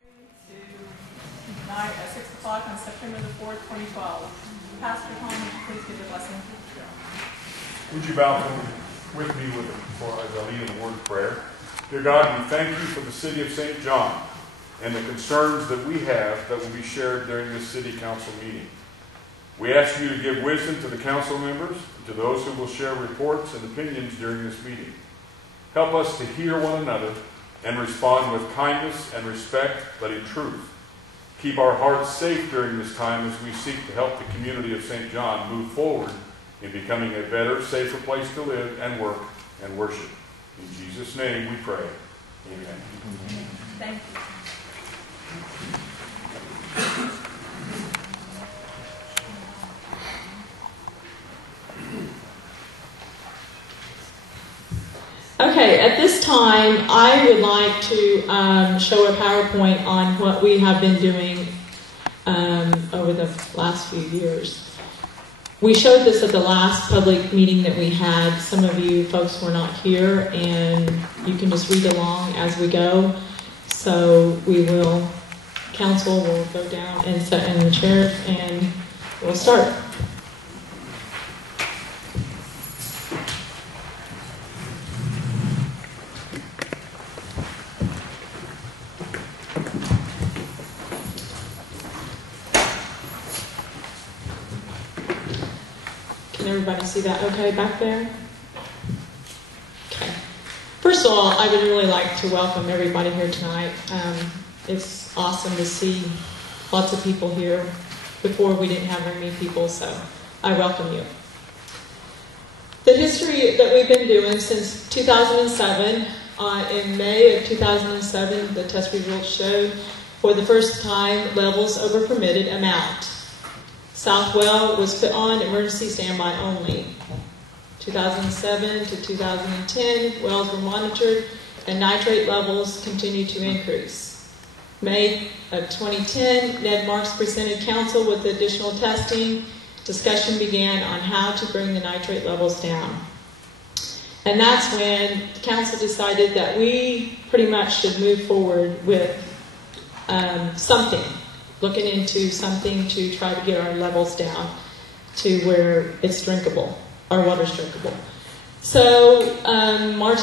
Tonight at 6 o'clock on September the 4th, 2012. Pastor Tom, would you please give the blessing? Would you bow with me before I lead in the word of prayer? Dear God, we thank you for the city of St. John and the concerns that we have that will be shared during this city council meeting. We ask you to give wisdom to the council members and to those who will share reports and opinions during this meeting. Help us to hear one another and respond with kindness and respect, but in truth. Keep our hearts safe during this time as we seek to help the community of St. John move forward in becoming a better, safer place to live and work and worship. In Jesus' name we pray. Amen. Thank you. Okay, at this time, I would like to show a PowerPoint on what we have been doing over the last few years. We showed this at the last public meeting that we had. Some of you folks were not here, and you can just read along as we go. So council will go down and sit in the chair, and we'll start. Can everybody see that okay back there? Okay. First of all, I would really like to welcome everybody here tonight. It's awesome to see lots of people here. Before we didn't have very many people, so I welcome you. The history that we've been doing since 2007, in May of 2007, the test results showed for the first time levels over permitted amount. South well was put on emergency standby only. 2007 to 2010, wells were monitored and nitrate levels continued to increase. May of 2010, Ned Marks presented council with additional testing. Discussion began on how to bring the nitrate levels down. And that's when council decided that we pretty much should move forward with something. Looking into something to try to get our levels down to where it's drinkable, our water's drinkable. So March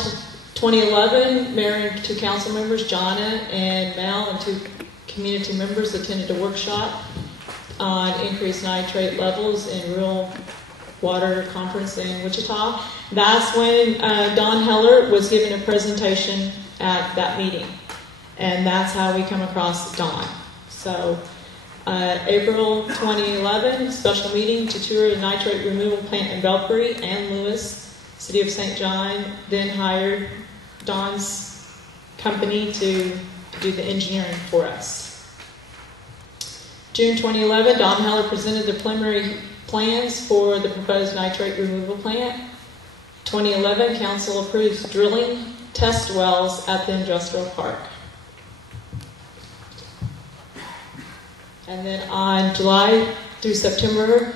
2011, Mayor and two council members, Jonna and Mel, and two community members attended a workshop on increased nitrate levels in rural water conference in Wichita. That's when Don Heller was giving a presentation at that meeting. And that's how we come across Don. So, April 2011, special meeting to tour the nitrate removal plant in Belpre and Lewis. City of St. John then hired Don's company to do the engineering for us. June 2011, Don Heller presented the preliminary plans for the proposed nitrate removal plant. 2011, council approves drilling test wells at the industrial park. And then on July through September,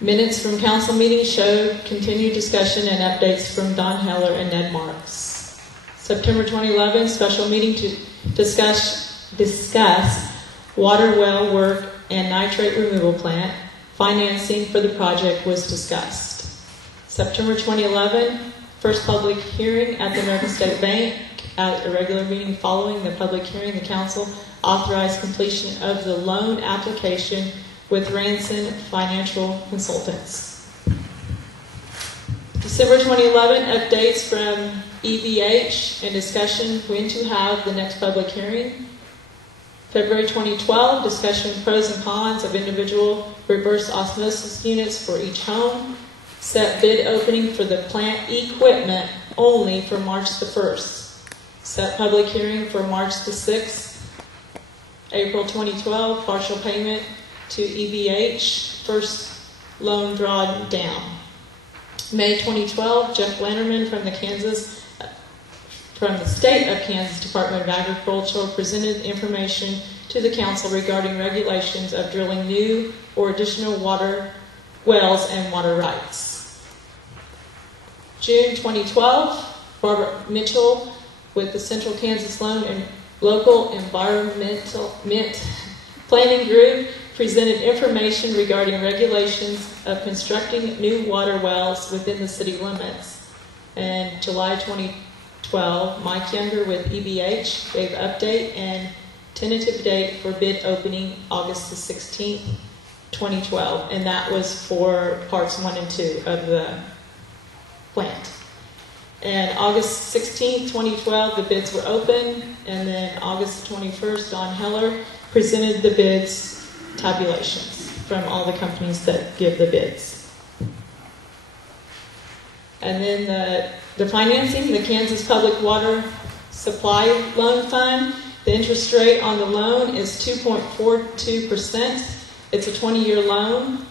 minutes from council meetings showed continued discussion and updates from Don Heller and Ned Marks. September 2011, special meeting to discuss water well work and nitrate removal plant. Financing for the project was discussed. September 2011, first public hearing at the American State Bank. At a regular meeting following the public hearing, the council authorized completion of the loan application with Ranson Financial Consultants. December 2011, updates from EVH and discussion when to have the next public hearing. February 2012, discussion of pros and cons of individual reverse osmosis units for each home. Set bid opening for the plant equipment only for March the 1st. Set public hearing for March the 6th. April 2012, partial payment to EVH, first loan drawn down. May 2012, Jeff Lanterman from the State of Kansas Department of Agriculture presented information to the council regarding regulations of drilling new or additional water wells and water rights. June 2012, Robert Mitchell with the Central Kansas Loan and Local Environmental Planning Group presented information regarding regulations of constructing new water wells within the city limits. And July 2012, Mike Younger with EBH gave update and tentative date for bid opening August the 16th, 2012. And that was for parts 1 and 2 of the plant. And August 16th, 2012, the bids were open. And then August 21st, Don Heller presented the bids tabulations from all the companies that give the bids. And then the financing, the Kansas Public Water Supply Loan Fund, the interest rate on the loan is 2.42%. It's a 20-year loan.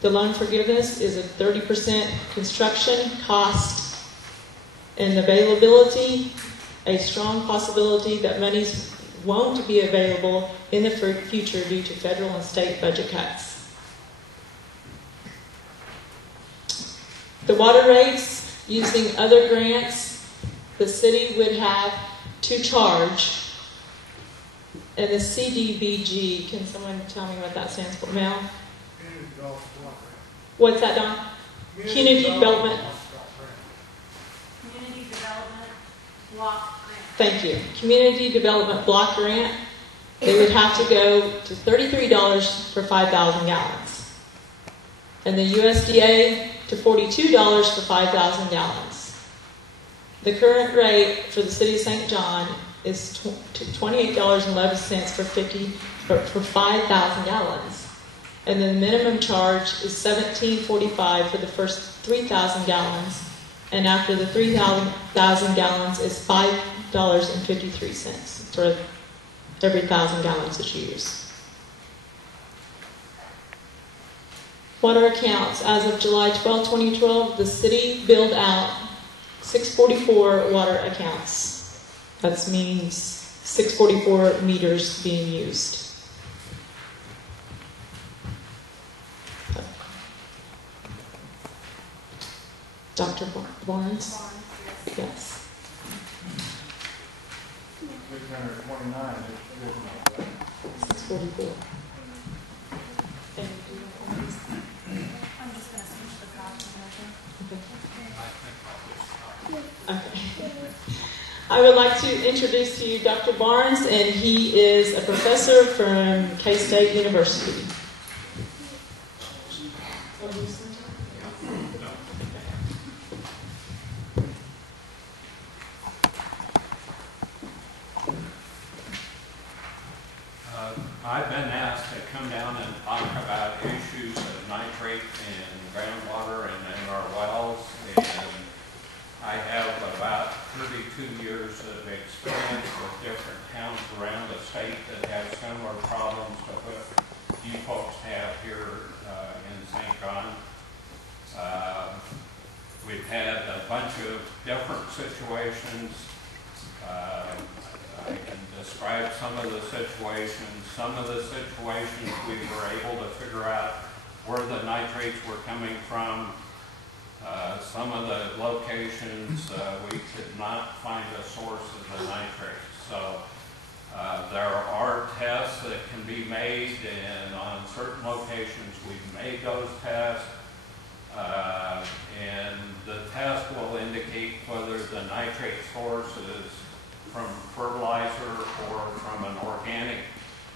The loan forgiveness is a 30% construction cost and availability, a strong possibility that monies won't be available in the future due to federal and state budget cuts. The water rates, using other grants, the city would have to charge. And the CDBG, can someone tell me what that stands for? Mel? Community Development Block Grant. What's that, Don? Community Development. Community Development Block Grant. Thank you. Community Development Block Grant. They would have to go to $33 for 5,000 gallons. And the USDA to $42 for 5,000 gallons. The current rate for the city of St. John is $28.11 for 5,000 gallons. And the minimum charge is $17.45 for the first 3,000 gallons. And after the 3,000 gallons is $5.53 for every 1,000 gallons that you use. Water accounts. As of July 12, 2012, the city billed out 644 water accounts. That means 644 meters being used. Dr. Barnes? Yes. 629. 644. I'm just going to switch the copies over. Okay. I would like to introduce to you Dr. Barnes, and he is a professor from K-State University. I've been asked to come down and talk about issues of nitrate in groundwater and in our wells, and I have about 32 years of experience with different towns around the state that have similar problems to what you folks have here in St. John. We've had a bunch of different situations. I can describe some of the situations. Some of the situations we were able to figure out where the nitrates were coming from. Some of the locations we could not find a source of the nitrates. So there are tests that can be made, and on certain locations we've made those tests. And the test will indicate whether the nitrate source is from fertilizer or from an organic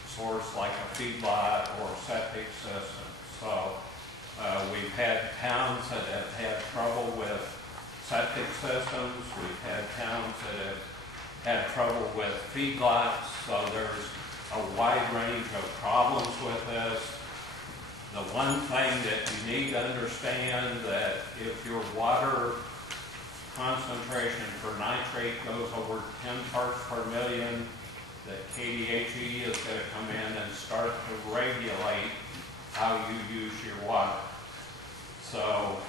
source like a feedlot or septic system. So we've had towns that have had trouble with septic systems. We've had towns that have had trouble with feedlots. So there's a wide range of problems with this. The one thing that you need to understand that if your water concentration for nitrate goes over 10 parts per million, that KDHE is going to come in and start to regulate how you use your water. So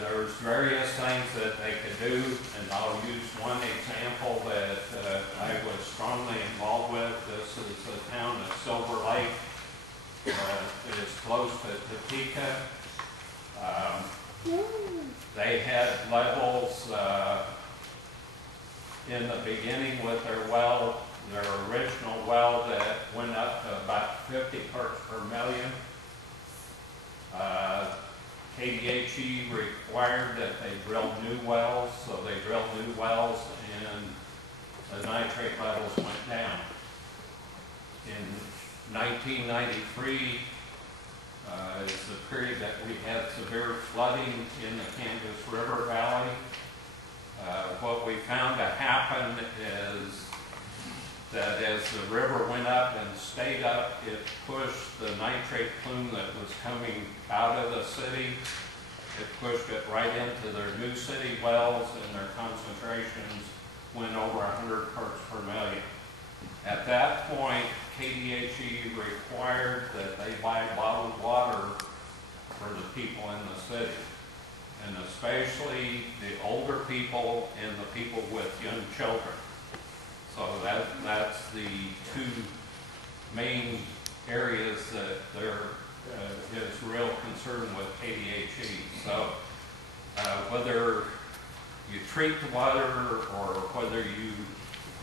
there's various things that they could do, and I'll use one example that I was strongly involved with. This is the town of Silver Lake. It is close to Topeka. They had levels in the beginning with their well, their original well that went up to about 50 parts per million. KDHE required that they drill new wells, so they drilled new wells and the nitrate levels went down. In 1993 is the period that we had severe flooding in the Kansas River Valley. What we found to happen is that as the river went up and stayed up, it pushed the nitrate plume that was coming out of the city. It pushed it right into their new city wells, and their concentrations went over 100 parts per million. At that point, KDHE required that they buy bottled water for the people in the city, and especially the older people and the people with young children. So that's the two main areas that there is real concern with KDHE. So whether you treat the water or whether you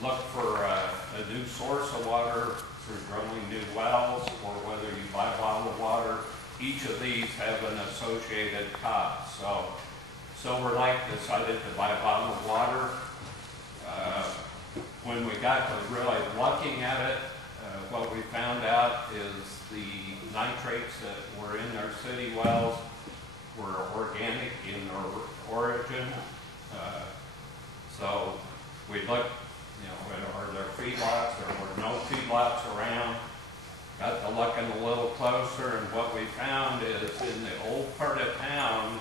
look for a new source of water through drilling new wells, or whether you buy bottled water, each of these have an associated cost. So Silver Lake decided to buy bottled water. When we got to really looking at it, what we found out is the nitrates that were in their city wells were organic in their origin. So we looked, are there feedlots? There were no feedlots around. Got to looking a little closer, and what we found is in the old part of town,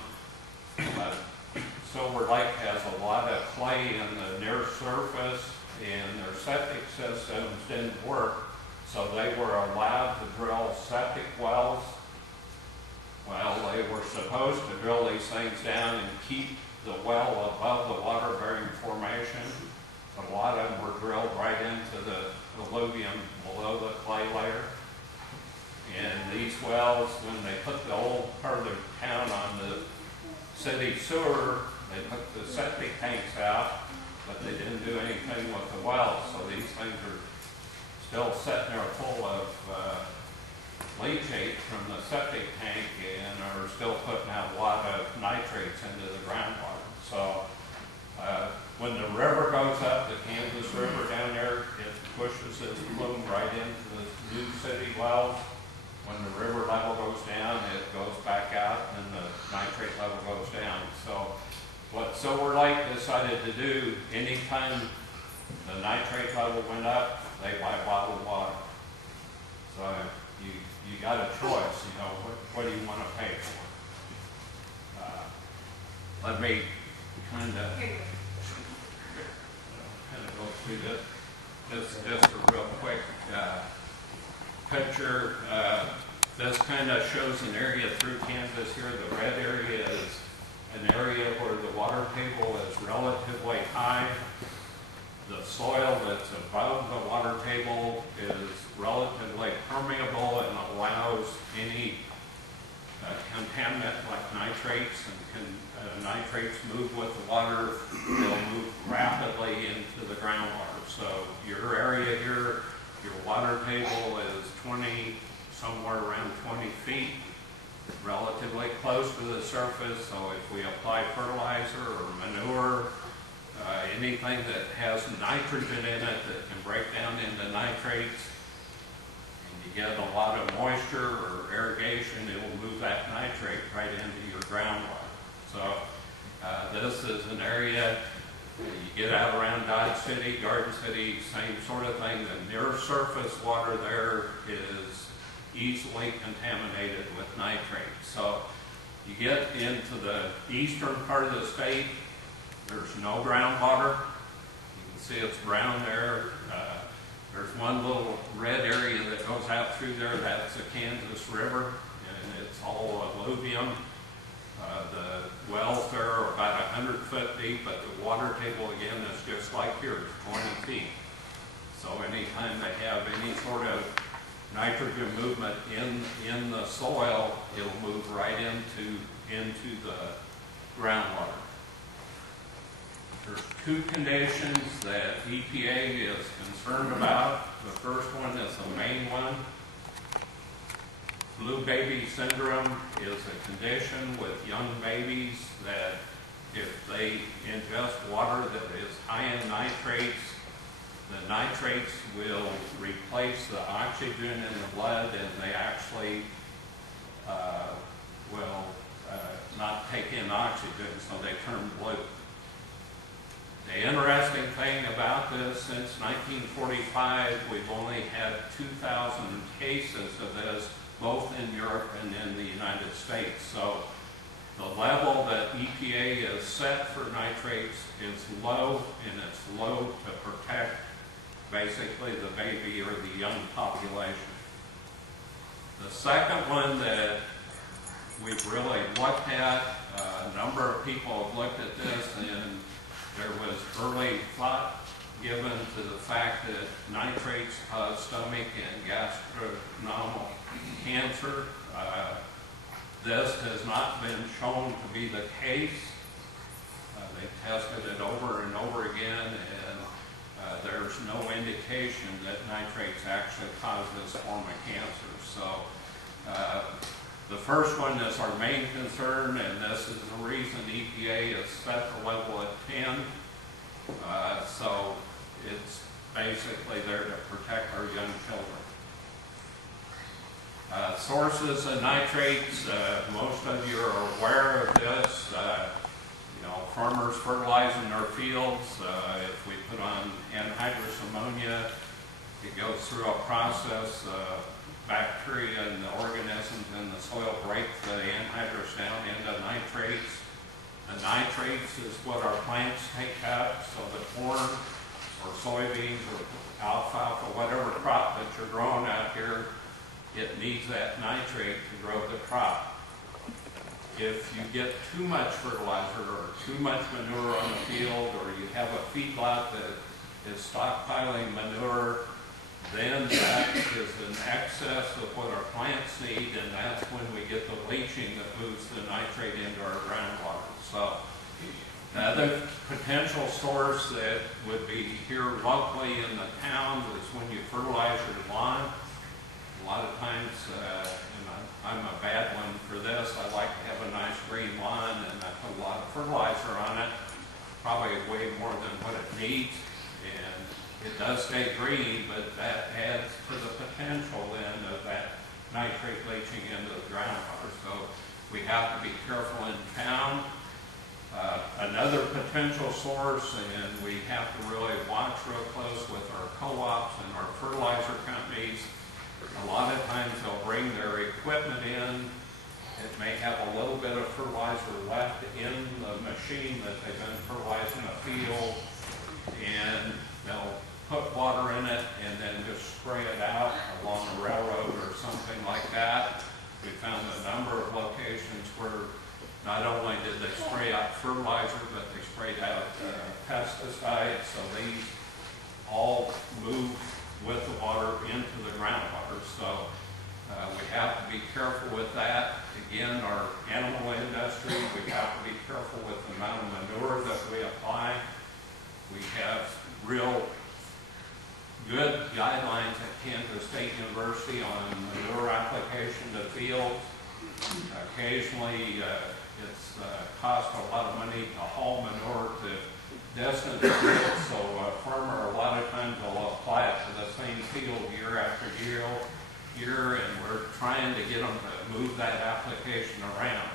Silver Lake has a lot of clay in the near surface, and their septic systems didn't work, so they were allowed to drill septic wells. Well, they were supposed to drill these things down and keep the well above the water-bearing formation. A lot of them were drilled right into the alluvium below the clay layer. And these wells, when they put the old part of the town on the city sewer, they put the septic tanks out, but they didn't do anything with the wells. So these things are still sitting there full of leachate from the septic tank and are still putting out a lot of nitrates into the groundwater. So when the river goes up, the Kansas River down there, it pushes its plume right into the new city wells. When the river level goes down, it goes back out and the nitrate level goes down. So what Silver Lake decided to do, anytime the nitrate level went up, they buy bottled water. So you got a choice, what do you want to pay for? Let me kind of go through this. Just a real quick picture. This kind of shows an area through Kansas here. The red area is an area where the water table is relatively high. The soil that's above the water table is relatively permeable and allows any contaminant like nitrates, and nitrates move with the water. They'll move rapidly into the groundwater. So your area here, your water table is somewhere around 20 feet, relatively close to the surface. So if we apply fertilizer or manure, anything that has nitrogen in it that can break down into nitrates, and you get a lot of moisture or irrigation, it will move that nitrate right into your groundwater. So this is an area, you get out around Dodge City, Garden City, same sort of thing. The near surface water there is easily contaminated with nitrates. So you get into the eastern part of the state, there's no groundwater. You can see it's brown there. There's one little red area that goes out through there. That's the Kansas River, and it's all alluvium. The wells there are about 100 foot deep, but the water table again is just like yours, 20 feet. So anytime they have any sort of nitrogen movement in the soil, it'll move right into the groundwater. There's two conditions that EPA is concerned about. The first one is the main one. Blue baby syndrome is a condition with young babies that if they ingest water that is high in nitrates, the nitrates will replace the oxygen in the blood and they actually will not take in oxygen, so they turn blue. The interesting thing about this, since 1945, we've only had 2,000 cases of this, both in Europe and in the United States. So the level that EPA has set for nitrates is low, and it's low to protect basically the baby or the young population. The second one that we've really looked at, a number of people have looked at this, and there was early thought given to the fact that nitrates cause stomach and gastrointestinal cancer. This has not been shown to be the case. They tested it over and over again, and there's no indication that nitrates actually cause this form of cancer. So the first one is our main concern, and this is the reason EPA has set the level at 10. So it's basically there to protect our young children. Sources of nitrates, most of you are aware of this. Farmers fertilizing their fields, if we put on anhydrous ammonia, it goes through a process. Bacteria and the organisms in the soil break the anhydrous down into nitrates. The nitrates is what our plants take up, so the corn or soybeans or alfalfa, whatever crop that you're growing out here, it needs that nitrate to grow the crop. If you get too much fertilizer or too much manure on the field, or you have a feedlot that is stockpiling manure, then that is an excess of what our plants need, and that's when we get the leaching that moves the nitrate into our groundwater. So another potential source that would be here locally in the town is when you fertilize your lawn. A lot of times, and I'm a bad one for this, I like to have a nice green lawn, and I put a lot of fertilizer on it, probably way more than what it needs, and it does stay green, but that adds to the potential then of that nitrate leaching into the groundwater. So we have to be careful in town. Another potential source, and we have to really watch real close with our co-ops and our fertilizer companies. A lot of times they'll bring their equipment in. It may have a little bit of fertilizer left in the machine that they've been fertilizing a field, and they'll put water in it and then just spray it out along a railroad or something like that. We found a number of locations where not only did they spray out fertilizer, but they sprayed out pesticides, so these all move with the water into the groundwater. So we have to be careful with that. Again, our animal industry, we have to be careful with the amount of manure that we apply. We have real good guidelines at Kansas State University on manure application to fields. Occasionally, it's cost a lot of money to haul manure to distant fields, so a farmer a lot of times will apply it to the same field year after year, and we're trying to get them to move that application around.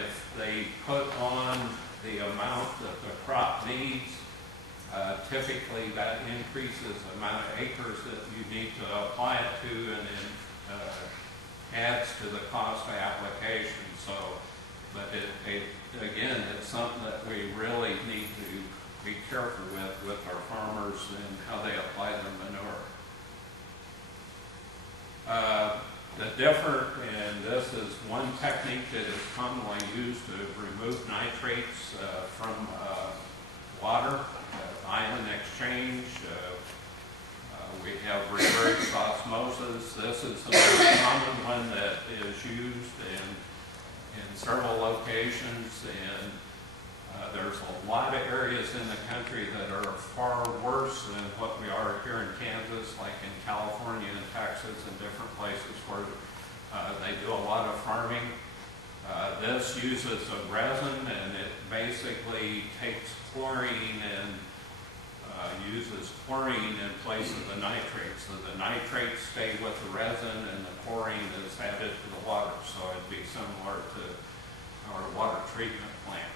If they put on the amount that the crop needs, typically that increases the amount of acres that you need to apply it to, and then adds to the cost of application. So, but again, it's something that we really need to be careful with our farmers and how they apply their manure. And this is one technique that is commonly used to remove nitrates from water, ion exchange. We have reverse osmosis. This is the most common one that is used in several locations, and There's a lot of areas in the country that are far worse than what we are here in Kansas, like in California and Texas and different places where they do a lot of farming. This uses a resin, and it basically takes chlorine and uses chlorine in place of the nitrates. So the nitrates stay with the resin, and the chlorine is added to the water. So it'd be similar to our water treatment plant.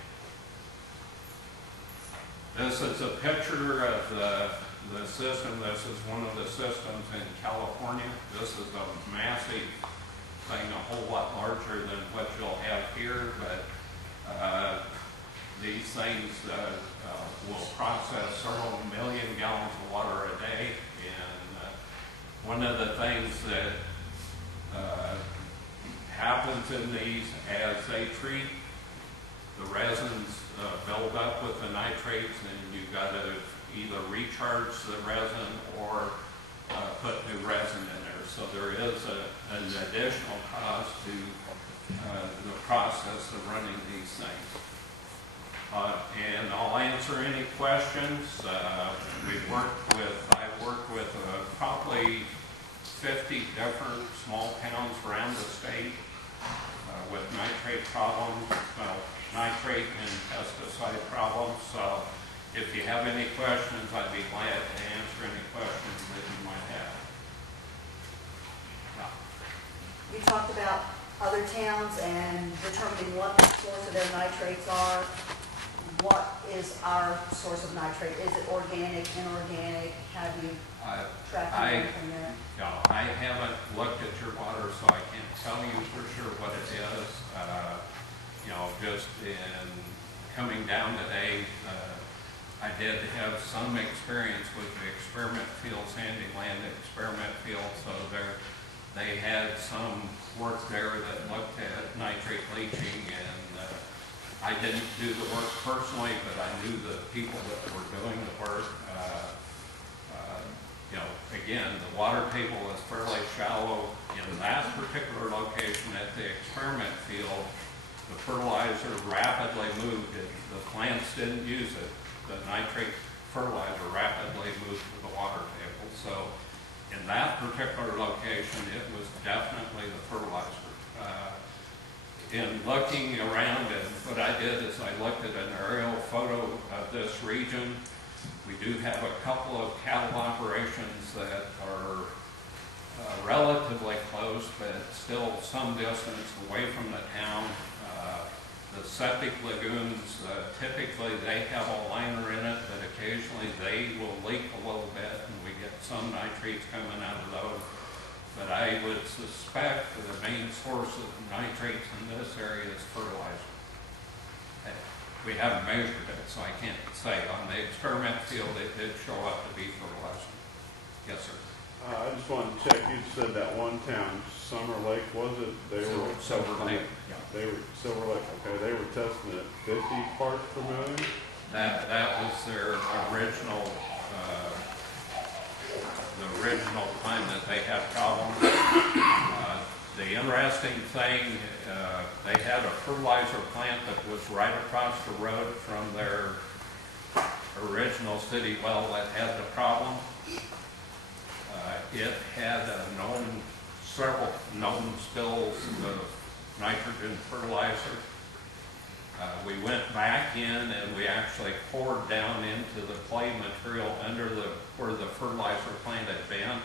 This is a picture of the system. This is one of the systems in California. This is a massive thing, a whole lot larger than what you'll have here, but these things will process several million gallons of water a day. And one of the things that happens in these, as they treat, the resins build up with the nitrates, and you've got to either recharge the resin or put new resin in there. So there is an additional cost to the process of running these things. And I'll answer any questions. I've worked with probably 50 different small towns around the state with nitrate problems, nitrate and pesticide problems. So if you have any questions, I'd be glad to answer any questions that you might have. You talked about other towns and determining what the source of their nitrates are. What is our source of nitrate? Is it organic, inorganic? Have you tracked anything from there? No, I haven't looked at your water, so I can't tell you for sure what it is. Just in coming down today, I did have some experience with the experiment field, Sandy Land experiment field, so they had some work there that looked at nitrate leaching, and I didn't do the work personally, but I knew the people that were doing the work. Again, the water table is fairly shallow. In that particular location at the experiment field, the fertilizer rapidly moved. The plants didn't use it. The nitrate fertilizer rapidly moved to the water table. So in that particular location, it was definitely the fertilizer. In looking around, and what I did is I looked at an aerial photo of this region. We do have a couple of cattle operations that are relatively close, but still some distance away from the town. The septic lagoons, typically they have a liner in it, but occasionally they will leak a little bit, and we get some nitrates coming out of those. But I would suspect that the main source of nitrates in this area is fertilizer. We haven't measured it, so I can't say. On the experiment field, it did show up to be fertilizer. Yes, sir. I just wanted to check, you said that one town, Summer Lake, was it? Silver Lake. Yeah. They were, Silver Lake, okay, they were testing at 50 parts per million? That was their original, the original time that they had problems. The interesting thing, they had a fertilizer plant that was right across the road from their original city well that had the problem. It had several known spills of nitrogen fertilizer. We went back in and we actually poured down into the clay material under where the fertilizer plant had been.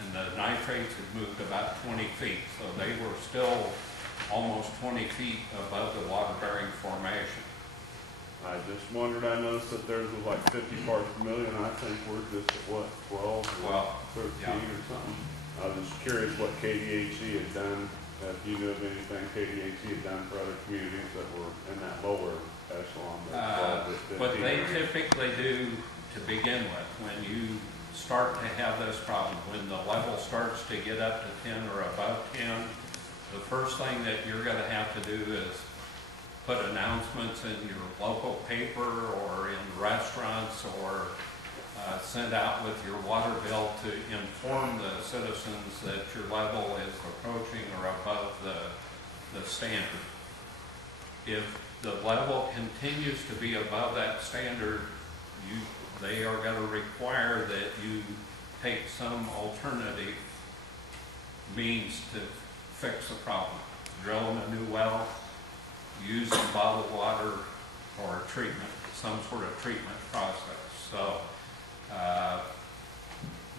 And the nitrates had moved about 20 feet, so they were still almost 20 feet above the water-bearing formation. I just wondered, I noticed that theirs was like 50 parts per million. I think we're just at what, 12 or 13 yeah. or something. I was just curious what KDHE had done, if you knew of anything KDHE had done for other communities that were in that lower echelon. What they typically do to begin with, when you start to have this problem, when the level starts to get up to 10 or above 10, the first thing that you're going to have to do is put announcements in your local paper or in restaurants, or send out with your water bill to inform the citizens that your level is approaching or above the standard. If the level continues to be above that standard, they are going to require that you take some alternative means to fix the problem. Drilling a new well, using bottled water, or treatment, some sort of treatment process. So,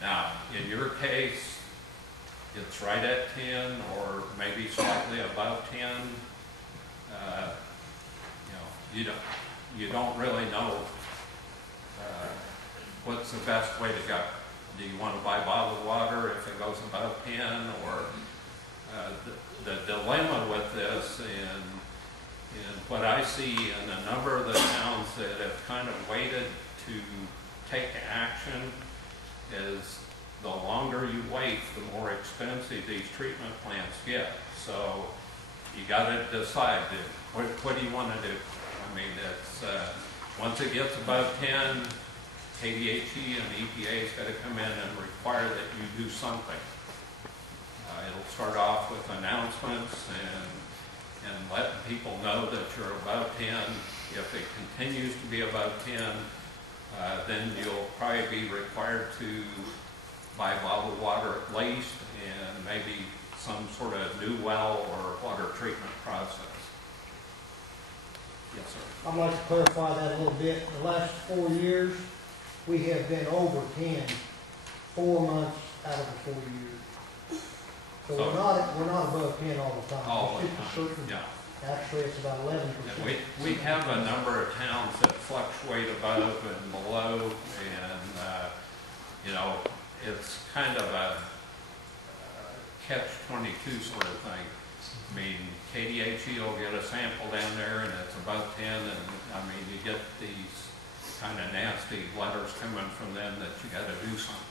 now, in your case, it's right at 10 or maybe slightly above 10. You don't really know what's the best way to go. Do you want to buy bottled water if it goes above 10? Or the dilemma with this, and what I see in a number of the towns that have kind of waited to take action, is the longer you wait, the more expensive these treatment plants get. So you got to decide, what do you want to do? I mean, it's once it gets above 10, KDHE and EPA has got to come in and require that you do something. It'll start off with announcements and letting people know that you're above 10. If it continues to be above 10, then you'll probably be required to buy bottled water at least, and maybe some sort of new well or water treatment process. Yes, sir. I'd like to clarify that a little bit. The last 4 years, we have been over 10, 4 months out of the 4 years. So we're not above 10 all the time. All the It's just a time, certain- yeah. Actually, it's about 11%. And we have a number of towns that fluctuate above and below, and it's kind of a catch-22 sort of thing. I mean, KDHE will get a sample down there and it's above 10, and I mean, you get these kind of nasty letters coming from them that you got to do something.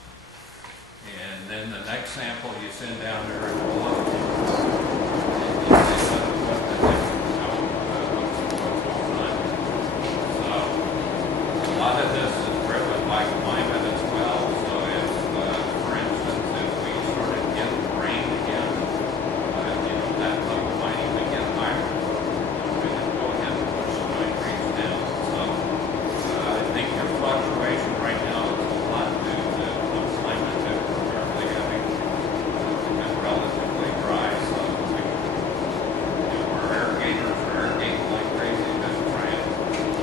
And then the next sample you send down there and below 10. And you say, what the heck? A lot of this is driven by climate as well. So if, for instance, if we started getting rain again, that level might even get higher. We can go ahead and push the nitrates down. So I think your fluctuation right now is a lot due to the climate that we're currently having. It's relatively dry, so our irrigators are irrigating like crazy to try and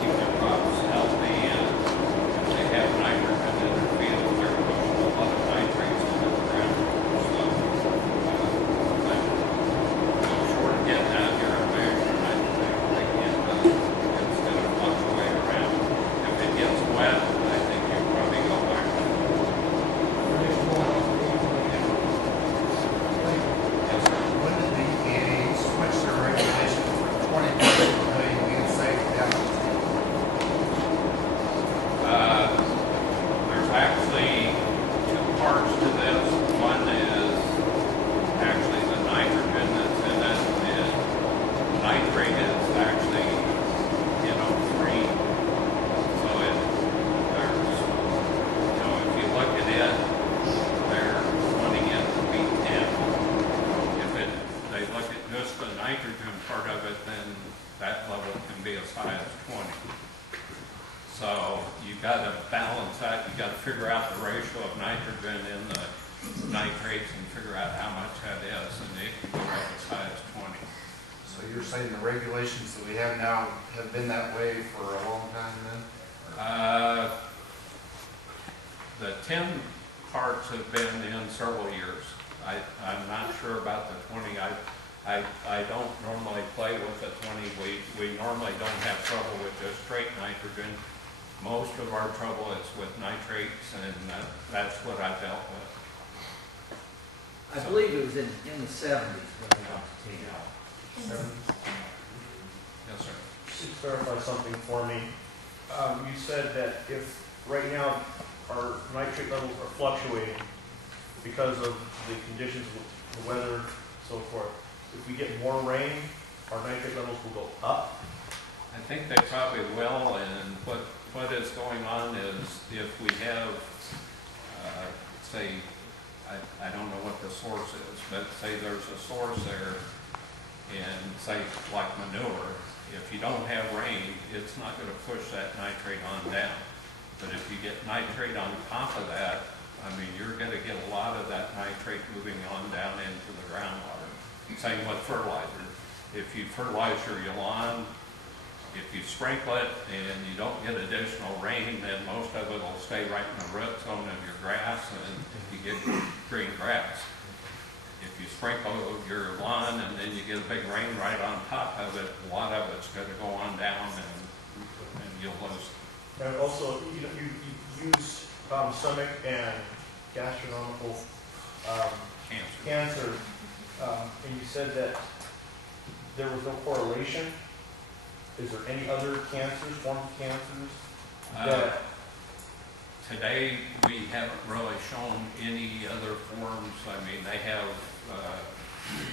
keep their crops healthy, and if they have nitrogen in their fields, they're pushing a lot of nitrates into the ground. So, but short of getting out here and measuring, I think they can, instead of fluctuate around. If it gets wet, I think you probably go back to yes, sir. When did the EPA switch their regulation from 20 million being safe down to 10? There's actually two parts to this. One is actually the nitrogen that's in it, and nitrate is actually, free. So there's, if you look at it, they're wanting it to be 10. If they look at just the nitrogen part of it, then that level can be as high as 20. So you got to balance that. You got to figure out the ratio of nitrogen in the nitrates and figure out how much that is, and it can go up as high as 20. So you're saying the regulations that we have now have been that way for a long time then? The 10 parts have been in several years. I'm not sure about the 20. I don't normally play with the 20. We normally don't have trouble with just straight nitrogen. Most of our trouble is with nitrates, and that's what I dealt with. I believe it was in the 70s when we got to 10. Yes, sir. Just clarify something for me. You said that if right now our nitrate levels are fluctuating because of the conditions, the weather, so forth. If we get more rain, our nitrate levels will go up. I think they probably will, and what is going on is if we have, say, I don't know what the source is, but say there's a source there, and say like manure, if you don't have rain, it's not gonna push that nitrate on down. But if you get nitrate on top of that, I mean, you're gonna get a lot of that nitrate moving on down into the groundwater. Same with fertilizer. If you fertilize your lawn, if you sprinkle it and you don't get additional rain, then most of it will stay right in the root zone of your grass and you get green grass. If you sprinkle your lawn and then you get a big rain right on top of it, a lot of it's gonna go on down and you'll lose. And also, you use stomach and gastronomical cancer, and you said that there was no correlation. Is there any other cancers, forms of cancers? That Today, we haven't really shown any other forms. I mean, they have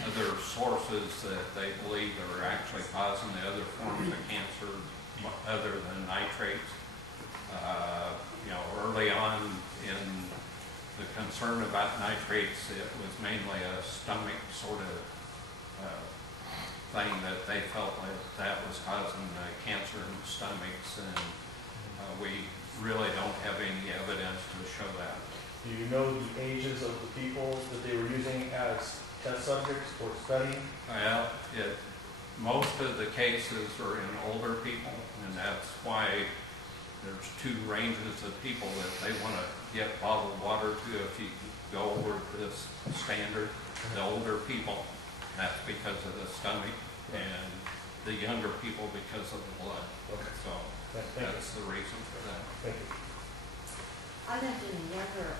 other sources that they believe are actually causing the other forms of cancer other than nitrates. You know, early on in the concern about nitrates, it was mainly a stomach sort of thing that they felt like that was causing cancer in the stomachs, and we really don't have any evidence to show that. Do you know the ages of the people that they were using as test subjects for study? Well, most of the cases are in older people, and that's why there's two ranges of people that they want to get bottled water to. If you go over this standard, the older people, that's because of the stomach, and the younger people because of the blood. Okay. So that's the reason for that. Thank you. I lived in a younger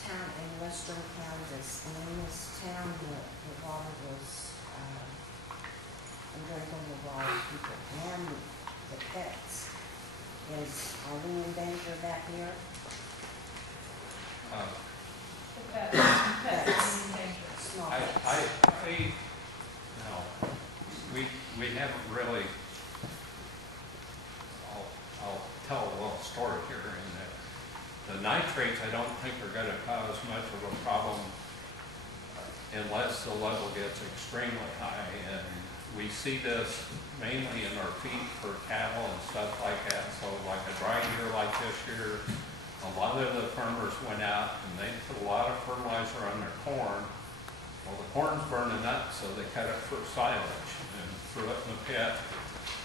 town in western Kansas, and in this town, the water was undrinkable water, people, and the pets. Are we in danger back here? Pets. Small I pets. no, we haven't really. I'll tell a little story here in that the nitrates I don't think are going to cause much of a problem unless the level gets extremely high, and we see this mainly in our feed for cattle and stuff like that. So like a dry year like this year, a lot of the farmers went out and they put a lot of fertilizer on their corn. Well, the corn's burning up, so they cut it for silage and threw it in the pit.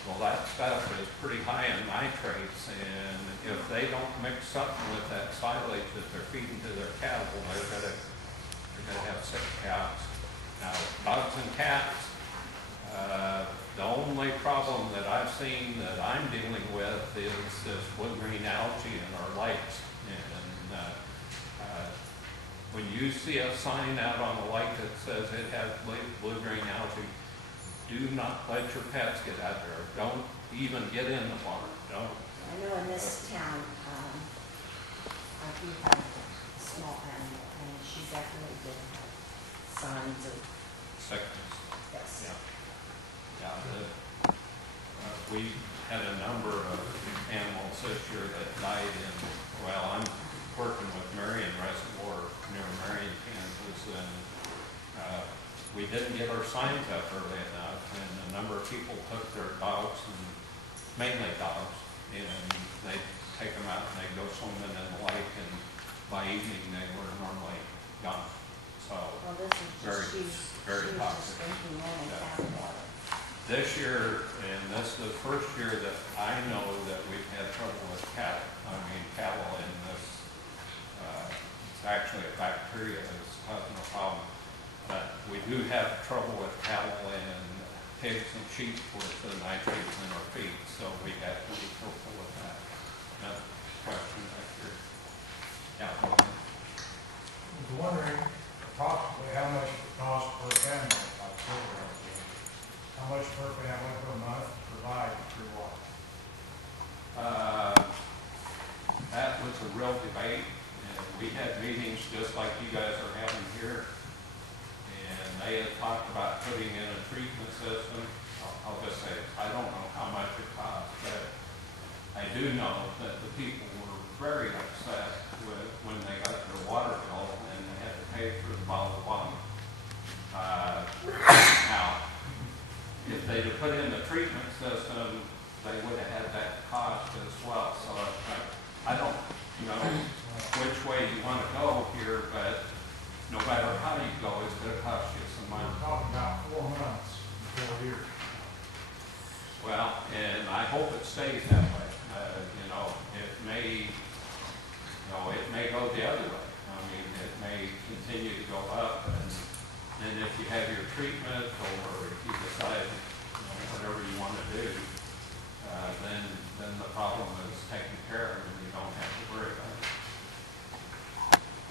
Well, that stuff is pretty high in nitrates, and if they don't mix something with that silage that they're feeding to their cattle, they're gonna have sick cows. Now, dogs and cats, the only problem that I've seen that I'm dealing with is this blue-green algae in our lakes. And when you see a sign out on the lake that says it has blue-green algae, do not let your pets get out there. Don't even get in the water. Don't. I know in this town, I do have a small animal, and she definitely did have signs of Sickness. this. Yeah. Yeah, we had a number of animals this year that died in, well, I'm working with Marion Reservoir near Marion, Kansas, and we didn't get our signs up early enough, and a number of people took their dogs, and mainly dogs, and they take them out and they go swimming in the lake, and by evening they were normally gone. So, Well, this is very, just, she's very just toxic. drinking only Yeah. tap water. This year, and this is the first year that I know that we've had trouble with cattle. I mean, cattle in this, it's actually a bacteria that's causing a problem. But we do have trouble with cattle and pigs and sheep with the nitrates in our feed, so we have to be careful with that. Another question back here. Yeah. I was wondering approximately how much it costs per animal, like silver. How much per family per month to provide free water? That was a real debate, and we had meetings just like you guys are having here, and they had talked about putting in a treatment system. I'll just say, I don't know how much it costs, but I do know that the people were very upset when they got their water bill and they had to pay for the bottled water. Now, if they'd have put in the treatment system, they would have had that cost as well. So I don't know which way you want to go here, but no matter how you go, it's going to cost you some money. We're talking about 4 months, 4 years. Well, and I hope it stays that way. It may, it may go the other way. I mean, it may continue to go up, and if you have your treatment, or if you decide, whatever you want to do, then the problem is taken care of, and you don't have to worry about it.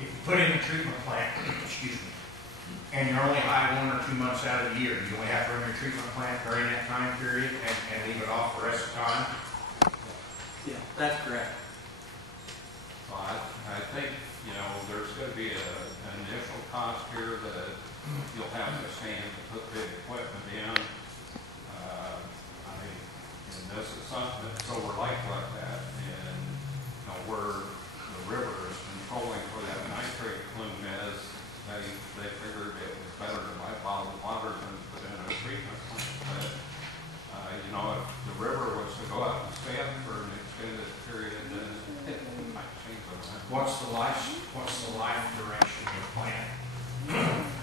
If you put in a treatment plant, excuse me, and you're only high 1 or 2 months out of the year, you only have to run your treatment plant during that time period and leave it off the rest of the time? Yeah, that's correct. So I think, there's going to be an initial cost here that you'll have to stand to put big equipment in. And this is something that's so like that, and where the river is controlling where that nitrate plume is, they figured it was better to buy bottled water than put in a treatment plant. But if the river was to go out and stand for an extended period, then it might change a lot. What's the life duration of the plant?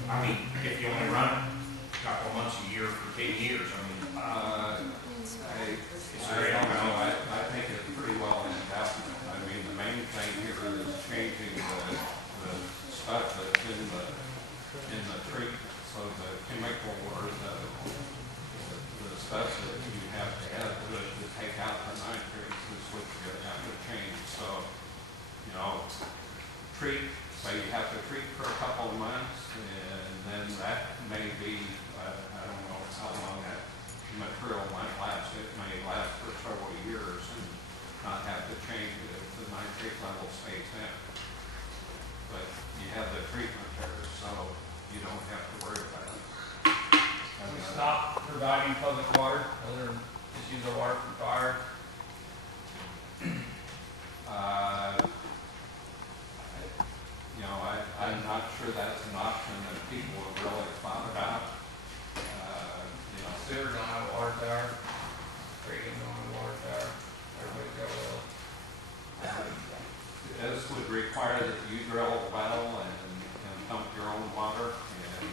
I mean, if you only run it a couple months a year for 10 years, I mean, I don't know. I think it's pretty well indefinite. I mean, the main thing here is changing the stuff that's in the treatment. So the chemical or the stuff that you have to add to take out the nitrates is what you're going to have to change. So, say you have to treat for a couple of months, and then that may be, I don't know how long that material might last. It may last for several years and not have to change it if the nitrate level stays in. But you have the treatment there, so you don't have to worry about it. Can we stop providing public water, other than just use our water for fire? I'm not sure that's an option that people have really thought about. Sewer don't have a water tower, Reagan don't have a water tower, everybody's got well. This would require that you drill a well and pump your own water, and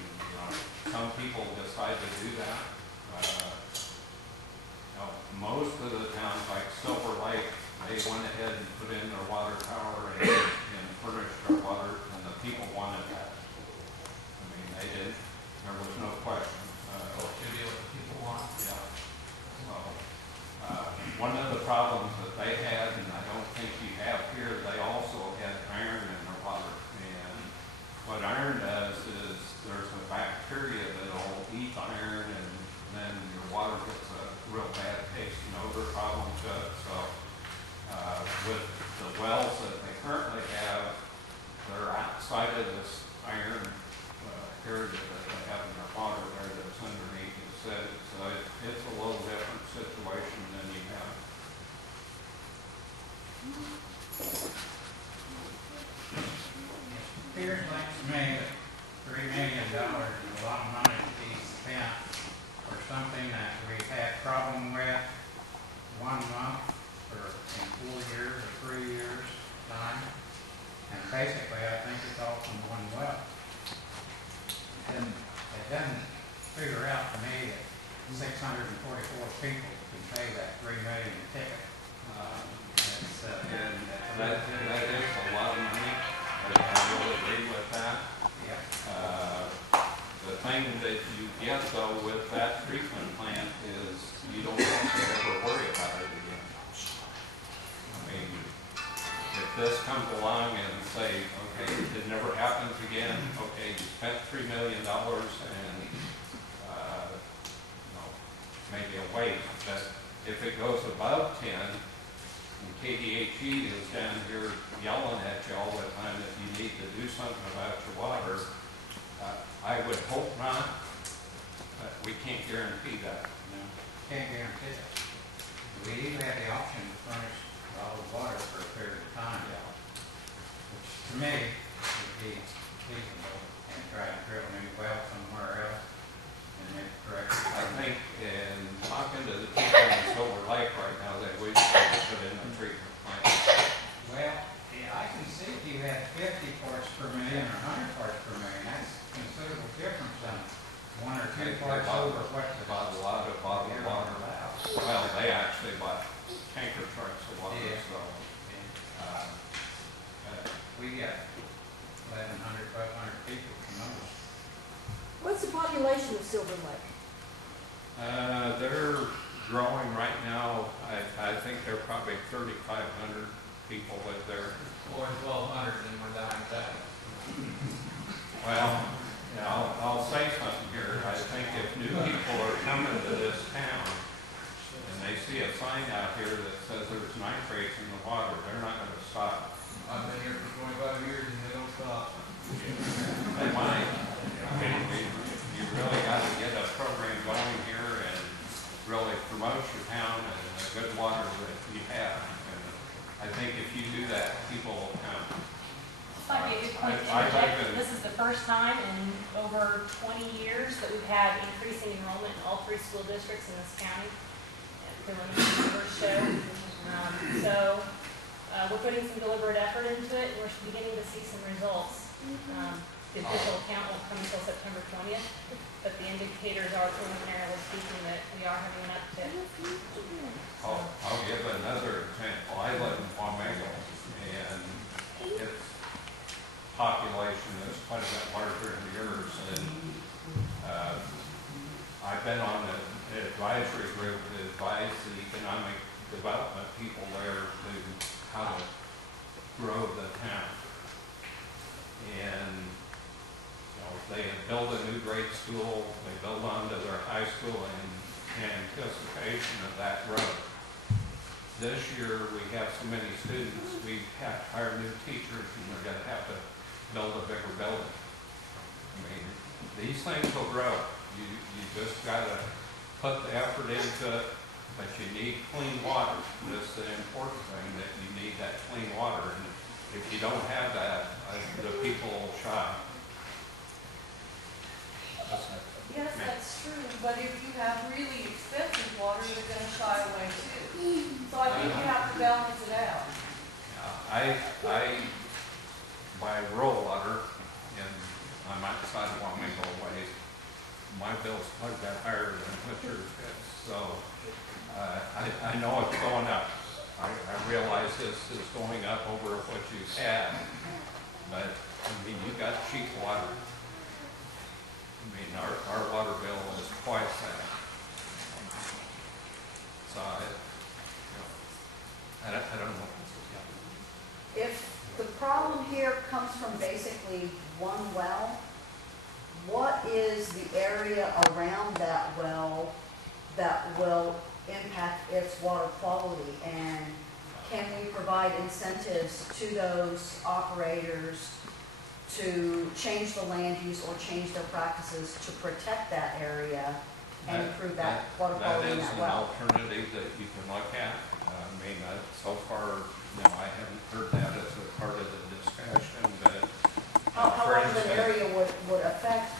some people decide to do that. Most of the towns, like Silver Lake, they went ahead and put in their water tower and furnished their water, and the people wanted that. I mean, they did. There was no question. To deal with the people want. Yeah. So, one of the problems that they had, and I don't think you have here, they also had iron in their water. And what iron does is there's a bacteria that'll eat iron, and then your water gets a real bad taste and odor problem to it. So, with the wells that they currently have, they're outside of this iron area that they have in their water there that's underneath the city. So it's a little different situation than you have. Appears like to me that $3 million is a lot of money to be spent for something that we've had problem with 1 month in 4 years or 3 years time. And basically I think it's all from one well. And it doesn't figure out to me that 644 people can pay that $3 million ticket. And that is a lot of money. I will agree with that. Yeah. The thing that you get though with that treatment plant is you don't have to ever worry about it again. I mean, if this comes along and say, okay, it never happens again, okay, you spent $3 million and maybe a waste, but if it goes above 10, and KDHE is down here yelling at you all the time that you need to do something about your water, I would hope not, but we can't guarantee that. Can't guarantee it. We even have the option to furnish bottled water for a period of time. Which to me would be feasible, and try to drill a new well somewhere else and make correct. I think, and Silver Lake? They're growing right now. I think they're probably 3,500 people live there. Or 1,200 and we're down to that. Well, yeah, I'll say something here. I think if new people are coming to this town and they see a sign out here that says there's nitrates in the water, they're not going to stop. I've been here for 25 years and they don't stop. They might. I mean, you really got to get a program going here and really promote your town and the good water that you have. And I think if you do that, people will come. This might be a good point to I interject. think This is the first time in over 20 years that we've had increasing enrollment in all 3 school districts in this county. The first show. We're putting some deliberate effort into it, and we're beginning to see some results. The official count won't come until September 20th, but the indicators are preliminarily speaking that we are having an uptick. I'll give another example. I live in Wamego, and its population is quite a bit larger than yours. And I've been on an advisory group to advise the economic development people there to how to grow the town. And they build a new grade school, they build onto their high school in anticipation of that growth. This year we have so many students, we have to hire new teachers and we're going to have to build a bigger building. I mean, these things will grow. You just got to put the effort into it, but you need clean water. That's the important thing, that you need that clean water. And if you don't have that, the people will shy. Yes, that's true, but if you have really expensive water, you're gonna shy away too. So I think you have to balance it out. I buy rural water, and I'm outside of Wamego way. My bill's quite a bit higher than what yours is. So I know it's going up. I realize this is going up over what you had, but I mean, you got cheap water. I mean, our water bill is twice that. So I don't know. If the problem here comes from basically one well, what is the area around that well that will impact its water quality? And can we provide incentives to those operators to change the land use or change their practices to protect that area and improve that water quality in that well? That is an alternative that you can look at. I mean, so far, I haven't heard that as a part of the discussion, but How large of an area would affect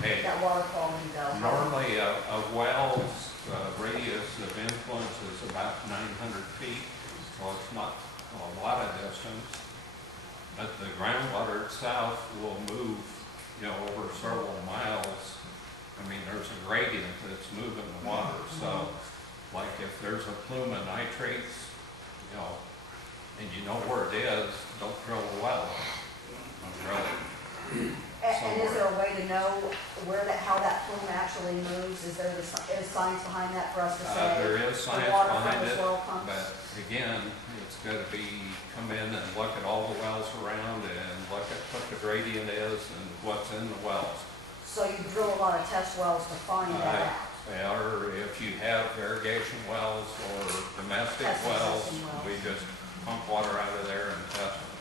that water quality though? Normally, a well's radius of influence is about 900 feet, so it's not a lot of distance. But the groundwater itself will move, over several miles. I mean, there's a gradient that's moving the water. So, like if there's a plume of nitrates, and you know where it is, don't drill a well. Don't drill it. And is there a way to know how that plume actually moves? Is there science behind that for us to say? There is science water behind from it, this well comes? but again, it's got to come in and look at all the wells around and look at what the gradient is and what's in the wells. So you drill a lot of test wells to find that out? Or if you have irrigation wells or domestic wells, we just pump water out of there and test them.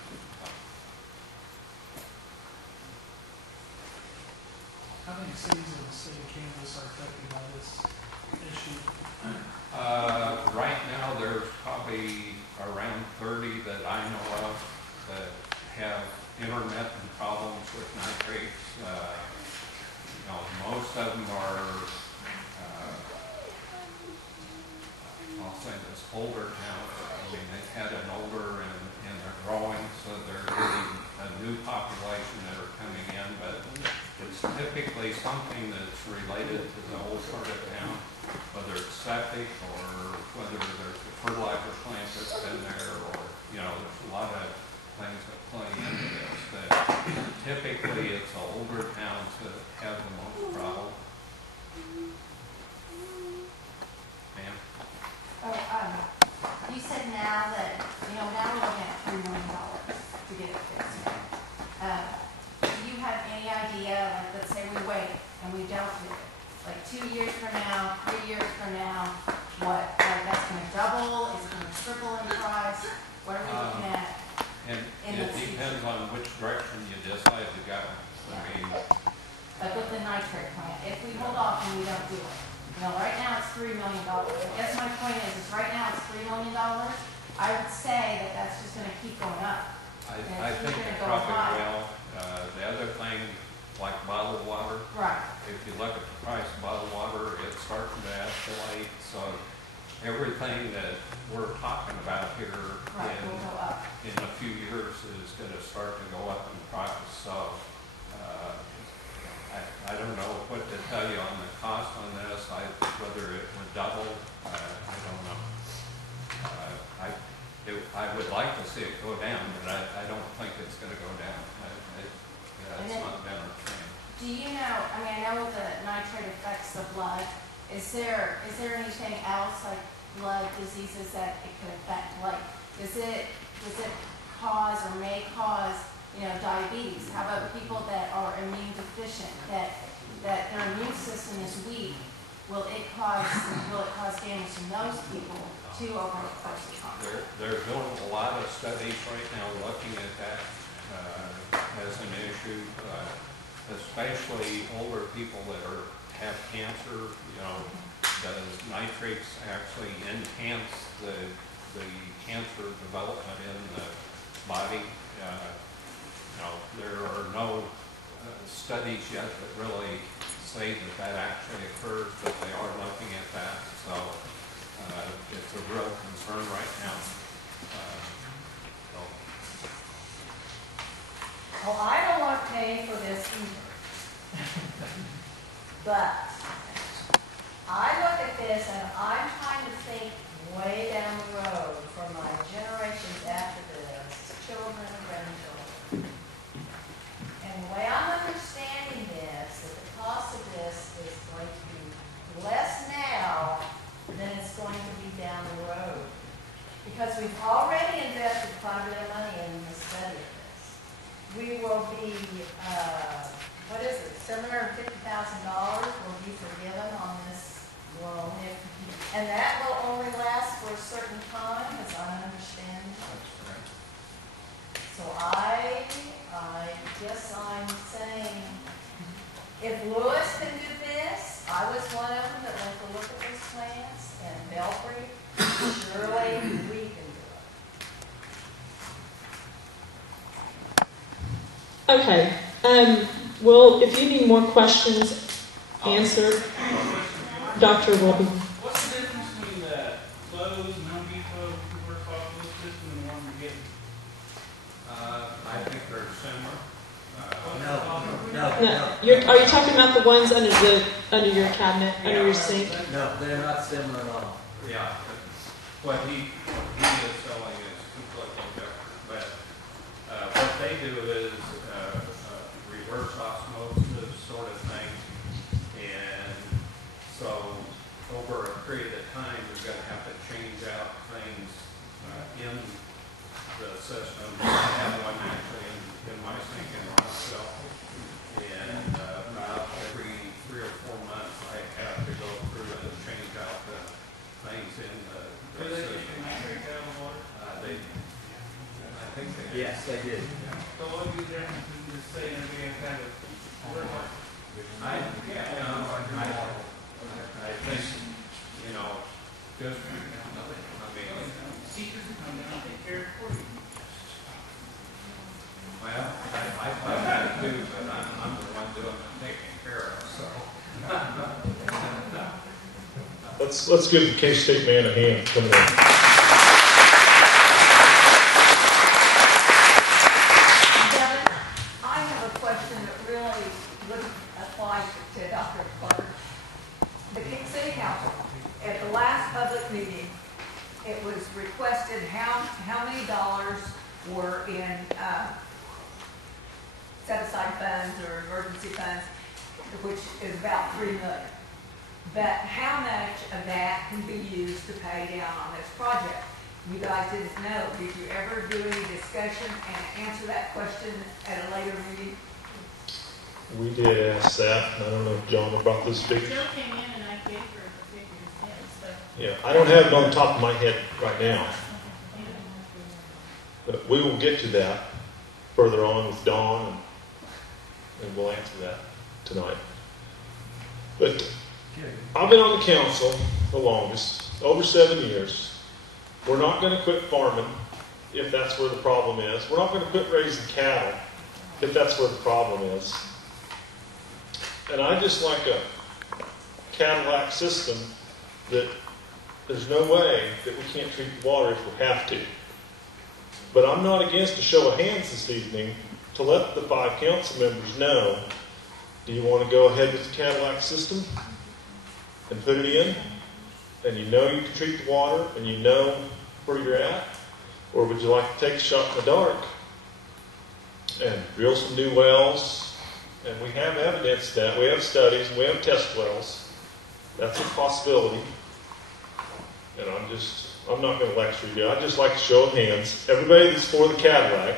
How many cities in the state of Kansas are affected by this issue? Right now, there's probably around 30 that I know of that have intermittent problems with nitrates. Most of them are, I'll say this, older towns. I mean, they've had an older and they're growing, so they're getting a new population that are coming in, but it's typically something that's related to the old part of town, whether it's septic or whether there's a fertilizer plant that's been there, or, there's a lot of things that play into this. But typically it's the older towns that have the most problem. hold off and we don't do it. You know, right now it's $3 million. I guess my point is right now it's $3 million. I would say that that's just gonna keep going up. I think it probably will. The other thing, like bottled water, Right. if you look at the price of bottled water, it's starting to escalate. So everything that we're talking about here Right, will go up. in a few years is going to start to go up in price. So I don't know what to tell you on the cost on this. Whether it would double, I don't know. I would like to see it go down, but I don't think it's going to go down. It's not been our trend. Do you know, I mean, I know that nitrate affects the blood. Is there anything else like blood diseases that it could affect? Like, does it cause or may cause, diabetes? How about people that are immune deficient, that their immune system is weak? Will it cause damage to those people too over the course of time? They're doing a lot of studies right now looking at that as an issue, especially older people that have cancer. Does nitrates actually enhance the cancer development in the body? There are no studies yet that really say that actually occurs, but they are looking at that. So it's a real concern right now. Well, I don't want to pay for this either. But I look at this and I'm trying to think way down the road for my generations after this, children and grandchildren. And the way I'm understanding this, that the cost of this is going to be less now than it's going to be down the road. Because we've already invested quite a bit of money in the study of this. We will be, $750,000 will be forgiven on this loan. And that will only last for a certain time, as I understand. So I guess I'm saying, if Lewis can do this, I was one of them that went to look at those plans, and Belfry, surely we can do it. Okay. Well, if you need more questions answered, Dr. Wilby. What's the difference between the Lowe's and Home Depot reverse osmosis system and the one we're getting? I think they're similar. No. Are you talking about the ones under your cabinet, under your sink? No, they're not similar at all. Yeah. What he is selling is completely different. But what they do is reverse osmosis sort of thing. And so over a period of time, you're going to have to change out things in the system. I have one actually in my sink in myself. And about every 3 or 4 months, I have to go through and change out the things in the Do they system. take the nitrate out of the water? I think they do. Yes, they did. So what do you difference in just saying that we have kind of work on? I think, just, Teachers will come down and take care of it for you. well, I thought that too, but I'm the one doing the taking care of, so. Let's give the K-State man a hand. Come on. Devin, I have a question that really would apply to Dr. Clark. The King City Council, at the last public meeting, it was requested how many dollars were in set-aside funds or emergency funds, which is about $3 million. But how much of that can be used to pay down on this project? You guys didn't know. Did you ever do any discussion and answer that question at a later meeting? We did ask that. I don't know if John brought this figure. Joe came in and I gave her the figures then, so. Yeah, I don't have it on the top of my head right now. But we will get to that further on with Dawn, and we'll answer that tonight. But I've been on the council the longest, over 7 years. We're not going to quit farming if that's where the problem is. We're not going to quit raising cattle if that's where the problem is. And I just like a Cadillac system that there's no way that we can't treat the water if we have to. But I'm not against a show of hands this evening to let the 5 council members know, do you want to go ahead with the Cadillac system and put it in, and you know you can treat the water, and you know where you're at? Or would you like to take a shot in the dark and drill some new wells? And we have evidence that, we have studies, and we have test wells. That's a possibility. And I'm not going to lecture you. I'd just like to show of hands. Everybody that's for the Cadillac.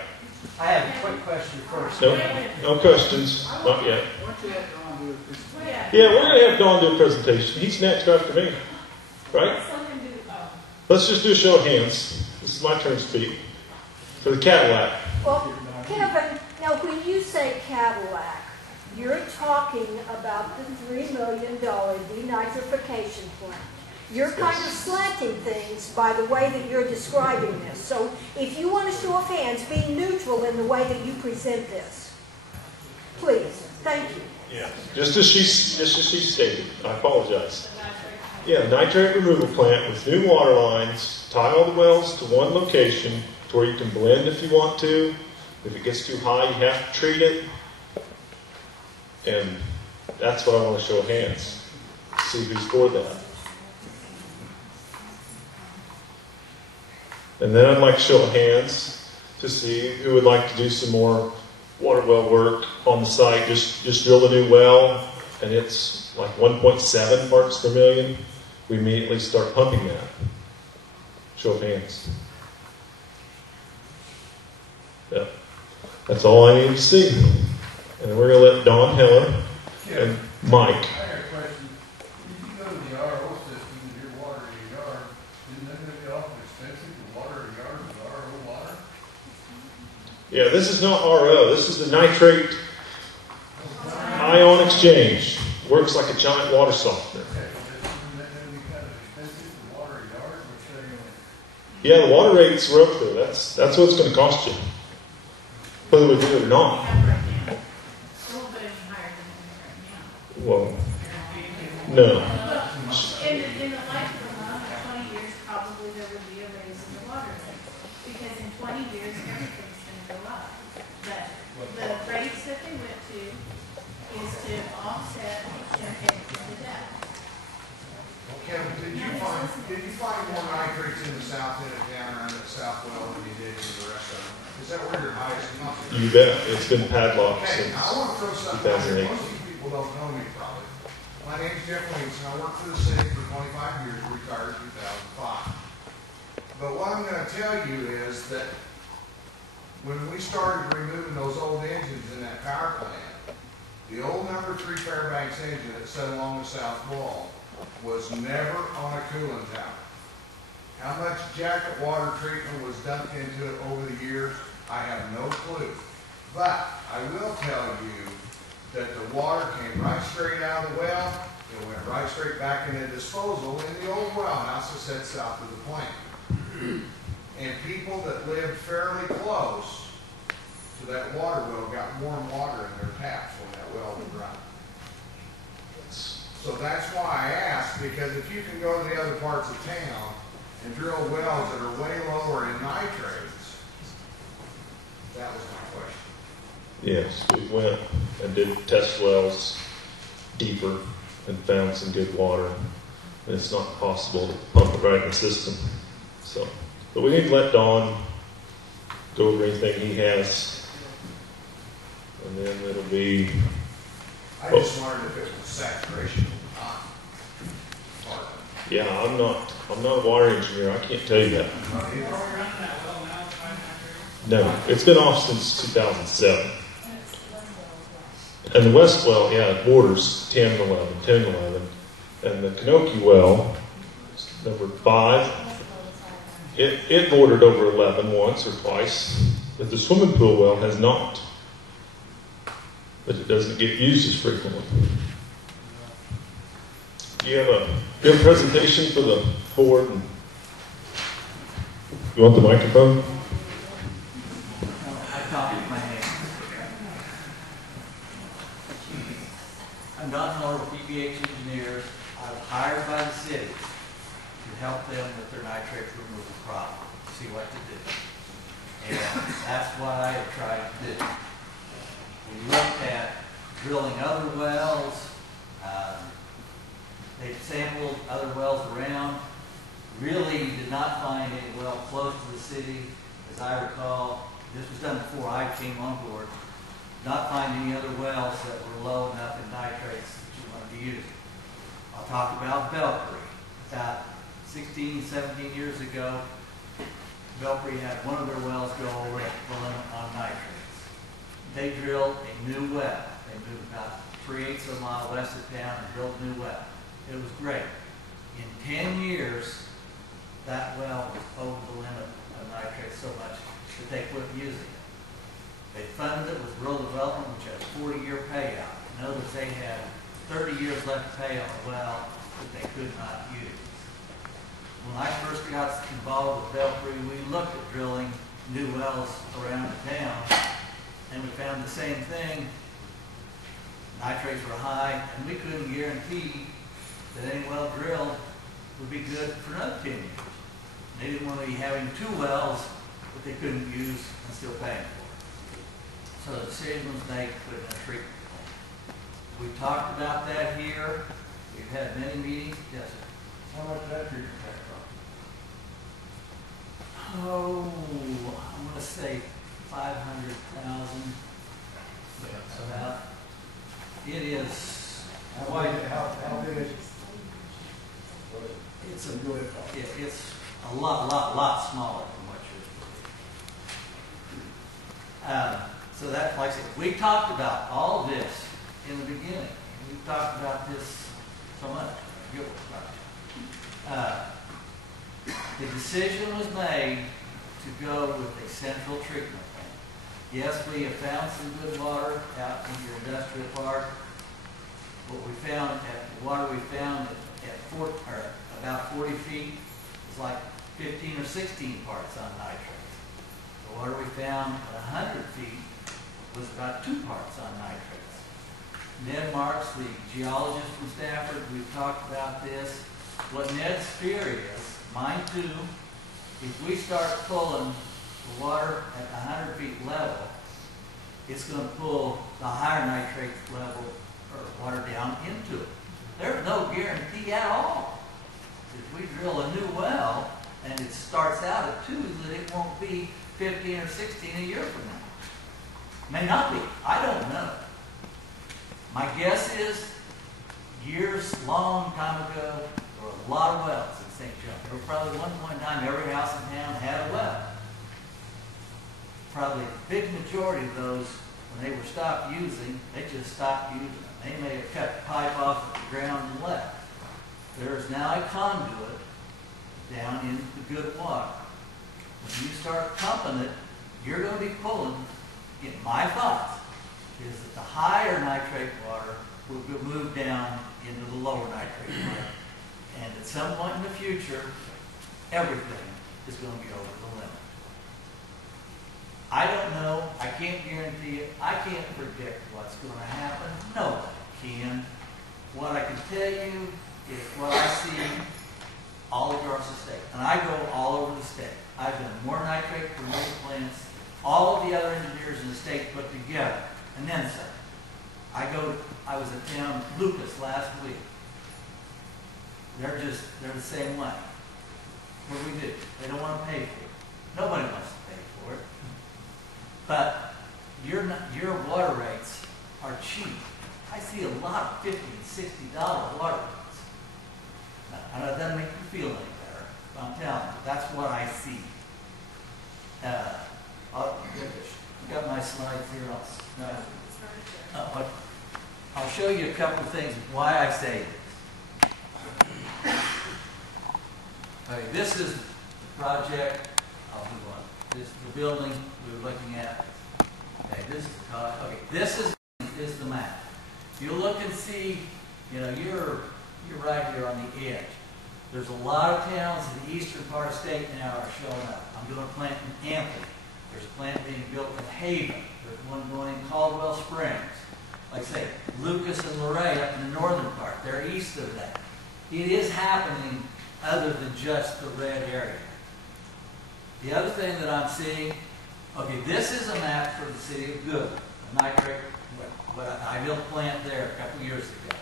I have a quick question first. No questions. Not yet. Why don't you let Don do it? Yeah, we're going to have Don do a presentation. He's next after me. Right? Let's just do a show of hands. This is my turn to speak. For the Cadillac. Well, Kevin, now when you say Cadillac, you're talking about the $3 million denitrification plant. You're kind of slanting things by the way that you're describing this. So if you want a show of hands, be neutral in the way that you present this. Please. Thank you. Yeah. Just as she stated. I apologize. Yeah, nitrate removal plant with new water lines. Tie all the wells to one location to where you can blend if you want to. If it gets too high, you have to treat it. And that's what I want to show of hands. See who's for that. And then I'd like to show of hands to see who would like to do some more water well work on the site. Just drill a new well, and it's like 1.7 parts per million. We immediately start pumping that. Show of hands. Yeah. That's all I need to see. And we're going to let Don Heller and Mike. I got a question. If you go to the RO system and you're watering your yard, isn't that going to be awful expensive to water a yard with RO water? Yeah, this is not RO. This is the nitrate ion exchange. Works like a giant water softener. Yeah, the water rates are up there. That's what it's going to cost you, whether we do it or not. Well, no. In the life of a month, 20 years, probably there would be a raise in the water rates. Because in 20 years, everything's going to go up. But the rates that they went to is to offset and pay for the debt. Well, Kevin, did you find more nitrates in the south end of town around that south well than you did in the rest of them? Is that where your highest amount? You bet. It's been padlocked Okay, since I want to throw something out here. 2008. Most of you people don't know me probably. My name's Jeff Williamson. I worked for the city for 25 years, retired in 2005. But what I'm going to tell you is that when we started removing those old engines in that power plant, the old number 3 Fairbanks engine that sat along the south wall was never on a coolant tower. How much jacket water treatment was dumped into it over the years, I have no clue. But I will tell you that the water came right straight out of the well. It went right straight back into disposal in the old well house that sat south of the plant. And people that lived fairly close to that water well got warm water in their taps when that well was running. So that's why I asked, because if you can go to the other parts of town and drill wells that are way lower in nitrates, that was my question. Yes, we went and did test wells deeper and found some good water. And it's not possible to pump it right in the system. So, but we need to let Don go over anything he has. And then it'll be... I just wondered if it was saturation or not. Yeah, I'm not a water engineer. I can't tell you that. No, it's been off since 2007. And the west well, yeah, it borders 10 and 11, 10 and 11. And the Kanoki well, number 5, it bordered over 11 once or twice. But the swimming pool well has not. But it doesn't get used as frequently. Do you have a presentation for the board? You want the microphone? I talk with my name. I'm Don Miller, PBH Engineers. I was hired by the city to help them with their nitrate removal problem, see what to do. And that's what I have tried to do. We looked at drilling other wells. They sampled other wells around. Really did not find any well close to the city. As I recall, this was done before I came on board. Not find any other wells that were low enough in nitrates that you wanted to use. I'll talk about Belpre. About 16, 17 years ago, Belpre had one of their wells go over the limit on nitrates. They drilled a new well. They moved about 3/8 of a mile west of town and drilled a new well. It was great. In 10 years, that well was over the limit of nitrates so much that they quit using it. They funded it with rural development, which had a 40-year payout. In other words, they had 30 years left to pay on a well that they could not use. When I first got involved with Belpre, we looked at drilling new wells around the town, and we found the same thing. Nitrates were high, and we couldn't guarantee that any well drilled would be good for another 10 years. They didn't want to be having 2 wells that they couldn't use and still paying for. So the decision was made to put in a treatment plant. We talked about that here. We've had many meetings. Yes, sir. How much did that treatment plant cost? Oh, I'm going to say 500,000. About. It is. How big is it? It's it's a lot smaller than what you're. So that, like I said, we talked about all of this in the beginning. We talked about this so much. I forget what we talked about. The decision was made to go with a central treatment plant. Yes, we have found some good water out in your industrial park. What we found at the water we found at about 40 feet is like 15 or 16 parts on nitrates. The water we found at 100 feet was about 2 parts on nitrates. Ned Marks, the geologist from Stafford, we've talked about this. What Ned's fear is, mine too, if we start pulling the water at the 100 feet level, it's going to pull the higher nitrate level or water down into it. There's no guarantee at all. If we drill a new well and it starts out at 2, that it won't be 15 or 16 a year from now. May not be. I don't know. My guess is long time ago, there were a lot of wells in St. John. There were probably one point in time every house in town had a well. Probably a big majority of those, when they were stopped using, they just stopped using them. They may have cut the pipe off at the ground and left. There is now a conduit down into the good water. When you start pumping it, you're going to be pulling, again, my thoughts, is that the higher nitrate water will move down into the lower nitrate water. And at some point in the future, everything is going to be over the limit. I don't know. I can't guarantee it. I can't predict what's going to happen. Nobody can. What I can tell you is what I see all across the state. And I go all over the state. I've done more nitrate removal plants, all of the other engineers in the state put together, and then some. I was at town Lucas last week. They're the same way. What do we do? They don't want to pay for it. Nobody wants to pay for it. But your water rates are cheap. I see a lot of $50 and $60 water rates. Now, that doesn't make you feel any better. But I'm telling you, that's what I see. I've got my slides here. I'll show you a couple of things why I say this. Okay, this is the project. I'll move on. This is the building we were looking at. Okay, this is the cost. Okay, this is the map. You look and see, your you're right here on the edge. There's a lot of towns in the eastern part of the state now are showing up. I'm doing a plant in Anthony. There's a plant being built in Haven. There's one going in Caldwell Springs. Like I say, Lucas and Luray up in the northern part. They're east of that. It is happening other than just the red area. The other thing that I'm seeing, okay, this is a map for the city of Goodland. A nitrate, what I built a plant there a couple years ago.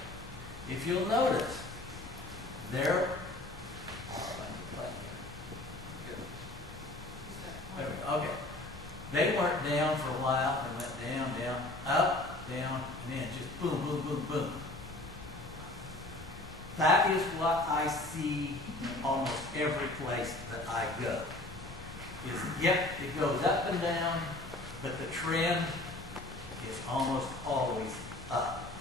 If you'll notice, there, okay, they weren't down for a while. They went down, down, up, down, and then just boom, boom, boom, boom. That is what I see in almost every place that I go. Is yep, it goes up and down, but the trend is almost always up.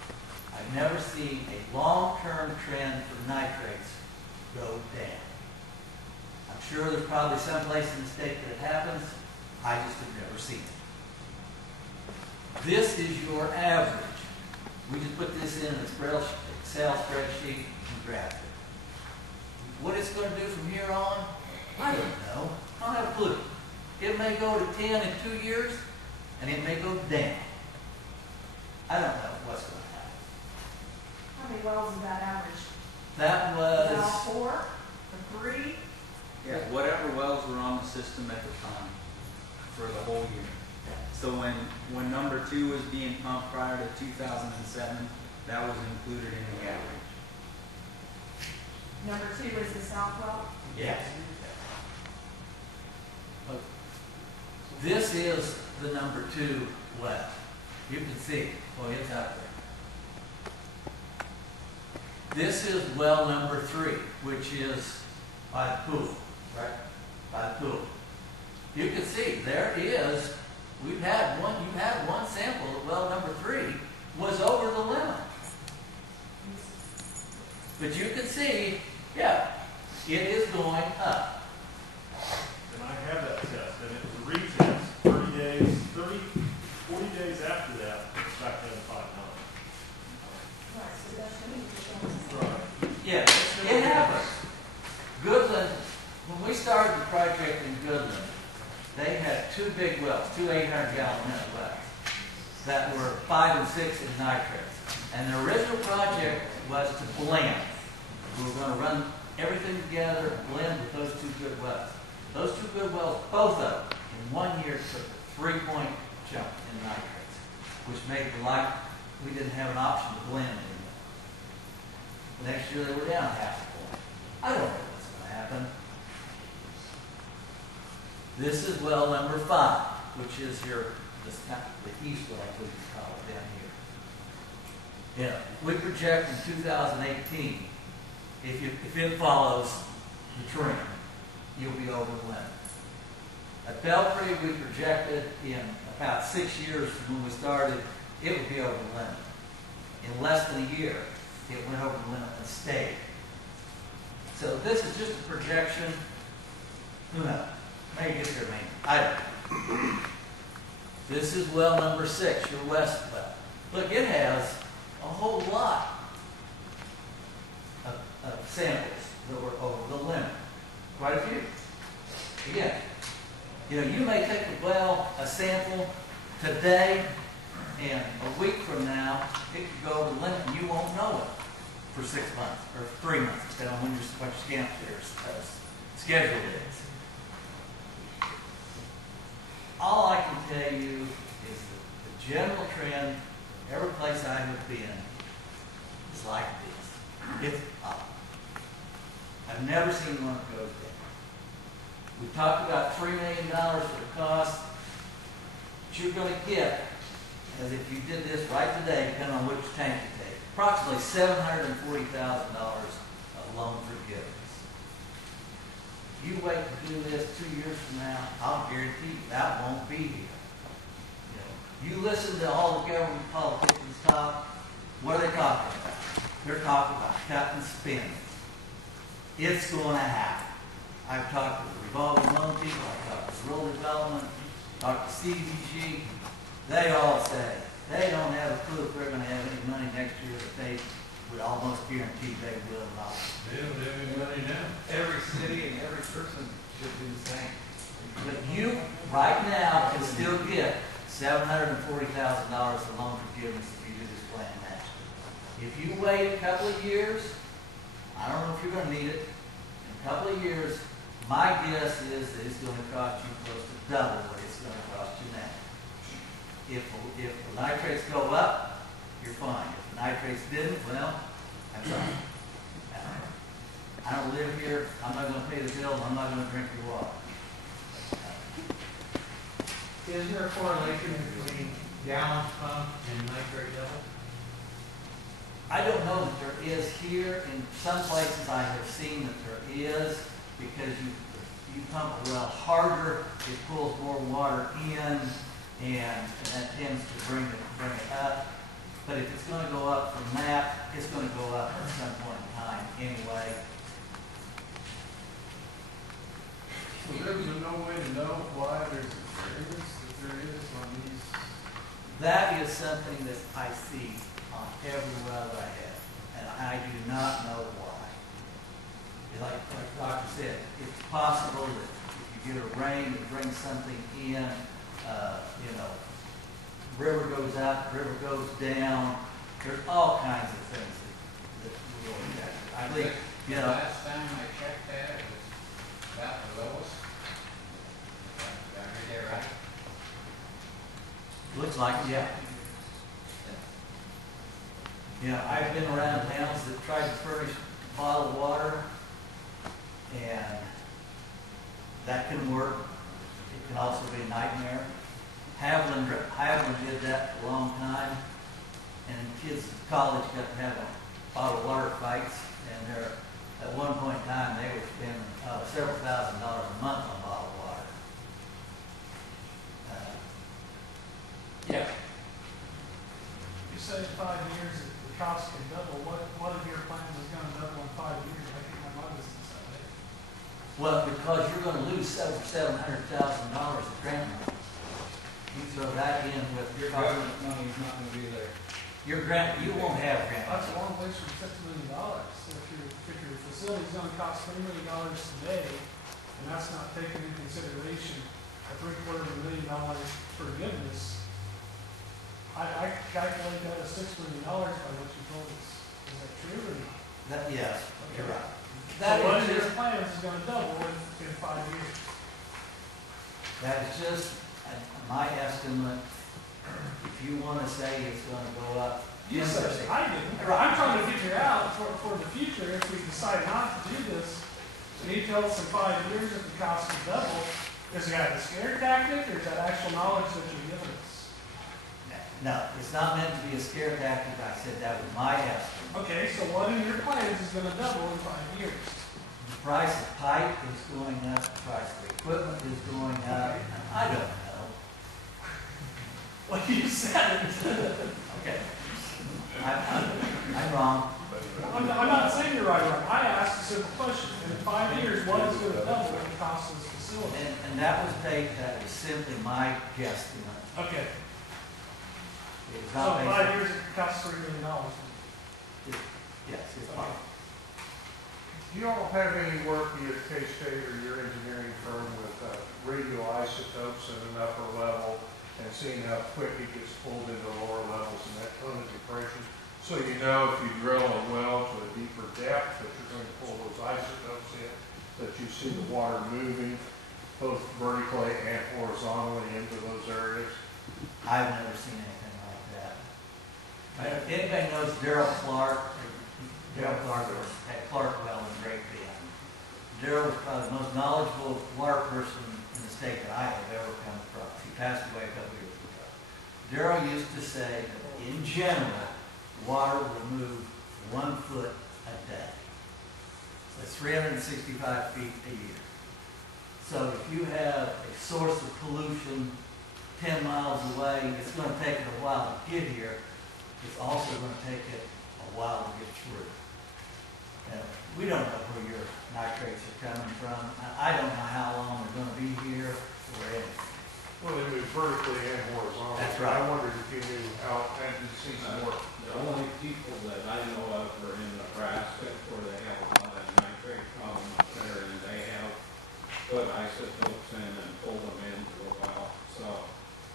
I've never seen a long-term trend for nitrates go down. I'm sure there's probably some place in the state that it happens. I just have never seen it. This is your average. We just put this in an Excel spreadsheet and graph it. What it's going to do from here on, I don't know. I don't have a clue. It may go to 10 in 2 years, and it may go down. I don't know what's going to happen. How many wells is that average? That was... Is that 4 or 3? Yeah, whatever wells were on the system at the time for the whole year. So when number 2 was being pumped prior to 2007, that was included in the average. Number 2 is the south well? Yes. This is the number 2 well. You can see it. Oh, it's out there. This is well number 3, which is by the pool, right? By the pool. You can see there is, you've had one sample at well number 3 was over the limit. But you can see, yeah, it is going up. And I have that test, and it was a retest. 40 days after that, it's back down to 5.9. Right, so that's Right. Yeah, it happens. Goodland, when we started the project in Goodland, they had 2 big wells, 2 800-gallon-minute wells that were 5 and 6 in nitrates. And the original project was to blend. We were going to run everything together, blend with those 2 good wells. Those 2 good wells, both of them, in 1 year took a 3-point jump in nitrates, which made the life, we didn't have an option to blend anymore. Next year they were down half a point. I don't know what's going to happen. This is well number 5, which is the east well, I believe you call it, down here. Yeah, we project in 2018, if it follows the trend, you'll be over the limit. At Belpre, we projected in about 6 years from when we started, it would be over the limit. In less than a year, it went over the limit and stayed. So this is just a projection. Who knows? Maybe get there, maybe. I don't know. This is well number 6, your west well. Look, it has a whole lot of samples that were over the limit. Quite a few. Again, you may take a sample today, and a week from now, it could go over the limit, and you won't know it for 6 months or 3 months, depending on when your schedule is. All I can tell you is that the general trend, every place I have been, is like this. It's up. I've never seen one that goes down. We talked about $3 million for the cost. What you're going to get, as if you did this right today, depending on which tank you take, approximately $740,000 of loan forgiveness. You wait to do this 2 years from now, I'll guarantee you that won't be here. You listen to all the government politicians talk, what are they talking about? They're talking about cutting spending. It's going to happen. I've talked to the revolving loan people, I've talked to rural development, talked to CDG. They all say they don't have a clue if they're going to have any money next year that they would almost guarantee they will not. They don't have any money now. Every city and every person should do the same. But you, right now, can still get $740,000 in loan forgiveness if you do this plan now. If you wait a couple of years, I don't know if you're gonna need it, in a couple of years, my guess is that it's gonna cost you close to double what it's gonna cost you now. If the nitrates go up, you're fine. If the nitrates didn't, well, I'm sorry. I don't live here, I'm not gonna pay the bill, and I'm not gonna drink your water. Is there a correlation between gallons pumped and nitrate level? I don't know that there is here. In some places I have seen that there is, because you pump a well harder, it pulls more water in, and that tends to bring it up. But if it's going to go up from that, it's going to go up at some point in time anyway. So there's no way to know why there's a variance that there is on these? That is something that I see on every well that I have, and I do not know why. Like the doctor said, it's possible that if you get a rain that brings something in, river goes up, river goes down. There's all kinds of things that will affect it. I think, The last time I checked that, it was about the lowest. Did I read that right? looks like, yeah. Yeah, I've been around towns that tried to furnish bottled water, and that can work. It can also be a nightmare. Haviland did that for a long time, and kids at college got to have bottled water fights, and at one point in time they were spending several $1,000s a month on bottled water. Yeah. You say 5 years, the cost can double. What of your plans is going to double in 5 years? I think my business out there. Well, because you're going to lose over $700,000 of grant money. You throw that in with Your government money's not gonna be there. your grant, you won't have grant That's a money. long ways from $6 million. So if your facility's going to cost $3 million today, and that's not taking into consideration a $750,000 forgiveness, I calculate that as $6 million by what you told us. Is that true or not? Yes, you're right. So one of your plans is going to double in 5 years. That is just my estimate. If you want to say it's going to go up, You said it, I didn't. I'm trying to figure out for the future, if we decide not to do this, can you tell us in 5 years if the cost is double? Is that a scare tactic, or is that actual knowledge that you're giving us? no, it's not meant to be a scare tactic. I said that was my estimate. Okay, so what in your plans is going to double in 5 years? The price of pipe is going up, the price of equipment is going up. I don't know. Well, you said it. Okay. I'm wrong. I'm not saying you're right. I asked a simple question. In 5 years, what is going to double the cost of this facility? And that was simply my guesstimate. Okay. It's So not in based 5 years, it costs $3 million. Yes, it's fine. Do you all have any work, either K-State or your engineering firm, with radioisotopes at an upper level and seeing how quick it gets pulled into lower levels and that tonnage of pressure? So you know if you drill a well to a deeper depth that you're going to pull those isotopes in, that you see the water moving both vertically and horizontally into those areas? I've never seen anything like that. If anybody knows Daryl Clark was at Clarkwell in Great Bend. Daryl was probably the most knowledgeable water person in the state that I have ever come across. He passed away a couple years ago. Daryl used to say that in general, water will move 1 foot a day. That's 365 feet a year. So if you have a source of pollution 10 miles away, it's going to take it a while to get here. It's also going to take it a while to get through. We don't know where your nitrates are coming from. I don't know how long they're going to be here or anything. Well, they move vertically and horizontally. That's right. I wondered if you knew how, and to see some work. The only people that I know of are in Nebraska where they have a lot of nitrate problem up there, and they have put isotopes in and pulled them into a well. So,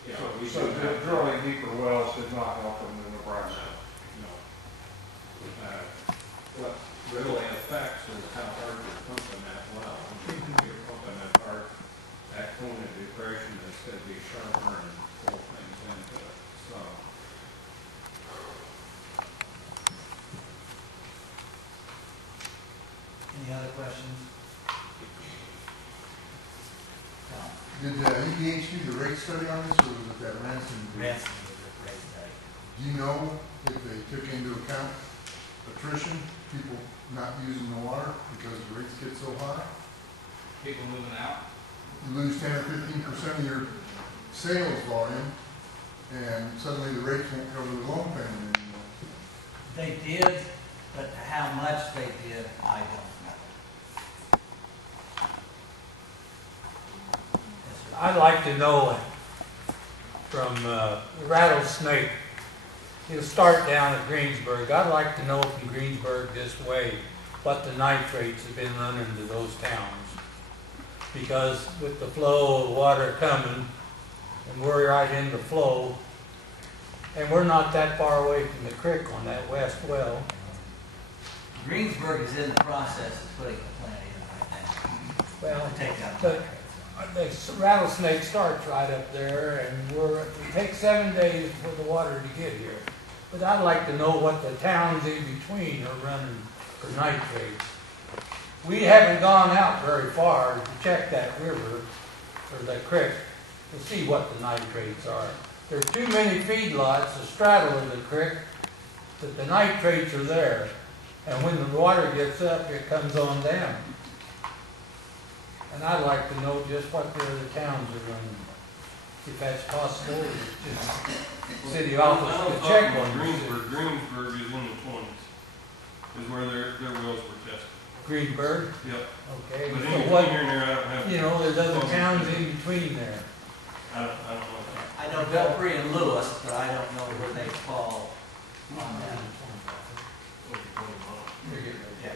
you know, we So do have drilling deeper wells did not help them in Nebraska. No. What really affects is how hard you're pumping that well. If you're pumping it hard, that cone of depression is going to be sharper and pull things into it. So, Any other questions? No. Did EPH do the rate study on this, or was it that Ransom group? Ransom did the rate study. Do you know if they took into account attrition, people not using the water because the rates get so high? People moving out. You lose 10 or 15% of your sales volume, and suddenly the rates won't cover the loan payment anymore. They did, but how much they did, I don't know. Yes, sir. I'd like to know from Rattlesnake, he'll start down at Greensburg. I'd like to know from Greensburg this way what the nitrates have been running to those towns. Because with the flow of water coming, and we're right in the flow, and we're not that far away from the creek on that west well. Greensburg is in the process of putting a plant in right now. Well, Take that. but the Rattlesnake starts right up there, and it takes 7 days for the water to get here. But I'd like to know what the towns in between are running for nitrates. We haven't gone out very far to check that river, or that creek, to see what the nitrates are. There are too many feedlots astraddle of the creek that the nitrates are there. And when the water gets up, it comes on down. And I'd like to know just what the other towns are running. If that's possible, just city office to check on Greensburg. Greensburg is in the 20s, is where their wells were tested. Greensburg? Yep. Okay. But So in what, between here and there, I don't have. you know, there's other towns in between there. I don't know. I know Belpre and Lewis, but I don't know where they fall on that. Yeah,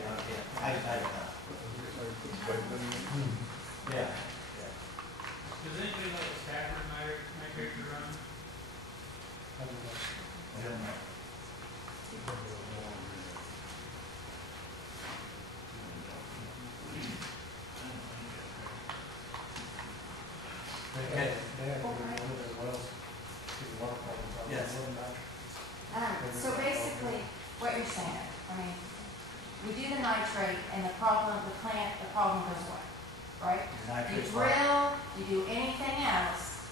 I don't know. Yeah. Does anybody know what Stafford nitrates are running? I don't know. Okay. Yes. So basically, what you're saying, I mean, we do the nitrate and the problem goes away, right? You drill, you do anything else,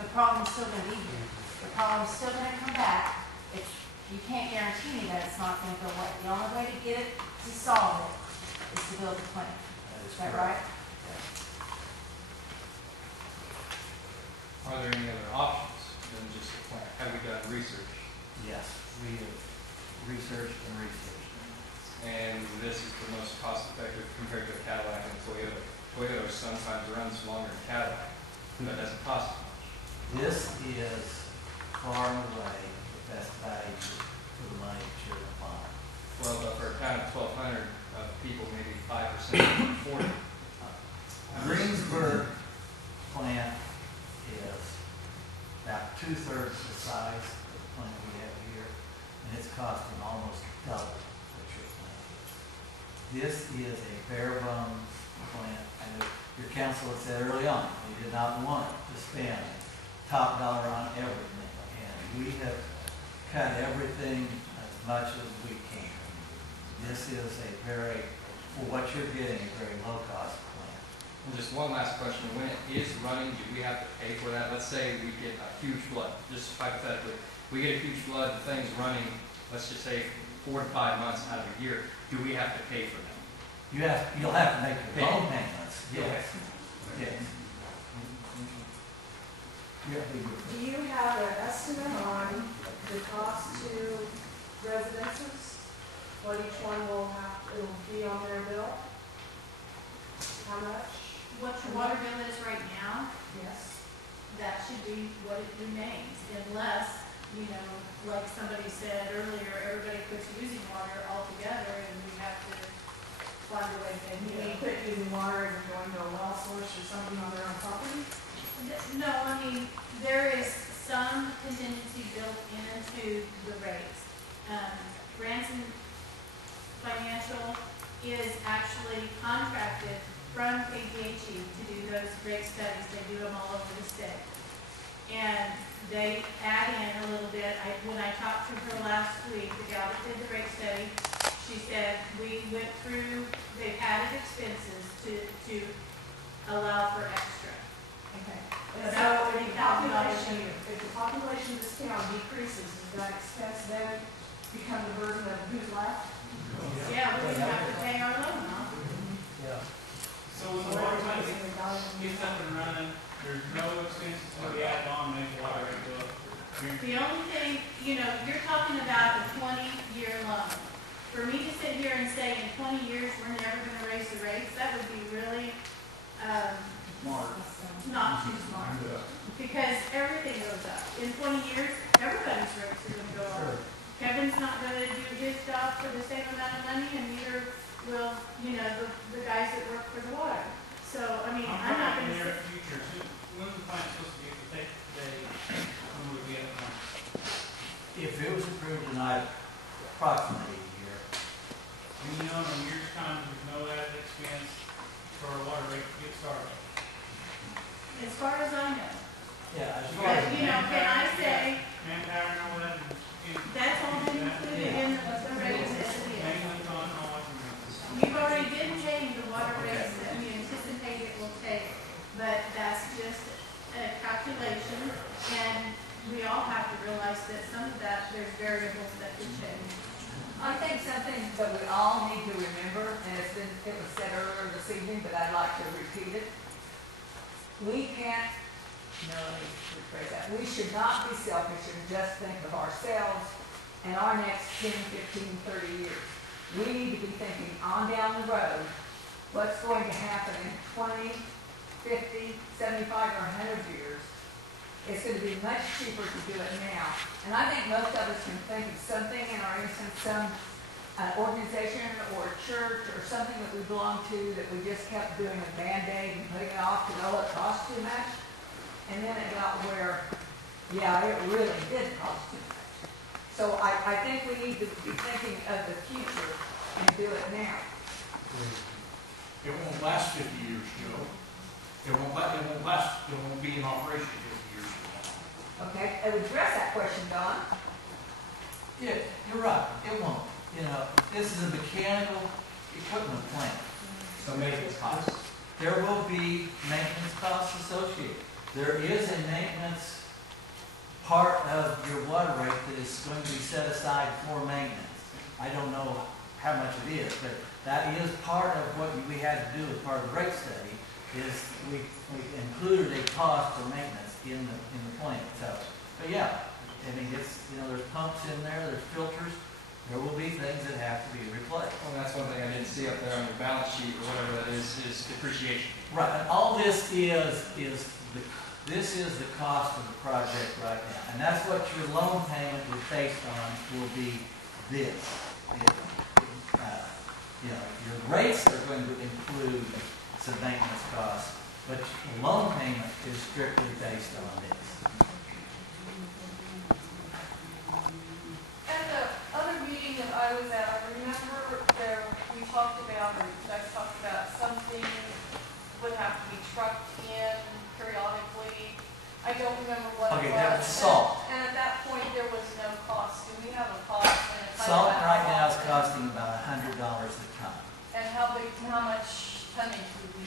the problem's still gonna be here. The problem's still gonna come back. You can't guarantee me that it's not gonna go away. The only way to get it, to solve it, is to build a plant. Is that right? Are there any other options than just a plant? Have we done research? Yes, we have researched and researched. And this is the most cost effective compared to a Cadillac and Toyota. Toyota sometimes runs longer than Cadillac, but doesn't cost as much. This is far and away the best value for the money that you're going to find. Well, but for a town of 1,200 people, maybe 5% can afford it. Greensburg plant is about 2/3 the size of the plant we have here, and it's costing almost double what your plant is. This is a bare bones plant, and your council had said early on, we did not want to spend top dollar on everything, and we have cut everything as much as we can. This is for what you're getting, a very low cost plant. And just one last question. When it is running, do we have to pay for that? Let's say we get a huge flood, just hypothetically. We get a huge flood, the thing's running, let's just say 4 to 5 months out of a year. Do we have to pay for that? You'll have to make your own payments. Yes. Yes. Do you have an estimate on the cost to residences? What each one it'll be on their bill? How much? What your water bill is right now, Yes. that should be what it remains. things, unless, you know, like somebody said earlier, everybody quits using water altogether and we have to find a way to pay. You mean quit using water and going to a well source or something on their own property? No, I mean, there is some contingency built into the rates. Branson Financial is actually contracted from KDHE to do those rate studies. They do them all over the state. And they add in a little bit. When I talked to her last week, the gal that did the rate study, she said we went through, they've added expenses to allow for extra. Okay. About So if the population of this town decreases, does that expense then become the burden of who's left? Yeah, we didn't have to pay our loan off. Yeah. So when the water plant gets up and running, there's no expenses to be added on to make the water rate go up. The only thing, you know, you're talking about a 20-year loan. For me to sit here and say in 20 years we're never going to raise the rates, that would be really not too smart. Because everything goes up. In 20 years, everybody's rates are going to go up. Kevin's not going to do his job for the same amount of money, and neither will, you know, the guys that work for the water. So, I mean, I'm not going to near say. future. So when's the plant supposed to be able to take today? When would we get it done? If it was approved tonight, approximately a year. And you know, in a year's time, there's no added expense for our water rate to get started. As far as I know. Yeah, as far But, as. you know, can I say, Manpower and all that. that's all been included in the rates as it is. Maintenance on all that. You've already been paying the water rates that we anticipate it will take, but that's just a calculation, and we all have to realize that some of that, there's variables that could change. I think something that we all need to remember, and it was said earlier this evening, but I'd like to repeat it. We can't, no, let me rephrase that. We should not be selfish and just think of ourselves and our next 10, 15, 30 years. We need to be thinking on down the road, what's going to happen in 20, 50, 75, or 100 years. It's going to be much cheaper to do it now. And I think most of us can think of something in our instance, some organization or church or something that we belong to that we just kept doing a Band-Aid and putting it off because, oh, it costs too much. And then it got where, yeah, it really did cost too much. So I think we need to be thinking of the future and do it now. It won't last 50 years, Joe. It won't be in operation 50 years from now. Okay, I would address that question, Don. Yeah, you're right, it won't. You know, this is a mechanical equipment plant. So maintenance costs. There will be maintenance costs associated. There is a maintenance part of your water rate that is going to be set aside for maintenance. I don't know how much it is, but that is part of what we had to do as part of the rate study, is we included a cost for maintenance in the plant. So, but yeah, I mean, it's, you know, there's pumps in there, there's filters. There will be things that have to be replaced. Well, that's one thing I didn't see up there on your balance sheet or whatever that is depreciation. Right, and all this is the cost of the project right now. And that's what your loan payment is based on, will be this. You know, your rates are going to include some maintenance costs, but the loan payment is strictly based on this. At the other meeting that I was at, I remember we talked about, or you guys talked about something would have to be trucked in periodically. I don't remember what it was. Okay, that was salt. And at that point, there was no cost. Do we have a cost? And a Salt time right now is cost? costing about $100 a ton. And how much tonnage do we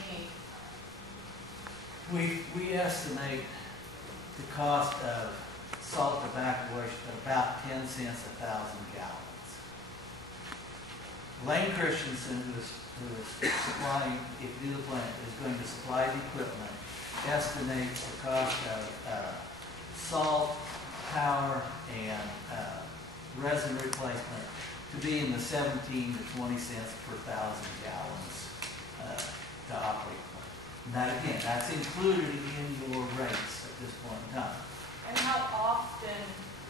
need? We estimate the cost of salt evacuation at about 10 cents a 1,000 gallons. Lane Christensen, who is supplying, if you do the plant, is going to supply the equipment, estimates the cost of salt, power, and resin replacement to be in the 17 to 20 cents per 1,000 gallons to operate. And that, again, that's included in your rates at this point in time. And how often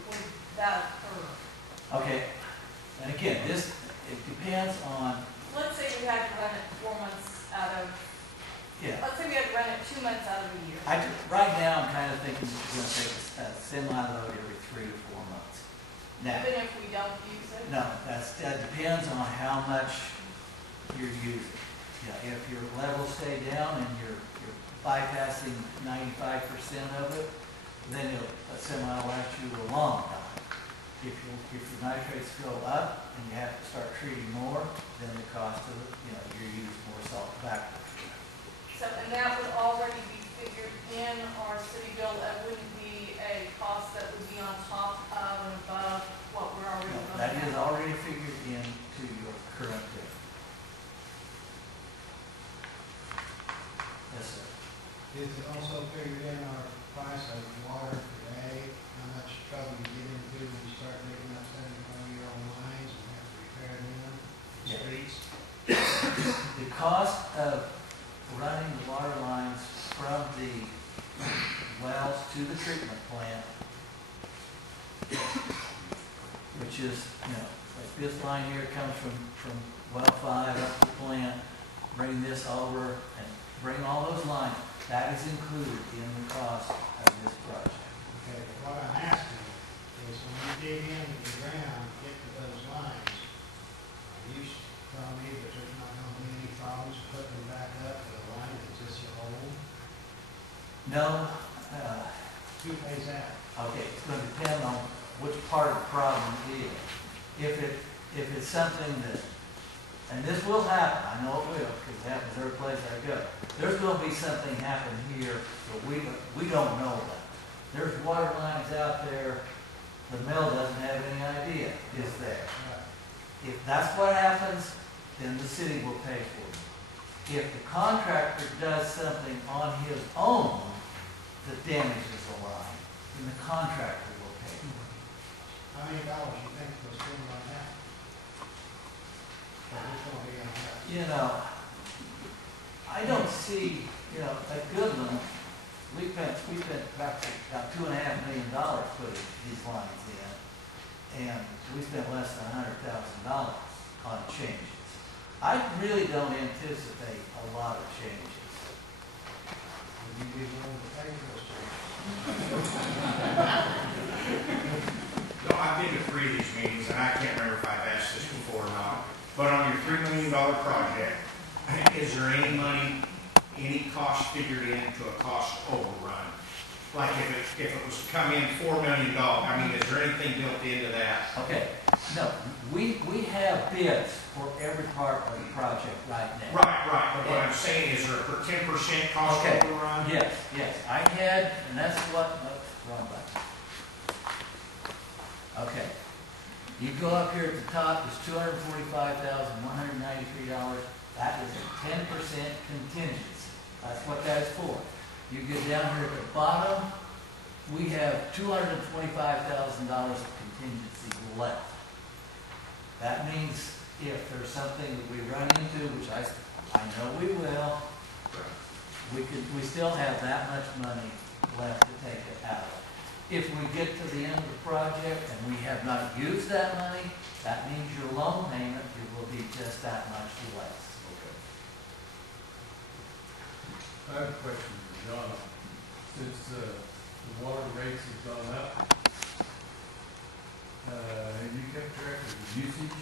would that occur? Okay, and again, this, it depends on, Let's say we had to run it 4 months out of, yeah. let's say we had to run it 2 months out of a year. Right now, I'm kind of thinking it's gonna take a semi-load every 3 to 4 months. Now, Even if we don't use it? no, that depends on how much you're using. Yeah, if your levels stay down and you're bypassing 95% of it, then a semi will last you a long time. If your nitrates go up and you have to start treating more, then the cost of it, you're using more salt back. So, and that would already be figured in our city bill, that wouldn't be a cost that would be on top of and above what we're already No, going to that have. is already figured into your current bill. Yes, sir. Is it also figured in our price of water today, how much trouble you get into when you start making up 75-year-old lines and have to repair them, Yeah. streets? The cost of running the water lines from the wells to the treatment plant, which is, like this line here comes from well 5 up to the plant, bring this over and bring all those lines, that is included in the cost of this project. Okay, but what I'm asking is when you dig into the ground, get to those lines, you tell me that there's not gonna be any problems putting them back up to the line that's just old? No, Who pays that? okay, it's going to depend on which part of the problem it is. If it's something that, and this will happen, I know it will, because it happens every place I go. There's going to be something happen here that we don't know about. There's water lines out there, the mill doesn't have any idea is there. If that's what happens, then the city will pay for it. If the contractor does something on his own that damages the line, then the contractor will pay for it. How many dollars you think we'll spend on that? Or who's gonna be on that? I don't see, at Goodland, we spent about $2.5 million putting these lines in, and we spent less than $100,000 on changes. I really don't anticipate a lot of changes. Would you be willing to pay for those changes? No, I've been to 3 of these meetings, and I can't remember if I've asked this before or not, but on your $3 million project, is there any cost figured into a cost overrun? Like if it was to come in $4 million, I mean, is there anything built into that? Okay, no, we have bids for every part of the project right now. Right, but what I'm saying is there a 10% cost Okay. overrun? Yes, I had, and that's what's wrong button. Okay. You go up here at the top, it's $245,193. That is a 10% contingency. That's what that is for. You get down here at the bottom, we have $225,000 of contingency left. That means if there's something that we run into, which I know we will, we still have that much money left to take it out of. If we get to the end of the project and we have not used that money, that means your loan payment will be just that much less. I have a question for John. Since the water rates have gone up, have you kept track of the usage?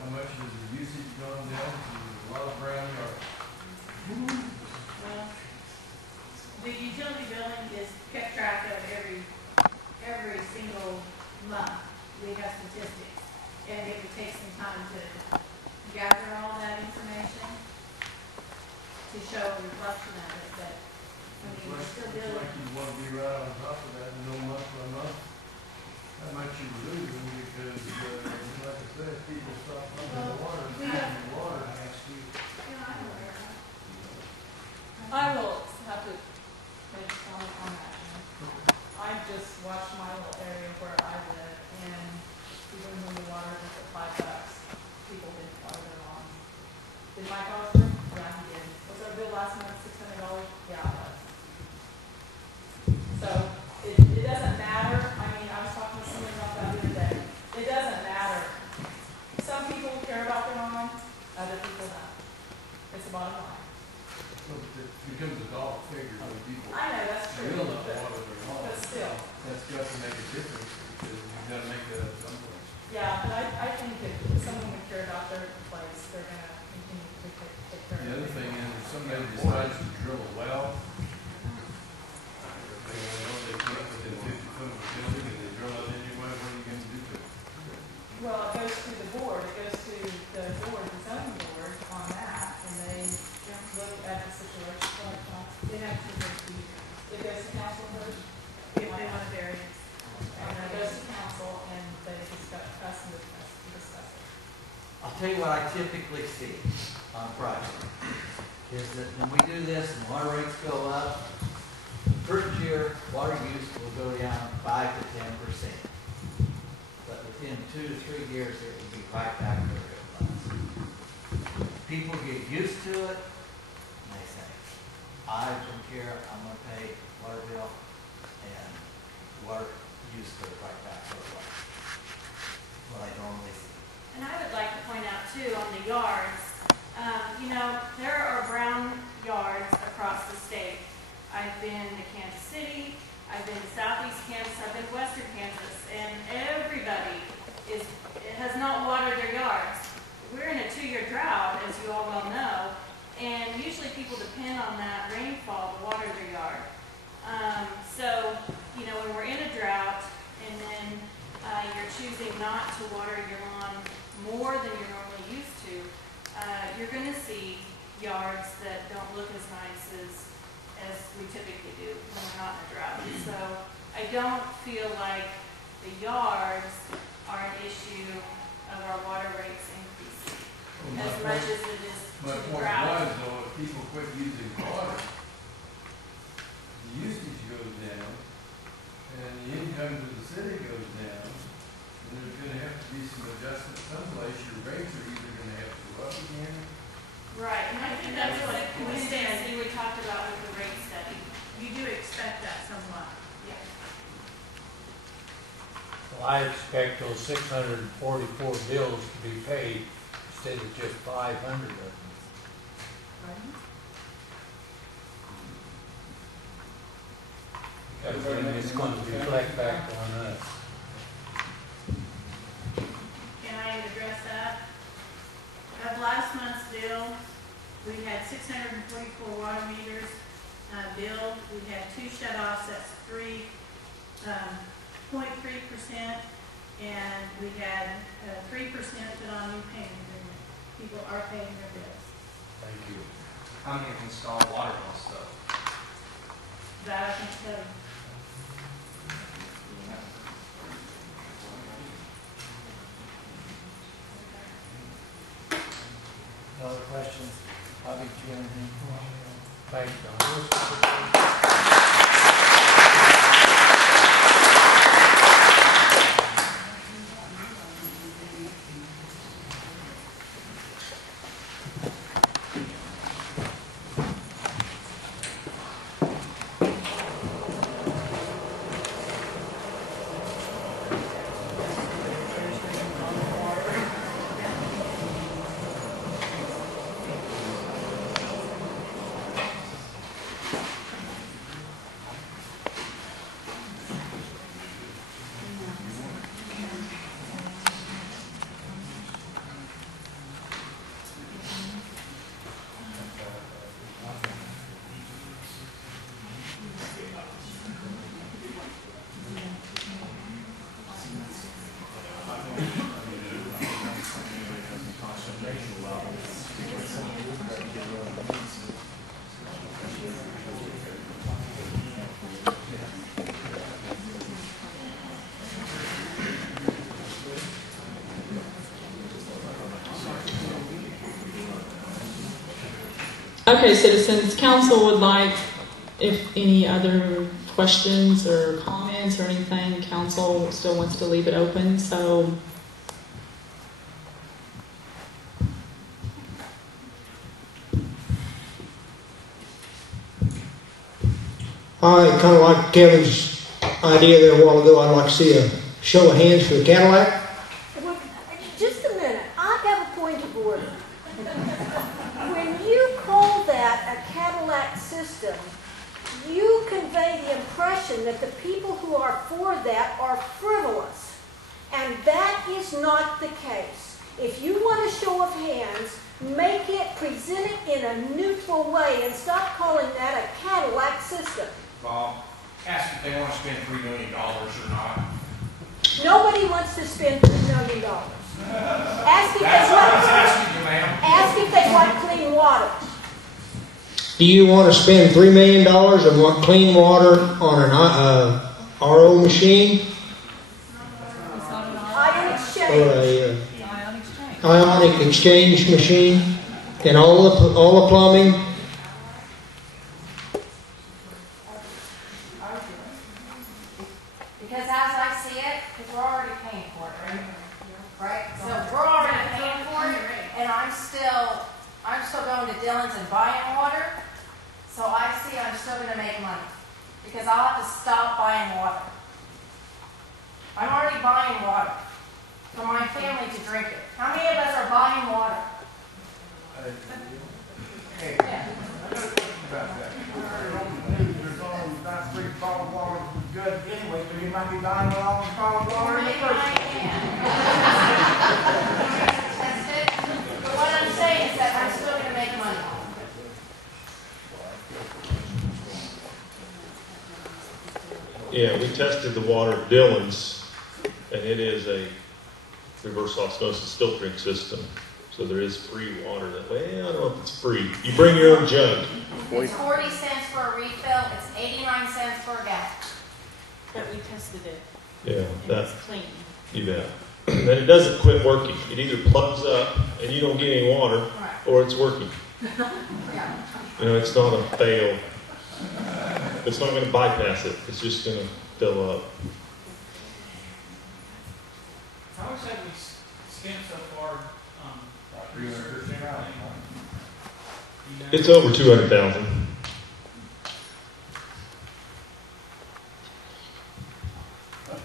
How much has the usage gone down to a lot of brown yards? Well, the utility billing is kept track of every single month. We have statistics, and it would take some time to gather all that information to show a reflection of it, but, we're still It's billing. like you want to be right on top of that and know month by month how much you're losing because, like I said, people stop pumping the water and treating the water. Yeah, I'm aware of that. I will have to make a comment on that. I just watched my little area where I live, and even when the water was at $5, people didn't water their lawns. Did Mike Osborne? Yeah, he did. Was our bill last month $600? Yeah, it was. So make a difference, because you've got to make that up someplace. Yeah, but I think if someone would care about their place, they're gonna continue to take care of it. The other thing is, if somebody decides to drill a well, they can't within 50 foot of a building, and they drill it anyway, what are you gonna do to it? Well, it goes to the board, it goes to the board, the zoning board on that, and they look at the situation. They have to go to, It goes to council first, if they want a variance. and then it goes to council, and they discuss it. I'll tell you what I typically see on a project, is that when we do this and water rates go up, first year, water use will go down 5 to 10%. But within 2 to 3 years, it will be right back where it was. People get used to it, and they say, I don't care, I'm gonna pay water bill, and water use goes right back where it was. What I normally see. And I would like to point out too, on the yards, there are brown yards across the state. I've been to Kansas City, I've been to southeast Kansas, I've been to western Kansas, and everybody has not watered their yards. We're in a 2-year drought, as you all well know, and usually people depend on that rainfall to water their yard. So, when we're in a drought, and then you're choosing not to water your lawn more than you're normally used to, you're going to see yards that don't look as nice as we typically do when we're not in a drought. So I don't feel like the yards are an issue of our water rates increasing as much as it is My to the point drought. was, though, if people quit using water, the usage goes down, and the income to the city goes down, and there's gonna have to be some adjustment someplace. Your rates are either gonna have to go up again. Right, and I think that's what contingency we talked about with the rate study. You do expect that somewhat. Yeah. Well, I expect those 644 bills to be paid instead of just 500 of them. Because then it's going to reflect back on us. Can I address that? Of last month's bill, we had 644 water meters billed. We had 2 shut-offs, that's 3.3%, and we had 3% put on new payment agreement. People are paying their bills. Thank you. How many have installed water wells though? That I can tell you. No other questions? Bobby, do you have anything? Thanks, Don. Okay, citizens, council would like, if any other questions or comments or anything, council still wants to leave it open, so. I kind of like Kevin's idea there a while ago. I'd like to see a show of hands for the Cadillac. Well, just a minute, I have a point of order. When you call that a Cadillac system, you convey the impression impression that the people who are for that are frivolous. And that is not the case. If you want a show of hands, make it, present it in a neutral way and stop calling that a Cadillac system. Bob, ask if they want to spend $3 million or not. Nobody wants to spend $3 million. Ask if they want clean water. Do you want to spend $3 million and want clean water on an RO machine? Ion exchange. Or a ionic exchange machine? And all the plumbing? Because as I see it, because we're already paying for it, right? Right? So we're already paying for it, and I'm still going to Dillon's and buying water. So I see I'm still going to make money because I'll have to stop buying water. I'm already buying water for my family to drink it. How many of us are buying water? Hey, Yeah. I got a question about that. There's only about 3 bottled water good anyway, so you might be buying a lot of bottled water in the first place. Test it. But what I'm saying is that I'm still going to make money. Yeah, we tested the water at Dillon's, and it is a reverse osmosis filtering system. So there is free water that way. I don't know if it's free. You bring your own jug. It's 40 cents for a refill. It's 89 cents for a gallon. But we tested it. Yeah, And that's it's clean. you bet. And it doesn't quit working. It either plugs up and you don't get any water, or it's working. You know, it's not a fail. It's not going to bypass it. It's just going to fill up. How much have we spent so far? Research and everything? It's over 200,000.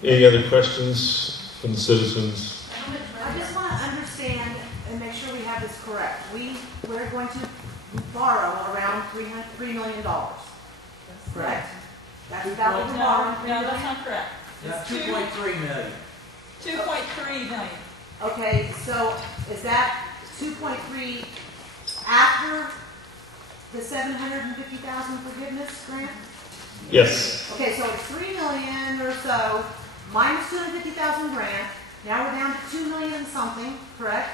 Any other questions from the citizens? I just want to understand and make sure we have this correct. We're going to borrow around $3 million. Correct? That's about what we're borrowing. No, that's not correct. That's 2.3 million. 2.3 million. Okay, so is that 2.3 after the 750,000 forgiveness grant? Yes. Okay, so it's 3 million or so minus 250,000 grant. Now we're down to 2 million something, correct?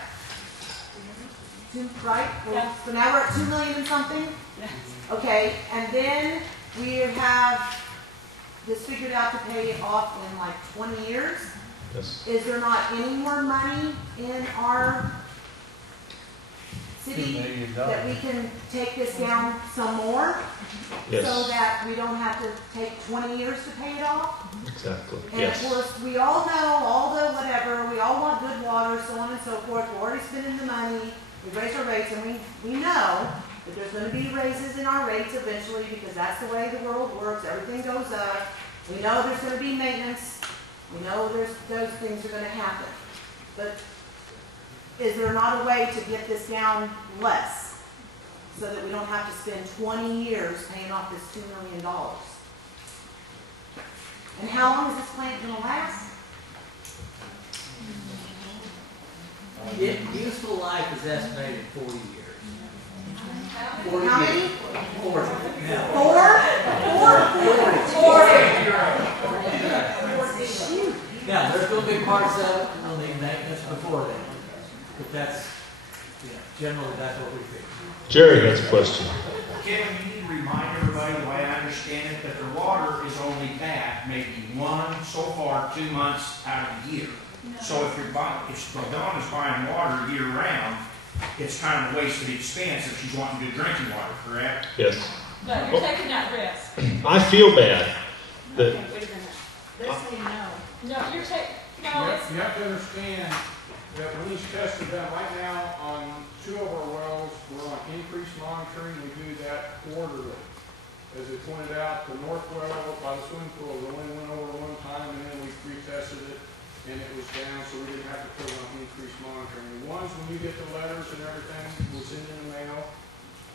Right? Yeah. So now we're at 2 million and something? Yes. Okay, and then we have this figured out to pay it off in like 20 years. Yes. Is there not any more money in our city that we can take this down some more? Yes. So that we don't have to take 20 years to pay it off? Exactly. And Yes. of course, we all know, all the whatever, we all want good water, so on and so forth. We're already spending the money, we raise our rates, and we know that there's going to be raises in our rates eventually because that's the way the world works. Everything goes up. We know there's going to be maintenance. We know those things are going to happen. But is there not a way to get this down less so that we don't have to spend 20 years paying off this $2 million? And how long is this plant going to last? Useful life is estimated 40 years. How many? 40. Yeah. 4? Now, there's going to be parts of it that will need maintenance before then. But that's, generally that's what we think. Jerry has a question. Kevin, you need to remind everybody, the way I understand it, that the water is only bad maybe 2 months out of the year. So if Dawn is buying water year round, it's kind of a wasted expense if she's wanting good drinking water, correct? Yes. No, you're taking that risk. I feel bad that Okay, wait a minute. They're saying no. No, you're taking, no, it's. You have to understand that when these tests are done right now on 2 of our wells, we're on increased monitoring. We do that quarterly. As it pointed out, the north well by the swimming pool, we only went over one time and then we retested it and it was down, so we didn't have to put it on increased monitoring. The ones when you get the letters and everything, we'll send in the mail.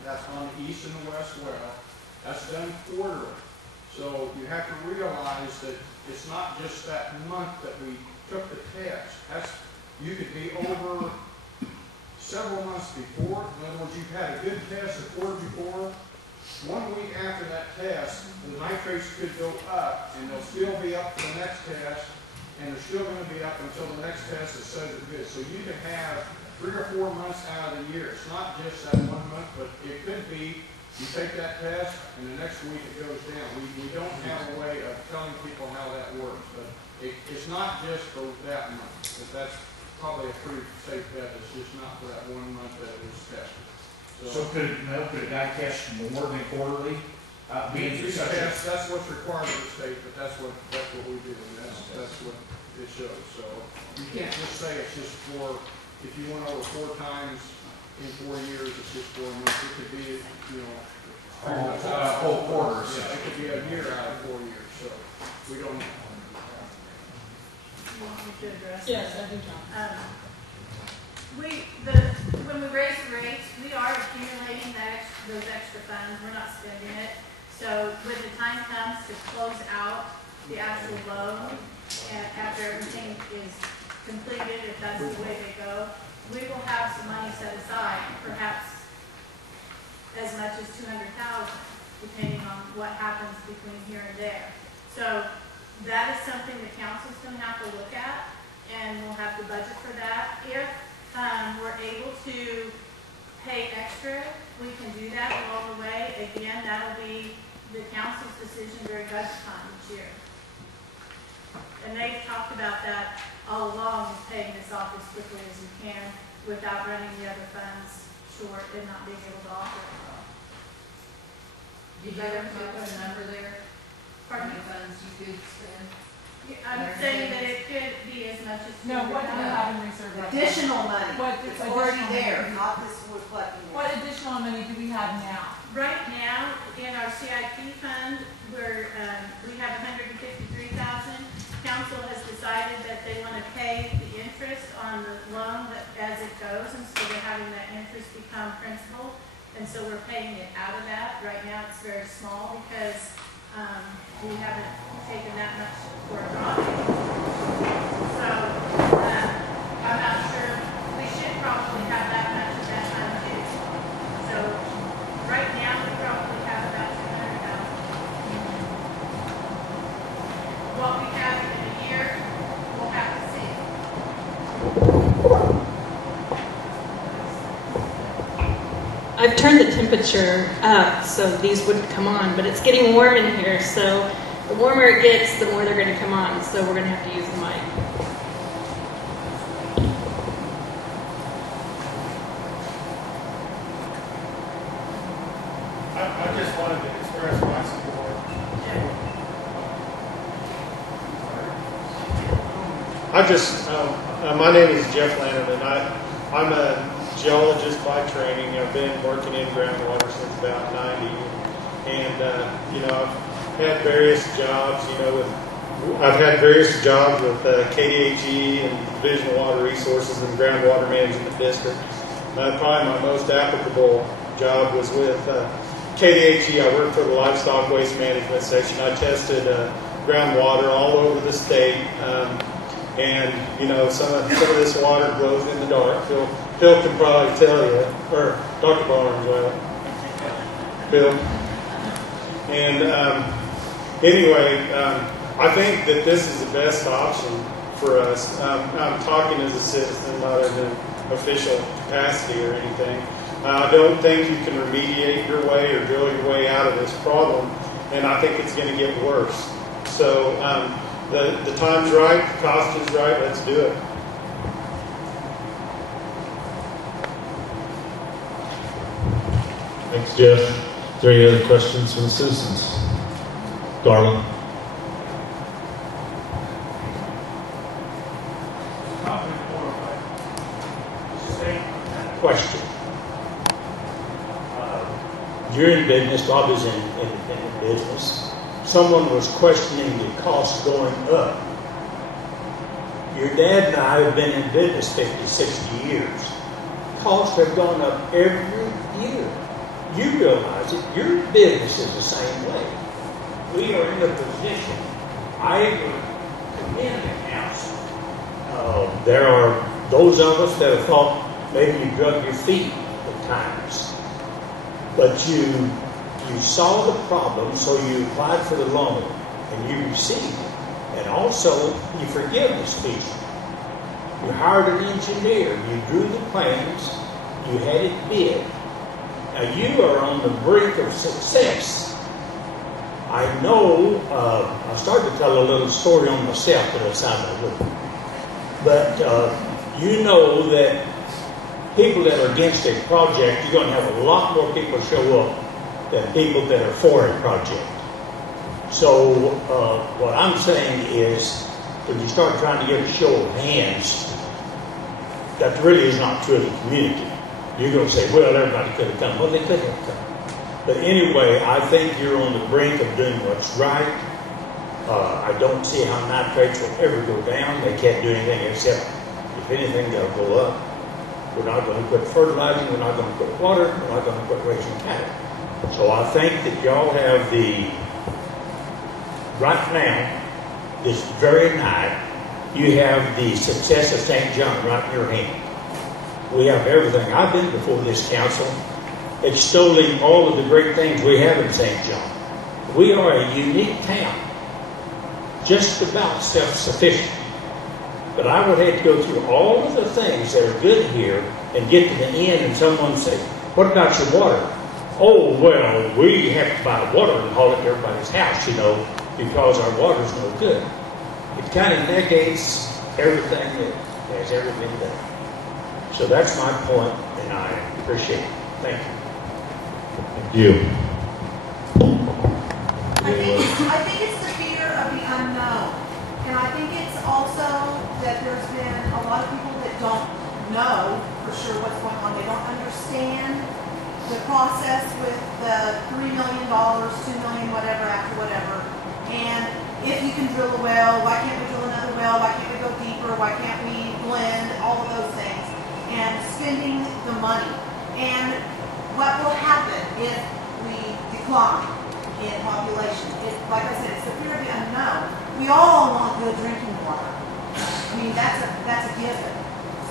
That's on the east and the west well. That's done quarterly. So you have to realize that it's not just that month that we took the test. You could be over several months before. In other words, you've had a good test a quarter before. 1 week after that test, the nitrates could go up, and they'll still be up for the next test, and they're still going to be up until the next test that says it's good. So you can have 3 or 4 months out of the year. It's not just that 1 month, but it could be you take that test, and the next week it goes down. We don't have a way of telling people how that works, but it's not just for that month. But that's probably a pretty safe bet. It's just not for that 1 month that it was tested. So could a guy test more than quarterly? That's what's required of the state, but that's what we do, and that's what it shows. So you can't just say it's just for, if you went over 4 times in 4 years, it's just 4 months. It could be, whole quarters. Yeah, it could be a year out of 4 years, so we don't know. You want me to address Yes, that? I do, John. When we raise the rates, we are accumulating those extra funds. We're not spending it. So when the time comes to close out the actual loan, and after everything is completed, if that's the way they go, we will have some money set aside, perhaps as much as $200,000, depending on what happens between here and there. So that is something the council's going to have to look at, and we'll have to budget for that. If we're able to pay extra, we can do that along the way. Again, that'll be the council's decision during budget time each year. And they've talked about that all along, is paying this off as quickly as we can without running the other funds short and not being able to offer it all. Did you ever put a number there? Pardon me? Funds you could spend? I'm saying that it could be as much as. No, what do we have in reserve right now? Additional money. What It's additional already there, money? not this we're collecting. What additional money do we have now? Right now, in our CIP fund, we have $153,000. Council has decided that they want to pay the interest on the loan as it goes, and so they're having that interest become principal. And so we're paying it out of that. Right now, it's very small because we haven't taken that much for a drawing. So I'm not sure. We should probably have that much at that time too. So right now, we probably have about $200,000. What we have in a year, we'll have to see. I've turned the temperature up so these wouldn't come on, but it's getting warm in here, so the warmer it gets, the more they're going to come on, so we're going to have to use the mic. I just wanted to express my support. My name is Jeff Lannon, and I'm a geologist by training. I've been working in groundwater since about 90, and I've had various jobs. I've had various jobs with KDHE and Division of Water Resources and Groundwater Management District. Probably my most applicable job was with KDHE. I worked for the Livestock Waste Management Section. I tested groundwater all over the state, and some of this water glows in the dark. Phil can probably tell you, or Dr. Barnes, Phil. And anyway, I think that this is the best option for us. I'm talking as a citizen, not in an official capacity or anything. I don't think you can remediate your way or drill your way out of this problem, and I think it's going to get worse. So the time's right, the cost is right, let's do it. Thanks, Jeff. Is there any other questions from the citizens? Darla? Question. You're in business, Bob is in independent business. Someone was questioning the cost going up. Your dad and I have been in business 50, 60 years. Costs have gone up every year. You realize it. Your business is the same way. we are in a position, I would commend the council. There are those of us that have thought maybe you drug your feet at times. But you saw the problem, so you applied for the loan, and you received it. And also, you forgiveness feature. You hired an engineer, you drew the plans, you had it bid. Now you are on the brink of success. I know, I started to tell a little story on myself, but it's not my little. But you know that people that are against a project, you're going to have a lot more people show up than people that are for a project. So what I'm saying is, when you start trying to get a show of hands, that really is not true of the community. You're going to say, well, everybody could have come. Well, they could have come. But anyway, I think you're on the brink of doing what's right. I don't see how nitrates will ever go down. They can't do anything except, if anything, they'll go up. We're not going to quit fertilizing. We're not going to quit water. We're not going to quit raising cattle. So I think that y'all have the, right now, this very night, you have the success of St. John right in your hand. We have everything. I've been before this council extolling all of the great things we have in St. John. We are a unique town, just about self-sufficient. But I would have to go through all of the things that are good here and get to the end and someone say, what about your water? Oh, well, we have to buy water and haul it to everybody's house, you know, because our water's no good. It kind of negates everything that has ever been done. So that's my point, and I appreciate it. Thank you. Thank you. I think it's the fear of the unknown. And I think it's also that there's been a lot of people that don't know for sure what's going on. They don't understand the process with the $3 million, $2 million, whatever, after whatever. And if you can drill a well, why can't we drill another well? Why can't we go deeper? Why can't we blend? All of those things. And spending the money. And what will happen if we decline in population? Like I said, it's the fear of the unknown. We all want good drinking water. I mean, that's a given.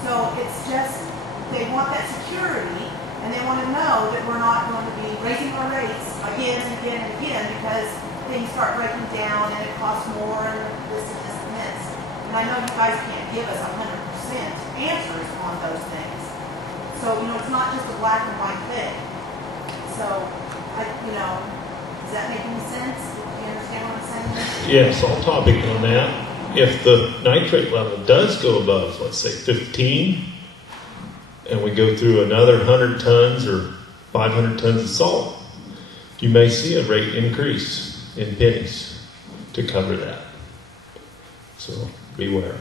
So it's just, they want that security, and they want to know that we're not going to be raising our rates again and again and again because things start breaking down and it costs more and this and this and this. And I know you guys can't give us 100% answers on those things. So, you know, it's not just a black and white thing. So, does that make any sense? Do you understand what I'm saying? Yes, I'll topic on that. If the nitrate level does go above, let's say 15, and we go through another 100 tons or 500 tons of salt, you may see a rate increase in pennies to cover that. So beware.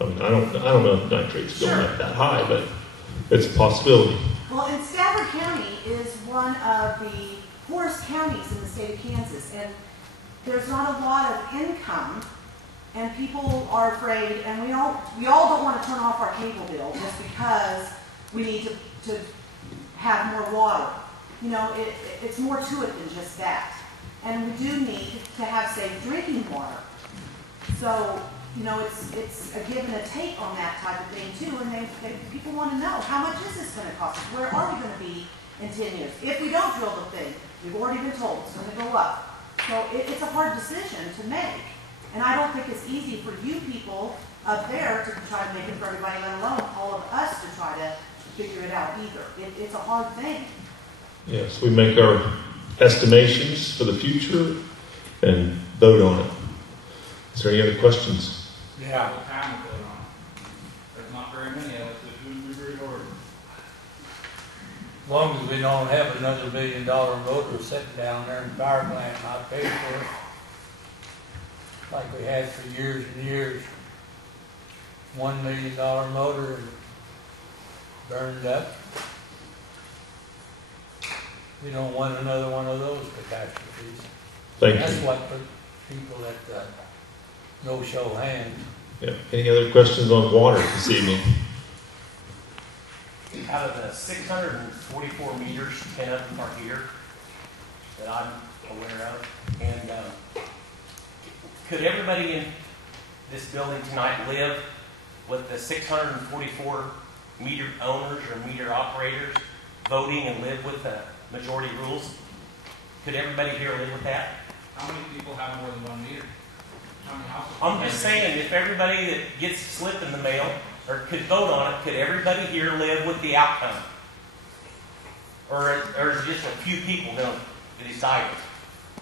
I mean, I don't know if nitrate's going up that high, but it's a possibility. Well, and Stafford County is one of the poorest counties in the state of Kansas, and there's not a lot of income, and people are afraid, and we all don't want to turn off our cable bill just because we need to have more water. You know, it's more to it than just that. And we do need to have safe drinking water. So, you know, it's a give and a take on that type of thing too, and people want to know, how much is this going to cost us? Where are we going to be in 10 years? If we don't drill the thing, we've already been told it's going to go up. So it's a hard decision to make. And I don't think it's easy for you people up there to try to make it for everybody, let alone all of us to try to figure it out either. It's a hard thing. Yes, we make our estimations for the future and vote on it. Is there any other questions? Yeah. What time is it on? There's not very many of us that do very hard. As long as we don't have another $1 million motor sitting down there in the power plant not paid for, like we had for years and years. $1 million motor burned up. We don't want another one of those catastrophes. Thank That's you. what put people at no show hands. Yeah. Any other questions on water this evening? Out of the 644 meters, 10 of them are here that I'm aware of. And could everybody in this building tonight live with the 644 meter owners or meter operators voting and live with the majority rules? Could everybody here live with that? How many people have more than 1 meter? How many households? I'm just saying, if everybody that gets a slip in the mail or could vote on it, could everybody here live with the outcome? Or is just a few people going to decide it?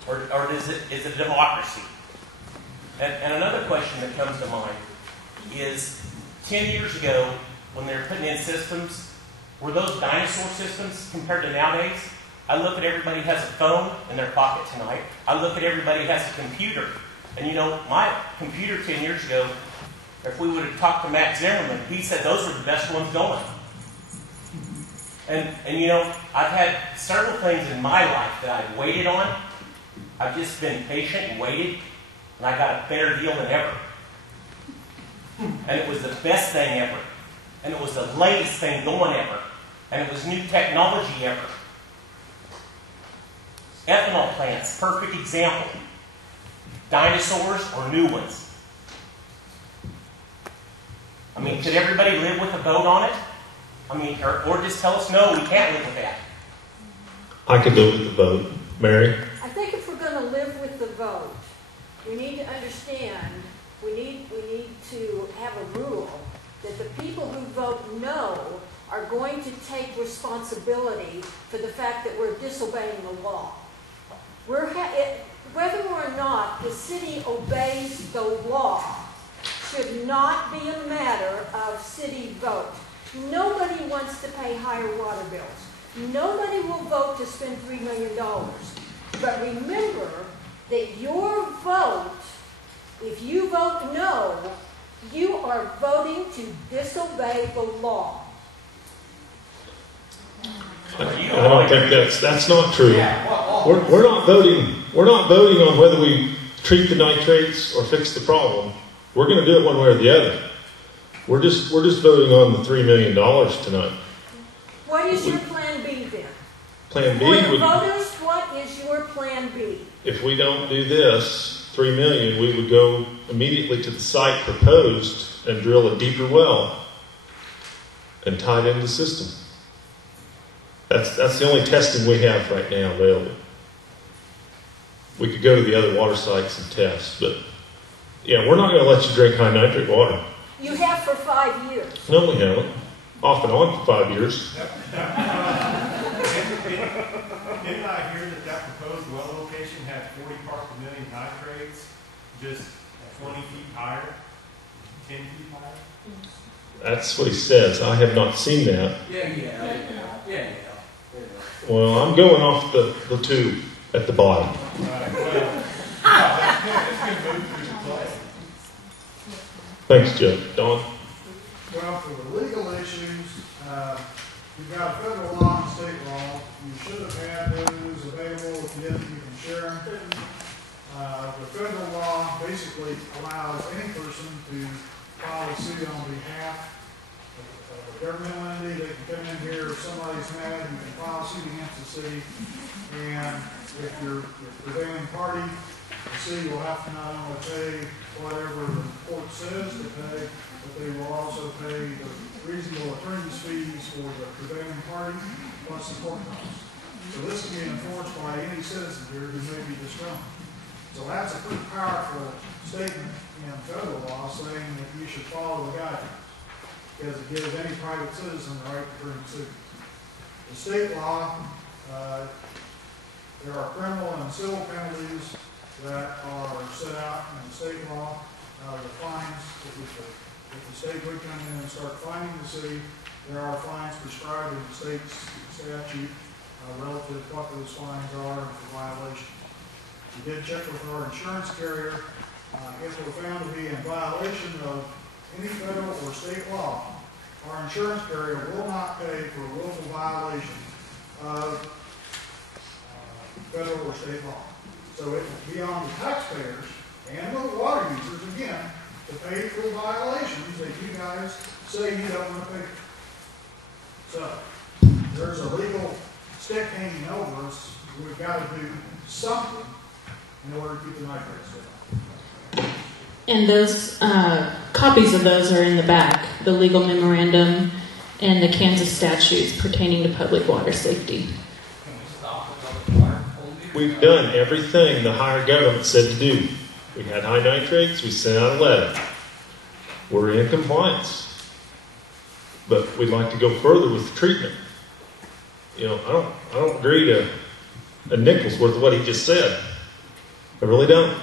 Or is it a democracy? And another question that comes to mind is 10 years ago, when they were putting in systems, were those dinosaur systems compared to nowadays? I look at everybody has a phone in their pocket tonight. I look at everybody has a computer. And you know, my computer 10 years ago, if we would have talked to Matt Zimmerman, he said those were the best ones going. And you know, I've had several things in my life that I've waited on. I've just been patient and waited, and I got a better deal than ever. And it was the best thing ever. And it was the latest thing going ever. And it was new technology ever. Ethanol plants, perfect example. Dinosaurs or new ones? I mean, could everybody live with a vote on it? I mean, or just tell us, no, we can't live with that. I could live with the vote. Mary? I think if we're going to live with the vote, we need to understand, we need to have a rule that the people who vote no are going to take responsibility for the fact that we're disobeying the law. Whether or not the city obeys the law should not be a matter of city vote. Nobody wants to pay higher water bills. Nobody will vote to spend $3 million. But remember that your vote, if you vote no, you are voting to disobey the law. I don't think that's not true. We're not voting. We're not voting on whether we treat the nitrates or fix the problem. We're going to do it one way or the other. We're just voting on the $3 million tonight. What is your plan B then? Plan B For the would. voters, what is your plan B? If we don't do this, $3 million, we would go immediately to the site proposed and drill a deeper well and tie it into the system. That's the only testing we have right now available. We could go to the other water sites and test, but yeah, we're not going to let you drink high nitrate water. You have for 5 years. No, we haven't. Off and on for 5 years. Didn't I hear that proposed well location had 40 parts per million nitrates, just 20 feet higher, 10 feet higher? That's what he says. I have not seen that. Yeah. Well, I'm going off the tube at the bottom. Thanks, Joe. Don? Well, for the legal issues, you've got a federal law and state law. You should have had those available. If you didn't, you can share them. The federal law basically allows any person to file a suit on behalf of a governmental entity. They can come in here, if somebody's mad, you can file a suit against the city. And if you're the prevailing party, the city will have to not only pay whatever the court says to pay, but they will also pay the reasonable attorney's fees for the prevailing party plus the court costs. So this can be enforced by any citizen here who may be disgruntled. So that's a pretty powerful statement in federal law saying that you should follow the guidelines, because it gives any private citizen the right to bring suit. The state law, there are criminal and civil penalties that are set out in the state law. The fines, if the state would come in and start fining the city, there are fines prescribed in the state statute relative to what those fines are and for violation. We did check with our insurance carrier. If we're found to be in violation of any federal or state law, our insurance carrier will not pay for a willful violation of federal or state law. So it will be on the taxpayers and the water users, again, to pay for the violations that you guys say you don't want to pay for. So there's a legal stick hanging over us we've got to do something in order to keep the nitrates down. And those copies of those are in the back, the legal memorandum and the Kansas statutes pertaining to public water safety. We've done everything the higher government said to do. We had high nitrates, we sent out a letter. We're in compliance. But we'd like to go further with the treatment. You know, I don't agree to a nickel's worth of what he just said. I really don't.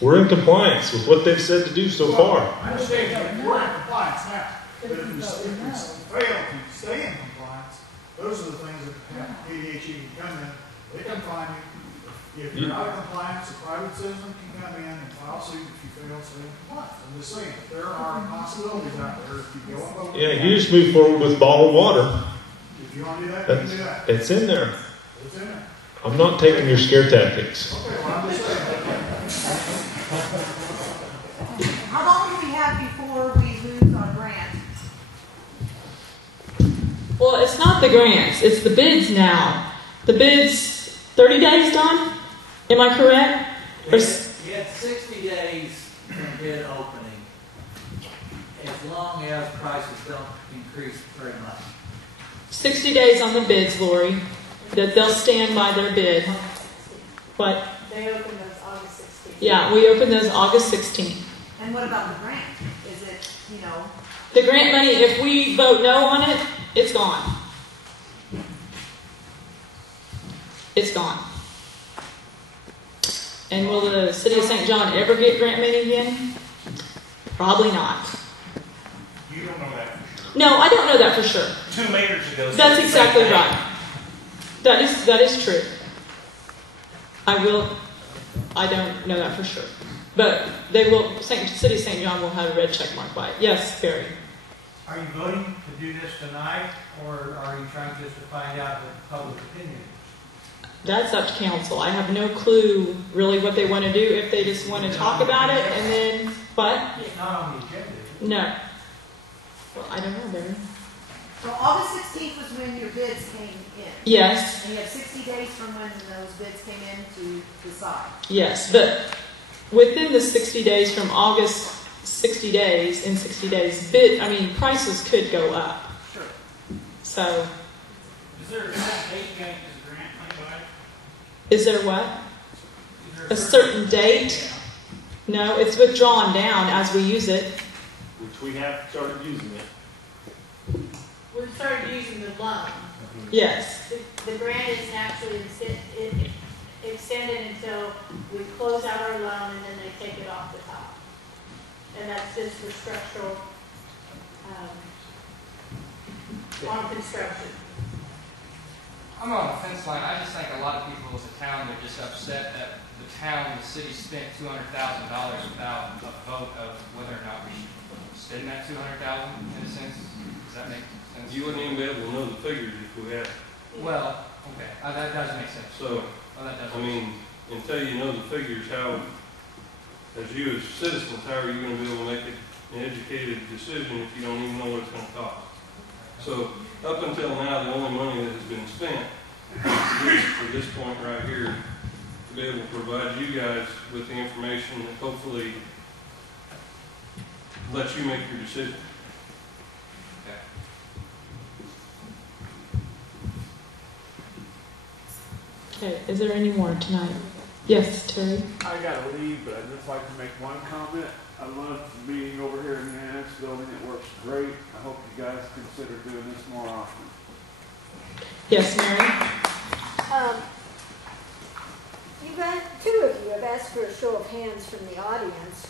We're in compliance with what they've said to do so far. I understand you're in compliance now, but if you fail to stay in compliance, those are the things that have ADHD can come in. They can find you. If you're not in compliance, a private citizen can come in and file suit if you fail to stay in compliance. I'm just saying, there are possibilities out there if you go and vote. Yeah, you just move forward with bottled water. If you want to do that, you can do that. It's in there. It's in there. I'm not taking your scare tactics. Okay, well, I'm just saying. How long do we have before we lose our grant? Well, it's not the grants, it's the bids now. The bids, 30 days, Don? Am I correct? You had 60 days from bid opening, as long as prices don't increase very much. 60 days on the bids, Lori, that they'll stand by their bid. What? They opened those August 16th. Yeah, we opened those August 16th. And what about the grant? Is it, you know? The grant money, if we vote no on it, it's gone. It's gone. And will the City of St. John ever get grant money again? Probably not. You don't know that for sure. No, I don't know that for sure. 2 mayors ago. That's exactly right. That is true. I don't know that for sure. But they will, City of St. John will have a red check mark by it. Yes, Barry. Are you voting to do this tonight, or are you trying just to find out what public opinion is? That's up to council. I have no clue really what they want to do, if they just want to talk about it and then, what? It's not on the agenda. No. Well, I don't know, Barry. So August 16th was when your bids came in? Yes. And you have 60 days from when those bids came in to decide? Yes, but within the 60 days from August, 60 days, prices could go up. Sure. So, Is there a date going to grant money by? is there what? A certain date? No, it's withdrawn down as we use it. Which we have started using it. We started using the loan. Yes. The grant isn't actually extended until we close out our loan and then they take it off the top. And that's just for structural, on construction. I'm on the fence line. I just think a lot of people as a town are just upset that the city spent $200,000 without a vote of whether or not we should spend that $200,000 in a sense. Does that make sense? You wouldn't even be able to know the figures if we had. Well, okay, that does make sense. So, that does I mean, until you know the figures, as you as citizens, how are you going to be able to make an educated decision if you don't even know what it's going to cost? So, up until now, the only money that has been spent is for this point right here to be able to provide you guys with the information that hopefully lets you make your decision. Okay, is there any more tonight? Yes, Terry? I gotta leave, but I'd just like to make one comment. I love the meeting over here in the annex building. It works great. I hope you guys consider doing this more often. Yes, Mary? Two of you have asked for a show of hands from the audience.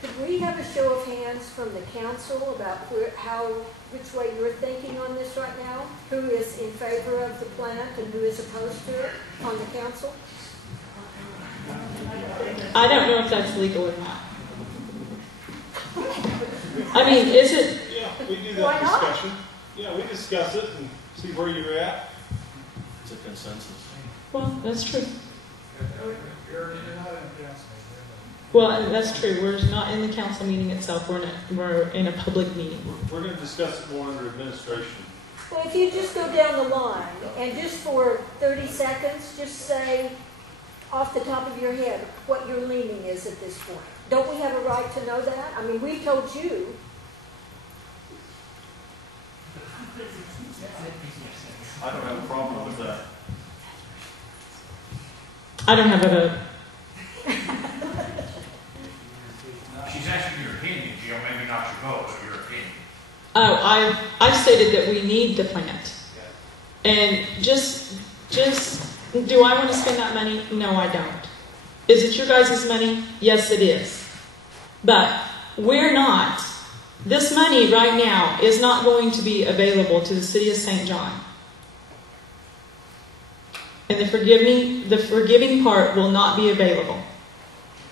Could we have a show of hands from the council about which way you're thinking on this right now? Who is in favor of the plant and who is opposed to it on the council? I don't know if that's legal or not. I mean, is it? Yeah, we do Why that not? discussion. Yeah, we discuss it and see where you're at. It's a consensus. Well, that's true. You're not in the council. Well, that's true. We're not in the council meeting itself. We're in a public meeting. We're going to discuss it more under administration. Well, if you just go down the line and just for 30 seconds, just say off the top of your head what your leaning is at this point. Don't we have a right to know that? I mean, we've told you. I don't have a problem with that. I don't have a vote. She's asking your opinion, Jill, maybe not your vote, but your opinion. Oh, I've stated that we need the plant. And just, do I want to spend that money? No, I don't. Is it your guys' money? Yes, it is. But we're not. This money right now is not going to be available to the city of St. John. And the forgiving part will not be available.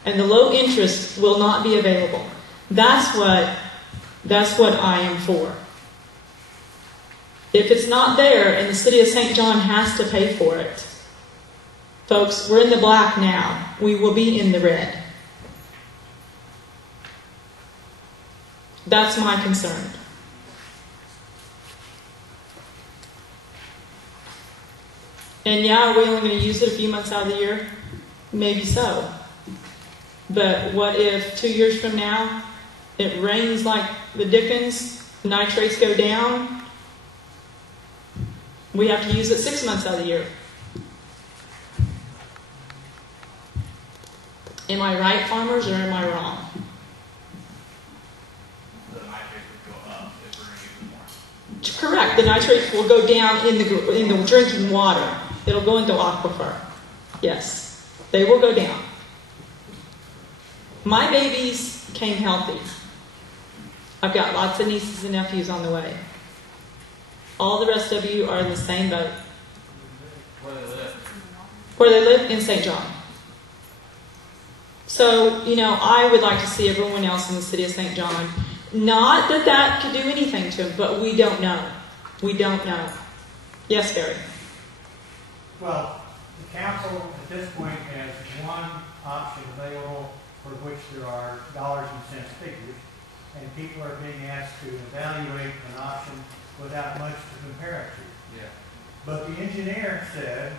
And the low interest will not be available. That's what I am for. If it's not there and the city of St. John has to pay for it, folks, we're in the black now. We will be in the red. That's my concern. And yeah, are we only going to use it a few months out of the year? Maybe so. But what if 2 years from now it rains like the dickens, nitrates go down, we have to use it 6 months out of the year? Am I right, farmers, or am I wrong? The nitrates would go up if we're going to use it more. Correct. The nitrates will go down in the drinking water. It'll go into aquifer. Yes, they will go down. My babies came healthy. I've got lots of nieces and nephews on the way. All the rest of you are in the same boat. Where they live? Where they live? In St. John. So, I would like to see everyone else in the city of St. John. Not that that could do anything to them, but we don't know. We don't know. Yes, Barry? Well, the council at this point has one option available for which there are dollars and cents figures, and people are being asked to evaluate an option without much to compare it to. Yeah. But the engineer said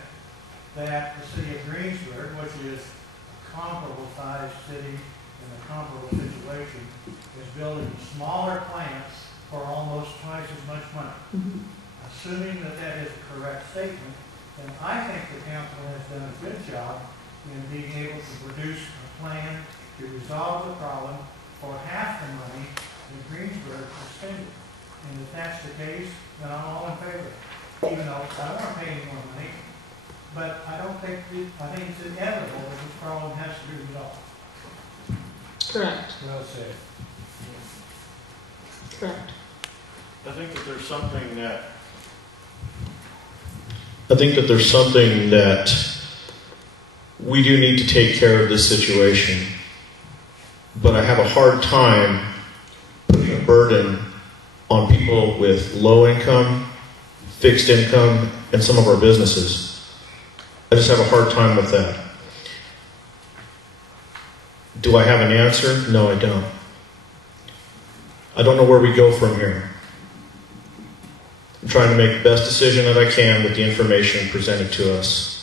that the city of Greensburg, which is a comparable sized city in a comparable situation, is building smaller plants for almost twice as much money. Mm-hmm. Assuming that that is a correct statement, then I think the council has done a good job in being able to produce a plan to resolve the problem for half the money that Greensburg is spending. And if that's the case, then I'm all in favor. Even though I don't want to pay any more money, but I think it's inevitable that this problem has to be resolved. Correct. Well said. Correct. I think that there's something that we do need to take care of this situation, but I have a hard time putting a burden on people with low income, fixed income, and some of our businesses. I just have a hard time with that. Do I have an answer? No, I don't. I don't know where we go from here. I'm trying to make the best decision that I can with the information presented to us.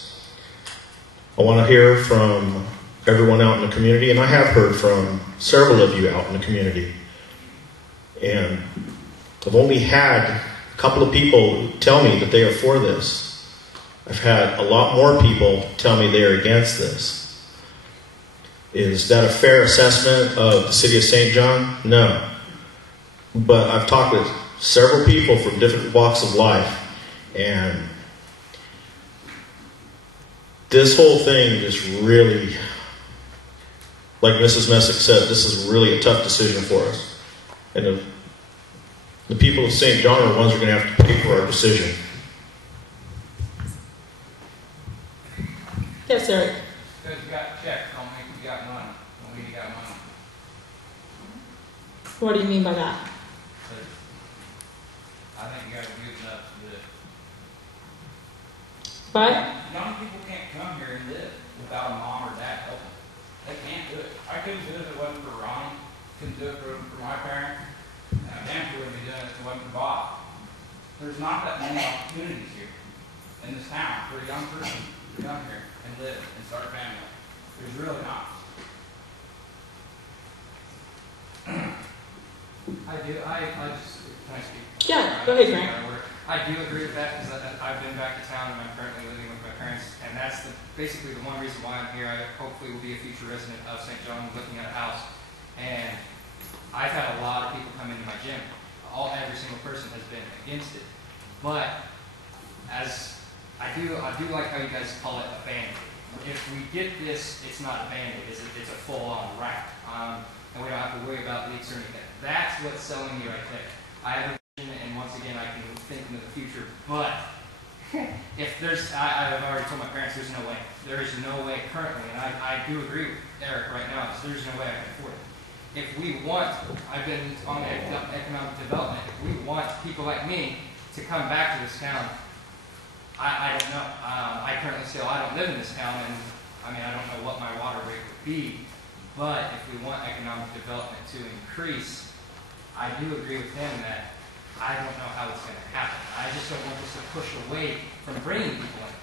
I want to hear from everyone out in the community, and I have heard from several of you out in the community. And I've only had a couple of people tell me that they are for this. I've had a lot more people tell me they are against this. Is that a fair assessment of the city of St. John? No. But I've talked with several people from different walks of life, and this whole thing is really, like Mrs. Messick said, this is really a tough decision for us. And the people of St. John are the ones who are going to have to pay for our decision. Yes, Eric. Because you got checks, don't mean you got money. Don't mean you got money. What do you mean by that? I think you got to use enough to do it. What? Young people can't come here and live without a mom or dad helping. They can't do it. I couldn't do it if it wasn't for Ronnie. Couldn't do it for my parents. And I damn sure wouldn't be doing it if it wasn't for Bob. there's not that many opportunities here in this town for a young person to come here and live and start a family. There's really not. I just, can I speak? Yeah, go ahead, Frank. I do agree with that because I've been back to town and I'm currently living with my parents, and that's basically the one reason why I'm here. I hopefully will be a future resident of St. John looking at a house, and I've had a lot of people come into my gym. Every single person has been against it, but as I do like how you guys call it a Band-Aid. If we get this, it's not a Band-Aid, it's a full-on wrap, and we don't have to worry about leaks or anything. That's what's selling me right there. I have a vision, and once again, I can think into the future, but if there's, I've already told my parents there's no way. There is no way currently, and I do agree with Eric right now, there's no way I can afford it. If we want, I've been on economic development, if we want people like me to come back to this town, I don't know. I currently still, I don't live in this town, and I mean, I don't know what my water rate would be, but if we want economic development to increase, I do agree with him that I don't know how it's going to happen. I just don't want this to push away from bringing people in.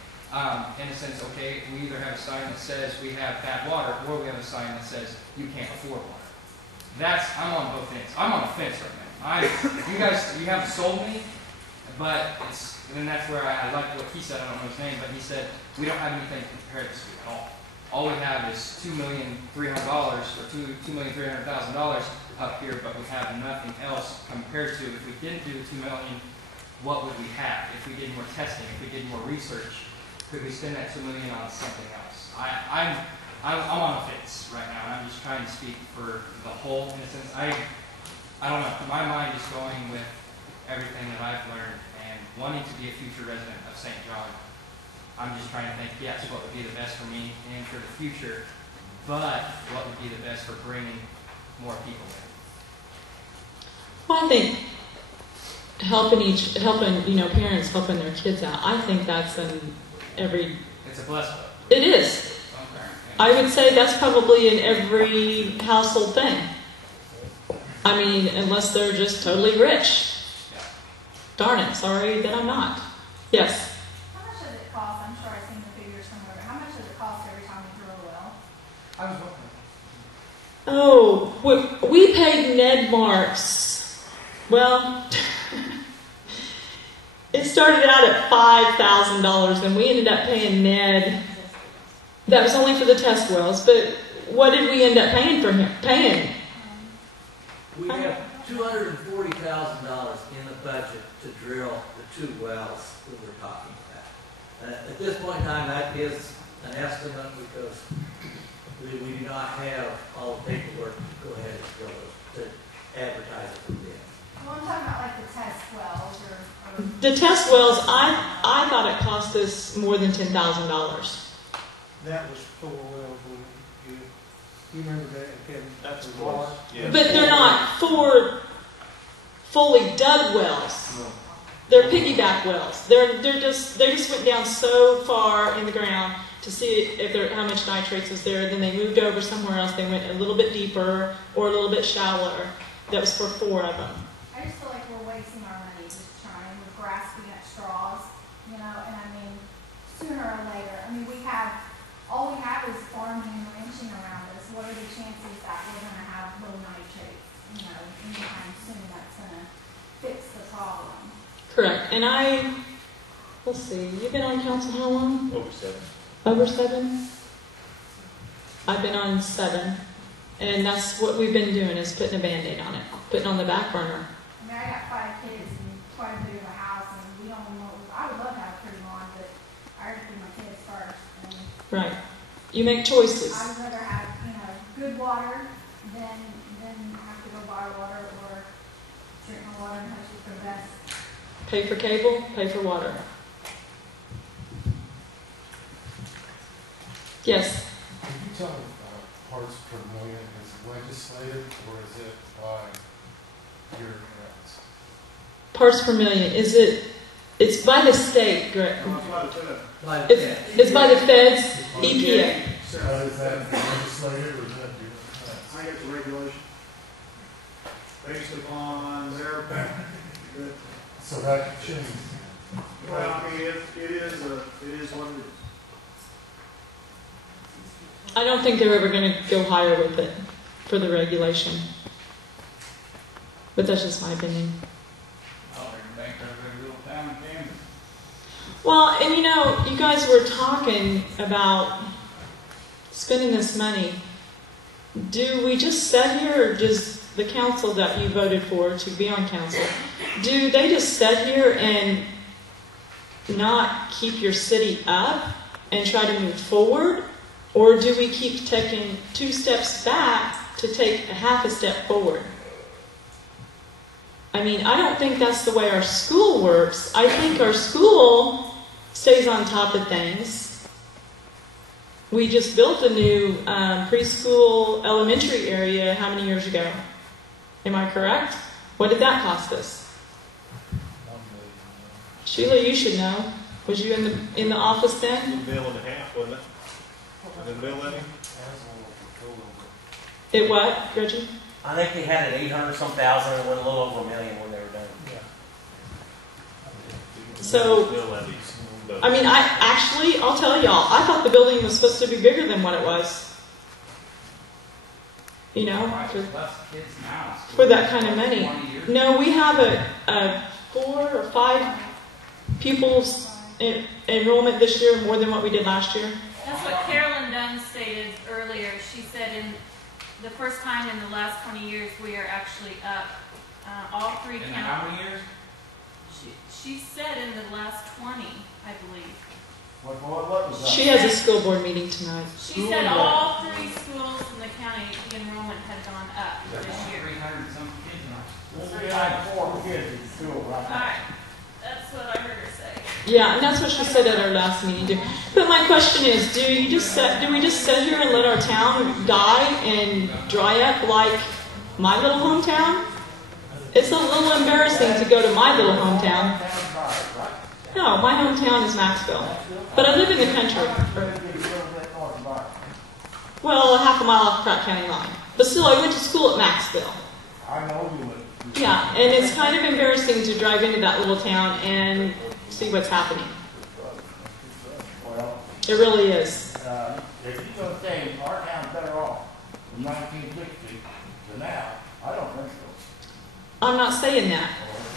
In a sense, okay, we either have a sign that says we have bad water, or we have a sign that says you can't afford water. I'm on both ends. I'm on the fence right now. You haven't sold me, but and that's where I like what he said. I don't know his name, but he said we don't have anything to compare this to at all. All we have is $2,300,000 or $2,300,000 up here, but we have nothing else compared to. If we didn't do the $2 million, what would we have? If we did more testing, if we did more research, could we spend that $2 million on something else? I'm on the fence right now, and I'm just trying to speak for the whole, in a sense. I don't know, my mind is going with everything that I've learned and wanting to be a future resident of St. John. I'm just trying to think, yes, what would be the best for me and for the future, but what would be the best for bringing more people in. Well, I think helping parents helping their kids out, I think that's It's a blessing. It is. I would say that's probably in every household thing. I mean, unless they're just totally rich. Darn it, sorry that I'm not. Yes? How much does it cost? I'm sure I've seen the figures somewhere, but how much does it cost every time we drill a well? I was Oh, wondering. we paid Ned Marks. Well, it started out at $5,000, and we ended up paying Ned. That was only for the test wells, but what did we end up paying for him? We have $240,000 in the budget to drill the 2 wells that we're talking about. At this point in time, that is an estimate because we do not have all the paperwork to go ahead and drill those, to advertise it from there. Well, I'm talking about like the test wells or The test wells, I thought it cost us more than $10,000. That was 4 wells. You remember that, Kevin? That's water. Yeah. But they're not 4 fully dug wells. No. They're piggyback wells. They just went down so far in the ground to see how much nitrates was there. Then they moved over somewhere else. They went a little bit deeper or a little bit shallower. That was for 4 of them. I just feel like we're wasting our money just trying, we're grasping at straws, and I mean, sooner or later, I mean, all we have is farming and ranching around us. What are the chances that we're going to have low nitrates, anytime soon that's going to fix the problem? Correct. And let's see, you've been on council how long? Over 7. Over 7? I've been on 7. And that's what we've been doing, is putting a Band-Aid on it, putting on the back burner. I mean, I got 5 kids and quite a bit of a house, and we don't know. I would love to have a pretty lawn, but I already do my kids first. And Right. You make choices. I would rather have, good water than have to go buy water or drink my water and hope for the best. Pay for cable, pay for water. Yes? Can you tell me parts per million is legislated or is it by your grants? Parts per million. It's by the state, Greg. It's by the feds, EPA. So is that legislated or is that your grants? I think it's a regulation based upon their So that shouldn't. Well, I mean, it is what it is. I don't think they're ever going to go higher with it for the regulation. But that's just my opinion. Well, and you know, you guys were talking about spending this money. Do we just sit here, or does the council that you voted for to be on council, do they just sit here and not keep your city up and try to move forward? Or do we keep taking 2 steps back to take a half a step forward? I mean, I don't think that's the way our school works. I think our school stays on top of things. We just built a new preschool elementary area how many years ago? Am I correct? What did that cost us? Sheila, you should know. Was you in the office then? $1.5 million, wasn't it? Didn't bill any? It what, Reggie? I think they had it 800-some thousand and went a little over $1 million when they were done. So, I mean, I'll tell y'all, I thought the building was supposed to be bigger than what it was. You know, for that kind of money. No, we have a 4 or 5 pupils enrollment this year, more than what we did last year. That's what Carolyn Dunn stated earlier. She said in the first time in the last 20 years we are actually up. All 3 counties. How many years? She said in the last 20, I believe. What was that? She has a school board meeting tonight. She said all 3 schools in the county, the enrollment had gone up this year. 300-some kids now. 304 kids in school right now. Alright, that's what I heard her say. Yeah, and that's what she said at our last meeting too. But my question is, do we just sit here and let our town die and dry up like my little hometown? It's a little embarrassing to go to my little hometown. No, my hometown is Maxville. But I live in the country. Well, half a mile off Pratt County line. But still, I went to school at Maxville. I know you would. Yeah, and it's kind of embarrassing to drive into that little town and see what's happening. Well, It really is. if you're going to say our town's better off from 1960 to now, I don't think so. I'm not saying that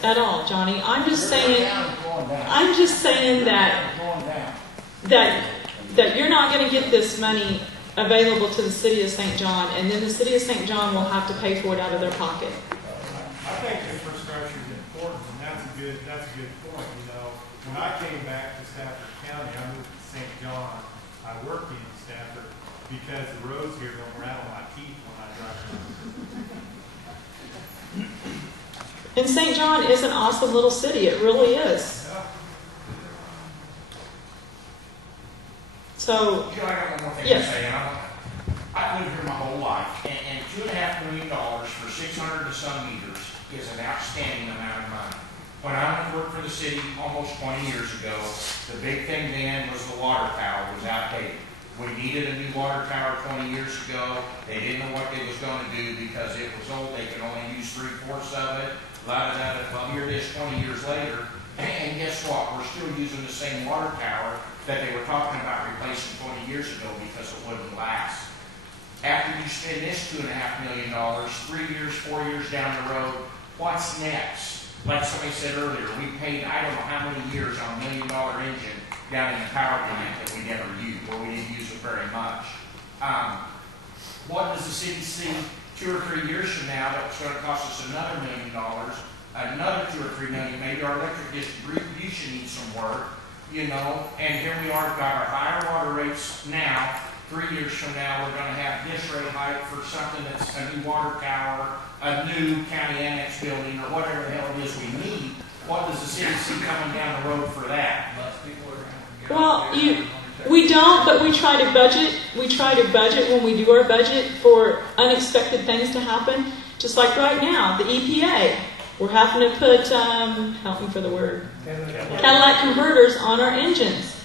at all, Johnny. I'm just saying that you're not going to get this money available to the city of St. John, and then the city of St. John will have to pay for it out of their pocket. I think infrastructure is important, and that's a good point. You know, when I came back to Stafford County, I moved to St. John. I worked in Stafford because the roads here don't rattle my teeth when I drive around. And St. John is an awesome little city. It really is. So, You know, I got one more thing yes. to say. I've lived here my whole life, and $2.5 million for 600 and some meters is an outstanding amount of money. When I went to work for the city almost 20 years ago, the big thing then was the water tower was outdated. We needed a new water tower 20 years ago. They didn't know what they was going to do because it was old. They could only use 3/4 of it. Well, here it is 20 years later, and guess what? We're still using the same water tower that they were talking about replacing 20 years ago because it wouldn't last. After you spend this $2.5 million, 3 years, 4 years down the road, what's next? Like somebody said earlier, we paid I don't know how many years on $1 million engine down in the power plant that we never used, or we didn't use it very much. What does the city see 2 or 3 years from now that's going to cost us another $1 million, another 2 or 3 million? Maybe our electric distribution needs some work, you know. And here we are, got our higher water rates now. 3 years from now, we're going to have this rate hike for something that's a new water tower, a new county annex building, or whatever the hell it is we need. What does the city see coming down the road for that? Well, we don't, but we try to budget. We try to budget when we do our budget for unexpected things to happen. Just like right now, the EPA. We're having to put, help me for the word, Cadillac converters on our engines.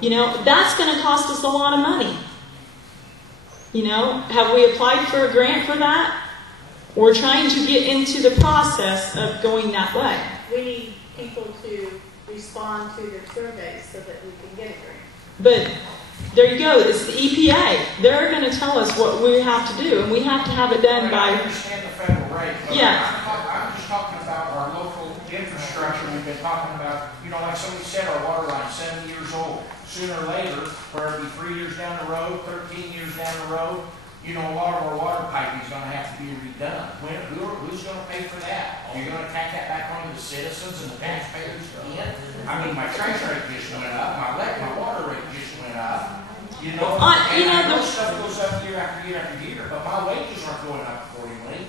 You know, that's going to cost us a lot of money. You know, have we applied for a grant for that? We're trying to get into the process of going that way. we need people to respond to their surveys so that we can get a grant. But there you go. It's the EPA. They're going to tell us what we have to do, and we have to have it done by. I understand the federal rate, but Yeah. I'm just talking about our local infrastructure. We've been talking about, like somebody said, our water line's 7 years old. Sooner or later, whether it be 3 years down the road, 13 years down the road, a lot of our water piping is going to have to be redone. Who's going to pay for that? Are you going to tack that back onto the citizens and the taxpayers again? I mean, my trash rate just went up, my water rate just went up. And I know stuff goes up year after year after year, but my wages aren't going up accordingly.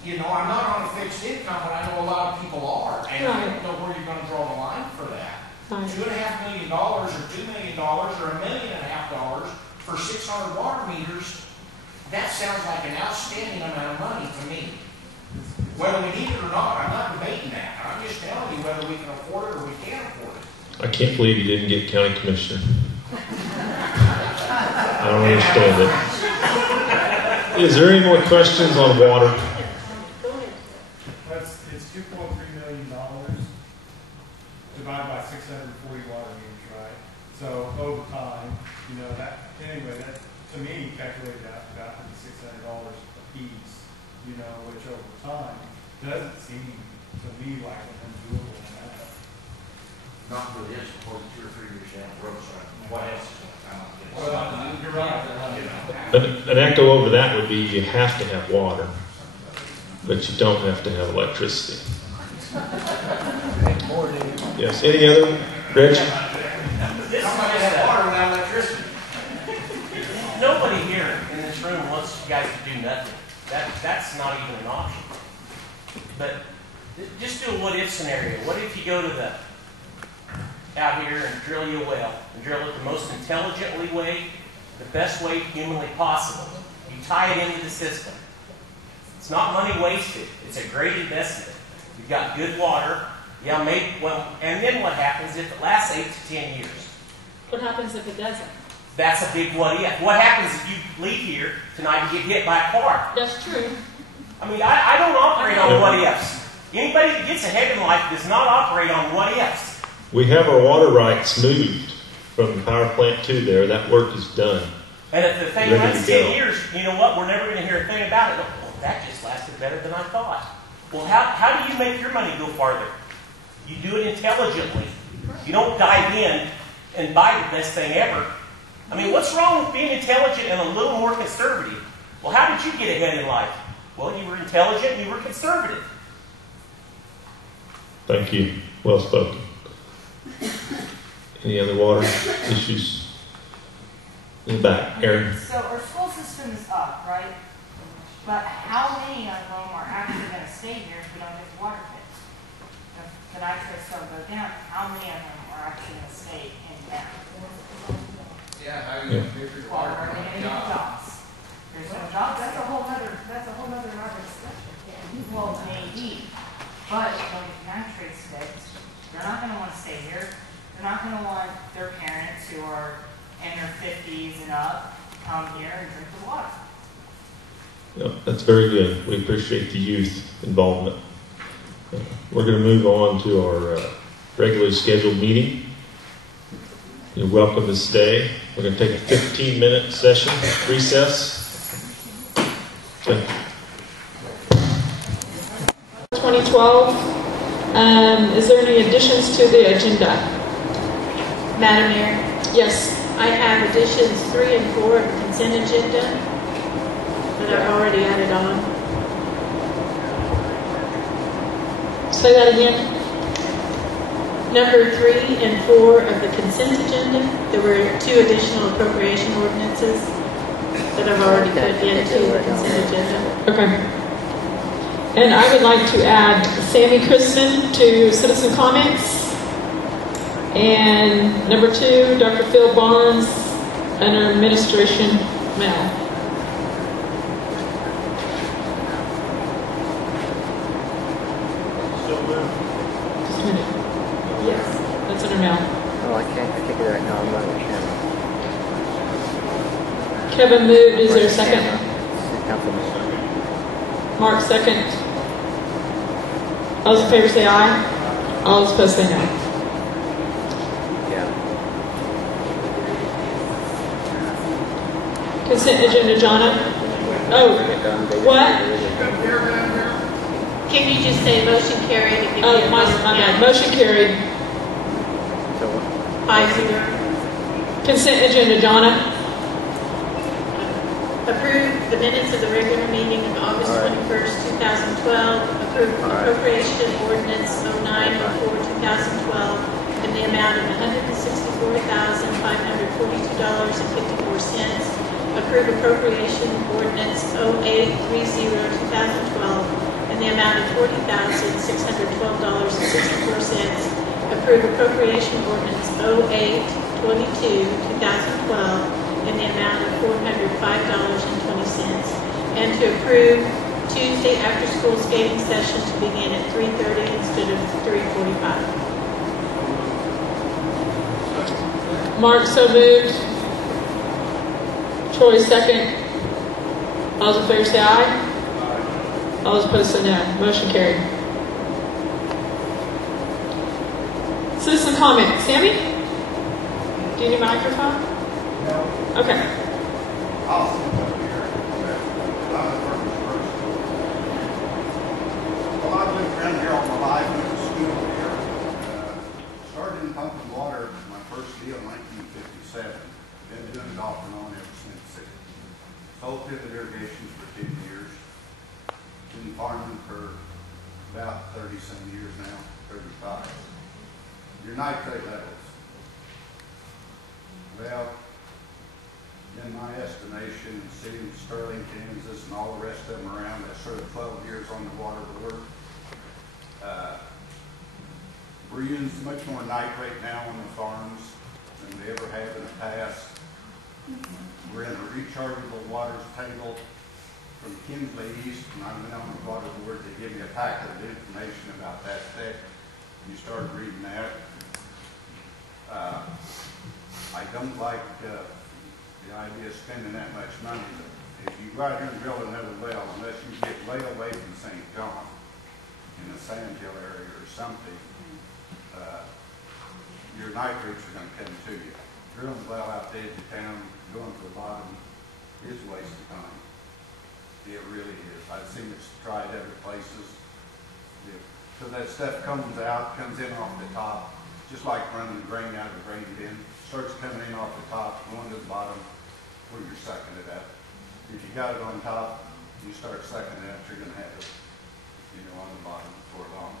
I'm not on a fixed income, but I know a lot of people are, and I don't know where you're going to draw the line for that. $2.5 million or $2 million or $1.5 million for 600 water meters, that sounds like an outstanding amount of money to me. Whether we need it or not, I'm not debating that. I'm just telling you whether we can afford it or we can't afford it. I can't believe you didn't get county commissioner. I don't understand it. Is there any more questions on water? It's $2.3 million divided by 640 water meters, right? So over time, that to me calculated out about $600 a piece, which over time doesn't seem to me like an undoable amount. Not for this, before 2 or 3 years down the road, so what else is going to come up? Well, you're right. An echo over that would be you have to have water, but you don't have to have electricity. Yes. Any other? Reg? Somebody has water without electricity. Nobody here in this room wants you guys to do nothing. That's not even an option. But just do a what-if scenario. What if you go to out here and drill you a well, and drill it the most intelligently way, the best way humanly possible. You tie it into the system. It's not money wasted. It's a great investment. You've got good water. Yeah, and then what happens if it lasts 8 to 10 years? What happens if it doesn't? That's a big what if. What happens if you leave here tonight and get hit by a car? That's true. I mean, I don't operate on what ifs. Anybody that gets ahead in life does not operate on what ifs. We have our water rights moved from the power plant to there. That work is done. And if the thing runs 10 years, you know what? We're never going to hear a thing about it. Well, that just lasted better than I thought. Well, how do you make your money go farther? You do it intelligently. You don't dive in and buy the best thing ever. I mean, what's wrong with being intelligent and a little more conservative? Well, how did you get ahead in life? Well, you were intelligent and you were conservative. Thank you. Well spoken. Any other water issues? In the back, Aaron. So our school system is up, right? But how many of them are actually going to stay here if we don't get the water fixed? If the nitrates don't go down, how many of them are actually going to stay in town? Yeah, how are you going to pay for your water? Are they going to get jobs? There's no jobs. That's a whole other discussion. Well, maybe. But when the nitrates fixed, they're not going to want to stay here. They're not going to want their parents who are in their 50s and up come here and drink the water. No, that's very good. We appreciate the youth involvement. We're going to move on to our regularly scheduled meeting. You're welcome to stay. We're going to take a 15-minute session, recess. Okay. 2012. Is there any additions to the agenda? Madam Mayor, Yes. I have additions 3 and 4 of the consent agenda that I've already added on. Say that again. Number 3 and 4 of the consent agenda, there were 2 additional appropriation ordinances that I've already put into the consent agenda. Okay. And I would like to add Sammy Kristen to citizen comments. And number 2, Dr. Phil Barnes under administration mail. So moved. Just a minute. Yes, that's under mail. Oh, I can't get it right now. I'm not on camera. Kevin moved. Is there a second? Councilman. Mark second. All those in favor say aye. All those opposed say no. Consent agenda, Jonna. Oh, what? Can you just say motion carried? And give me Oh, a my vote? bad. Motion carried. 5-0. Consent agenda, Jonna. Approve the minutes of the regular meeting of August 21st, 2012. Approve appropriation ordinance 0904-2012 in the amount of $164,542.54. Approve appropriation ordinance 0830-2012 in the amount of $40,612.64. Approve appropriation ordinance 0822-2012 in the amount of $405.20. And to approve Tuesday after-school skating session to begin at 3:30 instead of 3:45. Mark, so moved. Troy, second. All those in favor say aye. All those opposed say no. Motion carried. Citizen comment. Sammy? Do you need a microphone? No. Okay. I'll stand up here. I'm the first person. Well, I've lived around here all my life. Went to school here. Started in pumping water, my first deal in 1957. Been doing it off and on ever since. Sold pivot irrigations for 10 years. Been farming for about 30-some years now, 35. Your nitrate levels. Well, in my estimation, seeing Sterling, Kansas, and all the rest of them around, that sort of 12 years on the water board, we're using much more nitrate now on the farms than we ever have in the past. We're in a rechargeable waters table from Kinsley East, and I went on the water board to give me a packet of information about that thick. You started reading that. I don't like the idea of spending that much money. If you go out here and drill another well, unless you get way away from St. John in the Sandhill area or something, your nitrates are going to come to you. Drilling a well out there to town, going to the bottom, is a waste of time. It really is. I've seen it tried other places. So that stuff comes in off the top, just like running grain out of a grain bin. Starts coming in off the top, going to the bottom, where you're sucking it up. If you got it on top, you start sucking it up, you're going to have it, on the bottom before long.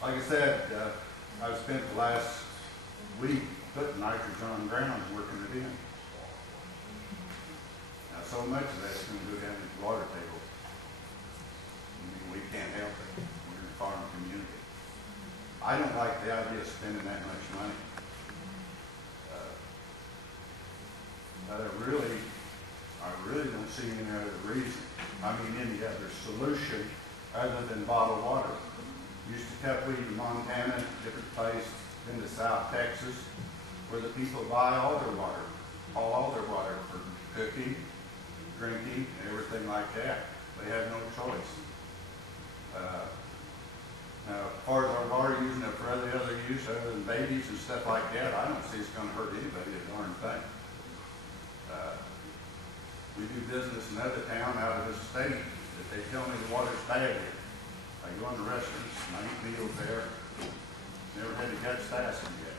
Like I said, I've spent the last week putting nitrogen on the ground and working it in. Now, so much of that's going to go down into the water table. We can't help it. We're in a farm community. I don't like the idea of spending that much money. But I really don't see any other reason. Any other solution other than bottled water. Used to cut weed in Montana, different places, into South Texas, where the people buy all their water for cooking, drinking, and everything like that. They have no choice. Now, as far as our water using it for other use, other than babies and stuff like that, I don't see it's going to hurt anybody a darn thing. We do business in another town out of the state that they tell me the water's bad here. I go in the restaurants and I eat meals there. Never had the guts to ask them yet.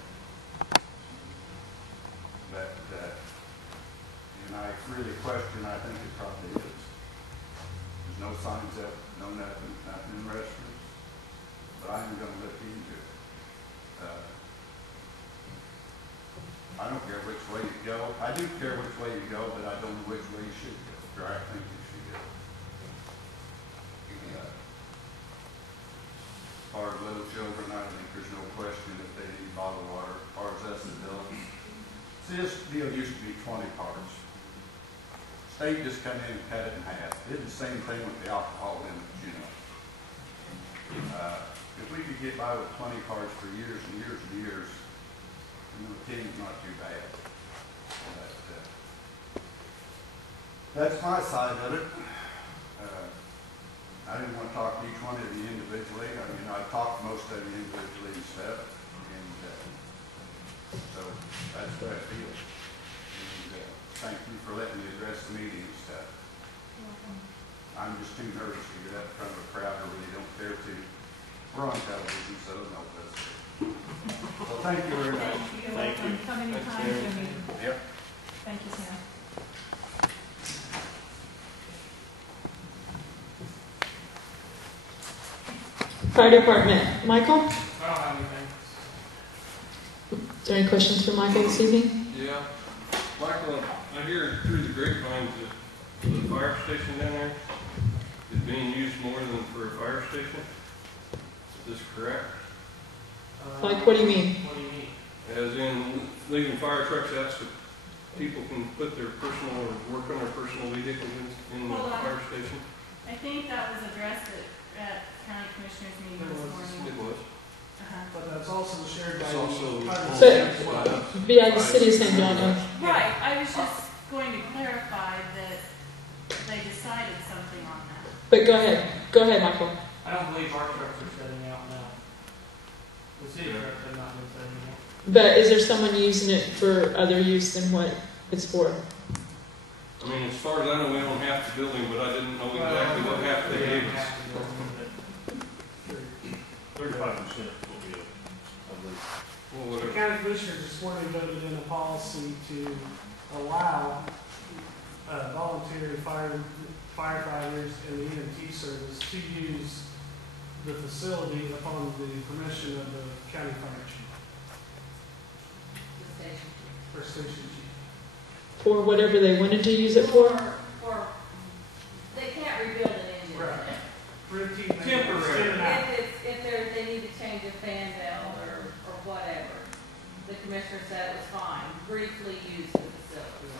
But, I really question, I think it probably is. There's no signs up, no nothing in restaurants. But I am going to look into it. I don't care which way you go. I do care which way you go, but I don't know which way you should go, or I think you should go. As far as little children, I think there's no question that they need bottled water. As far as us adults, see, this deal used to be 20 parts. State just come in and cut it in half. Did the same thing with the alcohol limits, If we could get by with 20 parts for years and years and years, 10's not too bad. But, that's my side of it. I didn't want to talk to each one of you individually. I mean, I talked to most of you individually and stuff, and so that's what I feel. And thank you for letting me address the meeting and stuff. I'm just too nervous to get up in front of a crowd. I really don't care to. We're on television, so no does it. Well, thank you very much. Thank you. Come anytime, Jimmy. Yep. Thank you, Sam. Fire Department, Michael? I don't have anything. Is there any questions for Michael this evening? Yeah. Michael, I hear through the grapevines that the fire station down there is being used more than for a fire station. Is this correct? Like, what do you mean? What do you mean? As in leaving fire trucks out so people can put their personal or work on their personal vehicles in the Hold on. fire station? I think that was addressed at County Commissioners meeting this morning. It was. But that's also shared by It's also But, yeah, the city of St. John. Right, I was just going to clarify that they decided something on that. But go ahead, Michael. I don't believe our trucks are setting out now. The city trucks have not been setting out. But is there someone using it for other use than what it's for? I mean, as far as I know, we don't have to build them, but I didn't know exactly what half they gave us. 35% will be Well, The whatever. county commissioners this morning voted in a policy to allow voluntary firefighters and the EMT service to use the facility upon the permission of the county fire chief. Or station chief. For whatever they wanted to use it for? Or, they can't rebuild an engine. Right. Routine Temporary. maintenance. If they need to change a fan belt or whatever, the commissioner said it was fine, briefly use the facility.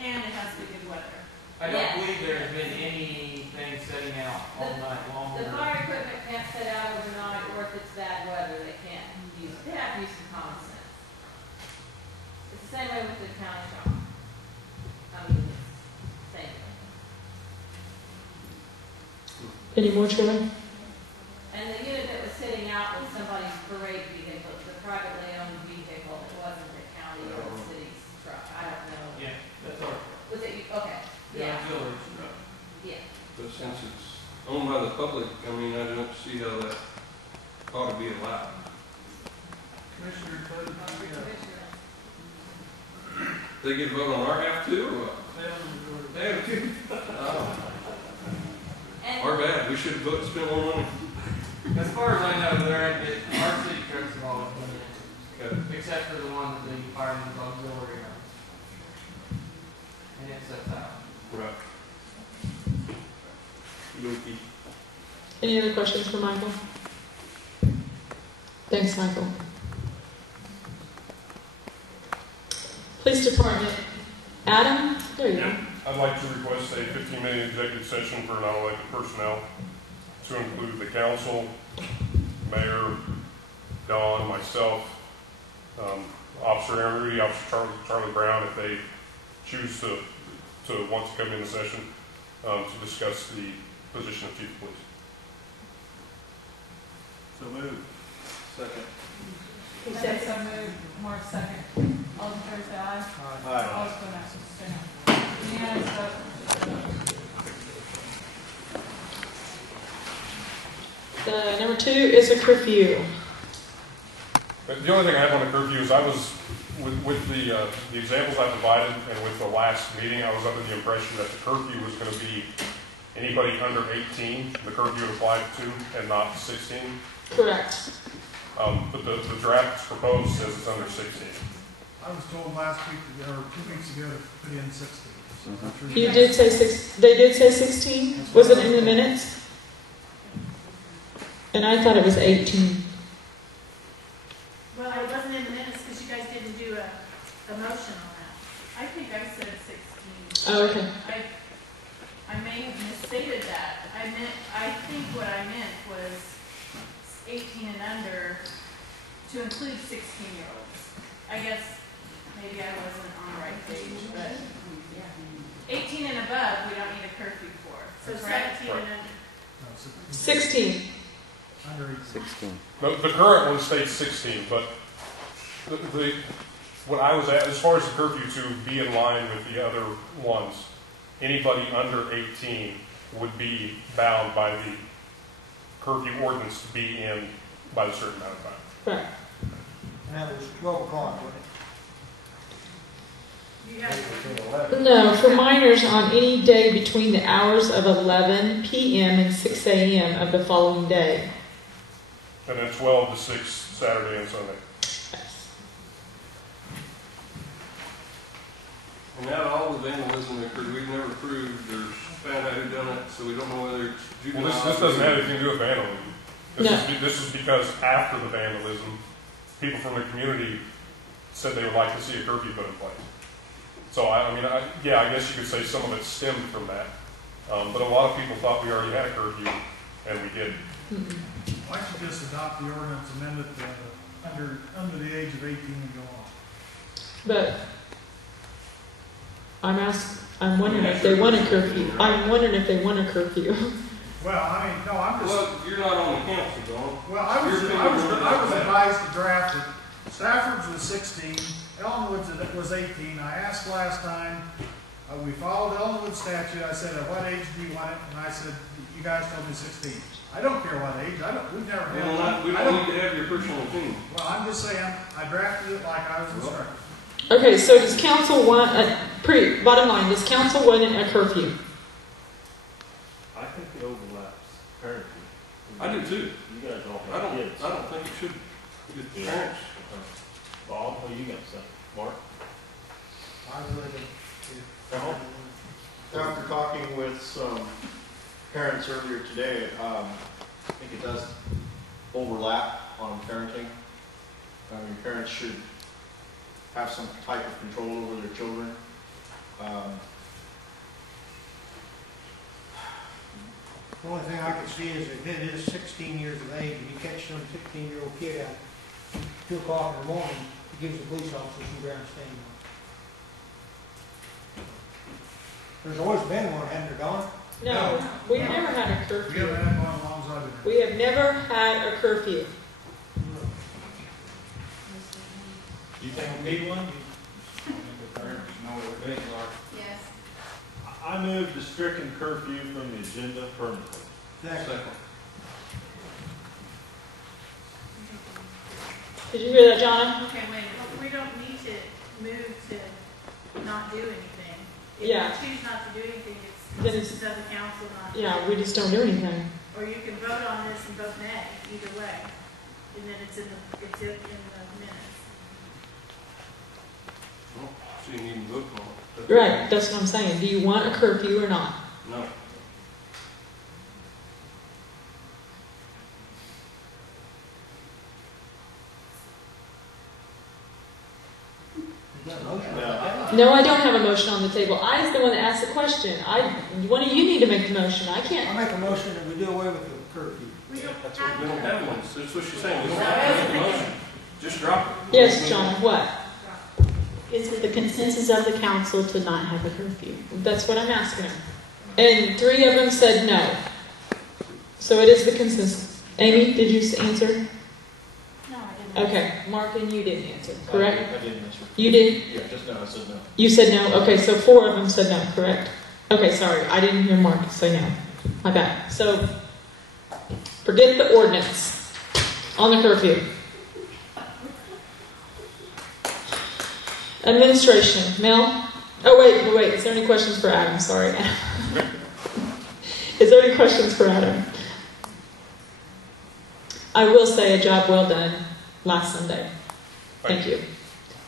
And it has to be good weather. I don't believe there's been anything setting out all night long. The fire equipment can't set out overnight, or if it's bad weather, they can't use it. They have to use some common sense. It's the same way with the county shop. I mean, it's the same thing. Any more, Troy? And the unit that was sitting out was somebody's parade vehicle, the privately owned vehicle. It wasn't the county or the city's truck. I don't know. Yeah, that's our. Was it, okay, yeah. Auxiliary truck. Yeah. But since it's owned by the public, I mean, I don't see how that ought to be allowed. Commissioner Clinton, They get a vote on our half too, or what? They have to. Oh. Our bad, we should vote, spend more money. as far as I know, our city trucks have always been in, except for the one that the fireman's auxiliary owns. And it sets out. Right. Lukey. Any other questions for Michael? Thanks, Michael. Police Department, Adam, there you go. I'd like to request a 15-minute executive session for non-elected personnel to include the council, mayor, Don, myself, Officer Aaron Rudy, Officer Charlie Brown, if they choose to want to come into session to discuss the position of chief of police. So moved. Second. Who said so moved? Mark second. All in favor, say aye. Aye. All opposed, say no. Unanimous vote. Number 2 is a curfew. But the only thing I have on the curfew is I was, with the examples I provided and with the last meeting, I was under the impression that the curfew was going to be anybody under 18, the curfew would apply to, and not 16. Correct. But the draft proposed says it's under 16. I was told last week, or 2 weeks ago, to put in 16. So I'm sure You did say 6, they did say 16? Was it in the minutes? And I thought it was 18. Well, it wasn't in the minutes because you guys didn't do a motion on that. I think I said 16. Oh, okay. I may have misstated that. I think what I meant was 18 and under to include 16-year-olds. I guess maybe I wasn't on the right page, but 18 and above, we don't need a curfew for. So Correct? 17 and under. No, 16. Under 18. 16. The current one states 16, but what I was at, as far as the curfew to be in line with the other ones, anybody under 18 would be bound by the curfew ordinance to be in by a certain amount of time. Right. And that was 12 o'clock, wasn't You have No, for minors on any day between the hours of 11 p.m. and 6 a.m. of the following day. And then 12 to 6 Saturday and Sunday. And now all the vandalism occurred, we've never proved or found out who done it, so we don't know whether it's Well, juvenile. this doesn't have anything to do with vandalism. No. This is because after the vandalism, people from the community said they would like to see a curfew put in place. So, I guess you could say some of it stemmed from that. But a lot of people thought we already had a curfew, and we didn't. Why don't you just adopt the ordinance amended under the age of 18 and go on? But I'm wondering if they want a curfew. I'm wondering if they want a curfew. Well, I mean, no, I'm just. Well, you're not on the council, Don. Well, I was advised to draft it. Stafford's was 16, Ellenwood's was 18. I asked last time, we followed Ellenwood statute. I said, at what age do you want it? And I said, you guys told me 16. I don't care what age. We've never had one. We don't need to have your personal opinion. Well, I'm just saying, I drafted it like I was instructed. Okay, so does council want bottom line, does council want a curfew? I think it overlaps currently. I do too. You guys all I have don't, kids. I don't think it should. It's Yeah. parents. Bob, what do you got to say? Mark? I really don't. After talking with some parents earlier today, I think it does overlap on parenting. Parents should have some type of control over their children. The only thing I can see is if it is 16 years of age and you catch some 16-year-old kid at 2 o'clock in the morning, it gives the police officers some ground to stand on. There's always been one, hasn't there, Don? No, we've never had a We curfew. haven't had one as long as I've been here. We have never had a curfew. Do you think we need one? Yes. I move the stricken curfew from the agenda permanently. Second. Did you hear that, Jonna? Okay, wait, we don't need to move to not do anything. Yeah. If you choose not to do anything, Then it's the council not. Yeah, we just don't do anything. Or you can vote on this and vote nay, either way. And then it's in the minutes. Well, she didn't even vote on it. Right, that's what I'm saying. Do you want a curfew or not? No. No, I don't have a motion on the table. I was the one that asked the question. One of you need to make the motion. I can't. I make a motion that we do away with the curfew. We don't That's have what, we don't to. have one. That's what she's saying. We don't have to make a motion. Just drop it. Yes, John, what? Is it the consensus of the council to not have a curfew? That's what I'm asking him. And 3 of them said no. So it is the consensus. Amy, did you answer? No, I didn't. Okay, Mark, and you didn't answer, correct? I didn't answer. You did? Yeah, just no, I said no. You said no? Okay, so 4 of them said no, correct? Okay, sorry, I didn't hear Mark say no. My bad. So, forget the ordinance on the curfew. Administration, Mel? Oh, wait, is there any questions for Adam? Sorry. Is there any questions for Adam? I will say a job well done last Sunday. Thank you.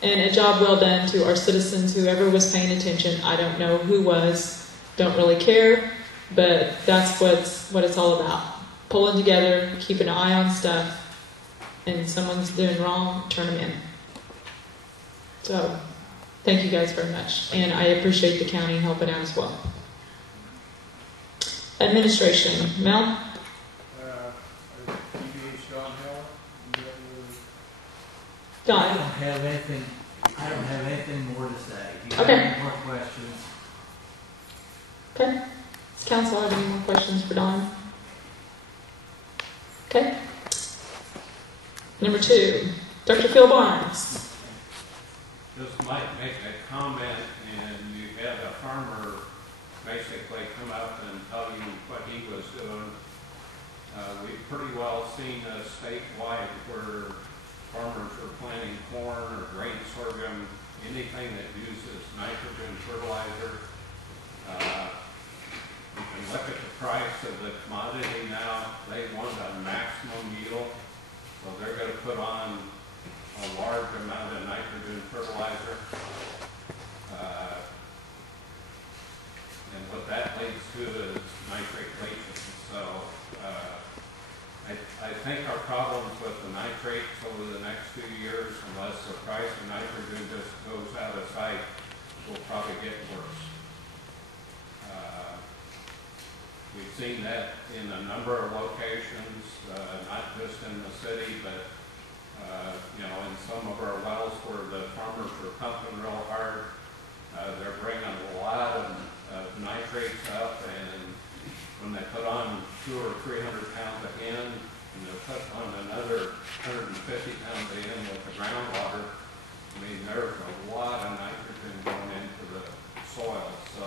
And a job well done to our citizens, whoever was paying attention. I don't know who was, don't really care, but that's what it's all about. Pulling together, keep an eye on stuff, and someone's doing wrong, turn them in. So, thank you guys very much. And I appreciate the county helping out as well. Administration, Mel? Don? I don't have anything more to say. If you have Okay. any more questions, Okay. Does council have any more questions for Don? Okay. Number 2, Dr. Phil Barnes. Just might make a comment, and you had a farmer basically come up and tell you what he was doing. We've pretty well seen statewide where farmers are planting corn or grain sorghum, anything that uses nitrogen fertilizer. You can look at the price of the commodity now. They want a maximum yield, so they're going to put on a large amount of nitrogen fertilizer. And what that leads to is nitrate leaching. So I think our problems with the nitrates over the next 2 years, unless the price of nitrogen just goes out of sight, will probably get worse. We've seen that in a number of locations, not just in the city, but in some of our wells where the farmers are pumping real hard, they're bringing a lot of nitrates up, and when they put on 200 or 300 pounds of N, and they put on another 150 pounds of N with the groundwater, I mean, there's a lot of nitrogen going into the soil. So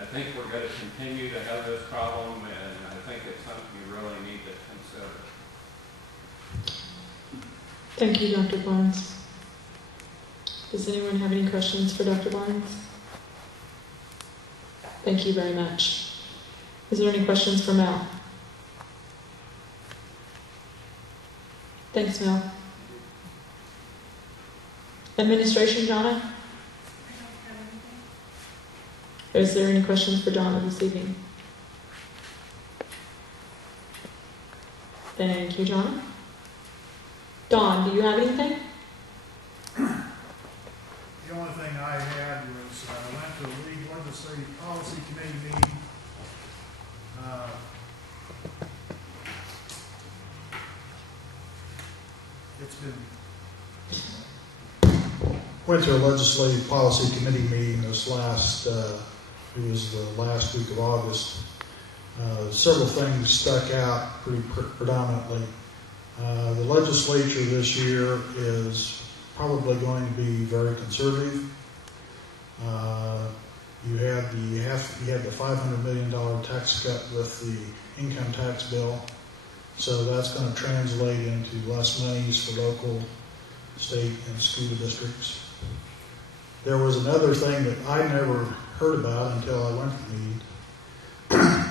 I think we're going to continue to have this problem, and I think it's something you really need to consider. Thank you, Dr. Barnes. Does anyone have any questions for Dr. Barnes? Thank you very much. Is there any questions for Mel? Thanks, Mel. Administration, Jonna? Is there any questions for Donna this evening? Thank you, Jonna. Dawn, do you have anything? The only thing I had was I went to a league legislative policy committee meeting. Went to a legislative policy committee meeting this last, it was the last week of August. Several things stuck out pretty predominantly. The legislature this year is probably going to be very conservative. You had the $500 million tax cut with the income tax bill, so that's going to translate into less monies for local, state, and school districts. There was another thing that I never heard about until I went to the meeting.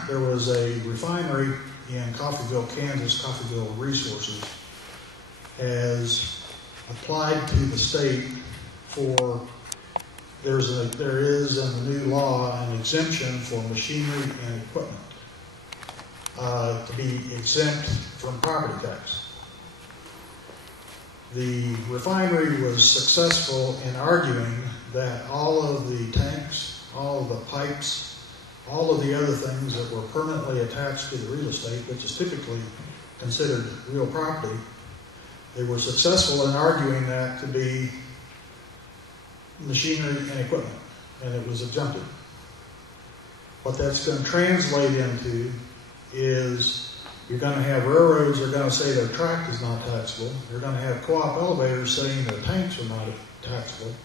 There was a refinery in Coffeyville, Kansas, Coffeyville Resources, has applied to the state for, there is in the new law an exemption for machinery and equipment to be exempt from property tax. The refinery was successful in arguing that all of the tanks, all of the pipes, all of the other things that were permanently attached to the real estate, which is typically considered real property, they were successful in arguing that to be machinery and equipment, and it was exempted. What that's going to translate into is you're going to have railroads that are going to say their tract is not taxable. You're going to have co-op elevators saying their tanks are not taxable.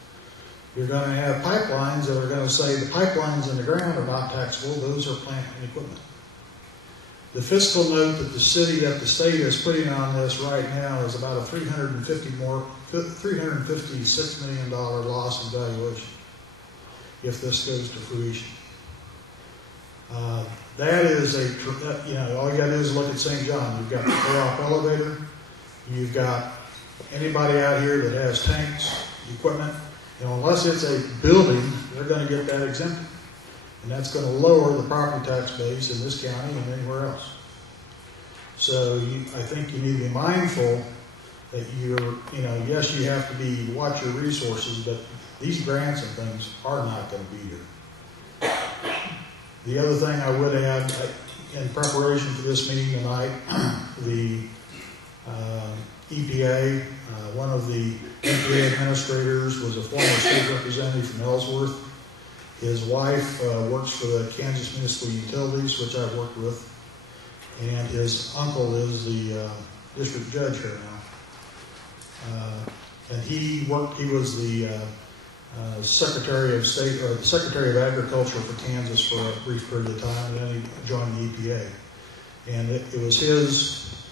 You're going to have pipelines that are going to say the pipelines in the ground are not taxable. Those are plant and equipment. The fiscal note that the state is putting on this right now is about a $356 million loss in valuation if this goes to fruition. That is all you got to do is look at St. John. You've got the co-op elevator. You've got anybody out here that has tanks, equipment. Unless it's a building, they're going to get that exempted. And that's going to lower the property tax base in this county and anywhere else. So I think you need to be mindful that yes, you have to watch your resources, but these grants and things are not going to be here. The other thing I would add, in preparation for this meeting tonight, the EPA, one of the EPA administrators was a former state representative from Ellsworth. His wife works for the Kansas Municipal Utilities, which I've worked with. and his uncle is the district judge here now. And he was the Secretary of State, or the Secretary of Agriculture for Kansas for a brief period of time, and then he joined the EPA. And it was his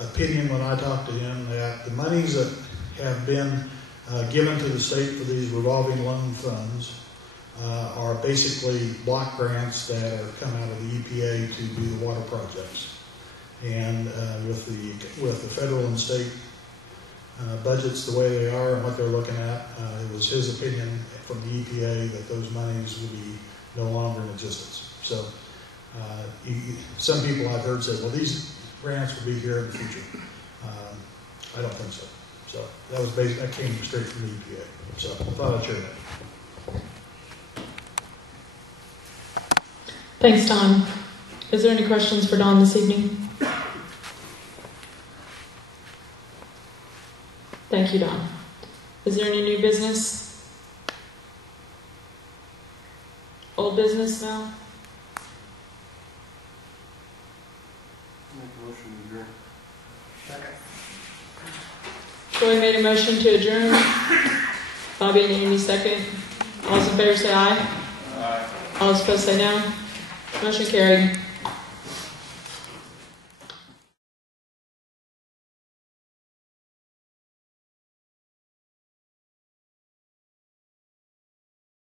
opinion when I talked to him that the monies that have been given to the state for these revolving loan funds are basically block grants that are come out of the EPA to do the water projects. And with the federal and state budgets the way they are and what they're looking at, it was his opinion from the EPA that those monies would be no longer in existence. So some people I've heard say, well, these grants will be here in the future. I don't think so. So that came straight from the EPA. So I thought I'd share that. Thanks, Don. Is there any questions for Don this evening? Thank you, Don. Is there any new business? Old business now? Make a motion to adjourn. Second. Troy made a motion to adjourn. Bobby and Amy second. All those in favor say aye. Aye. All those opposed say no. Motion carried.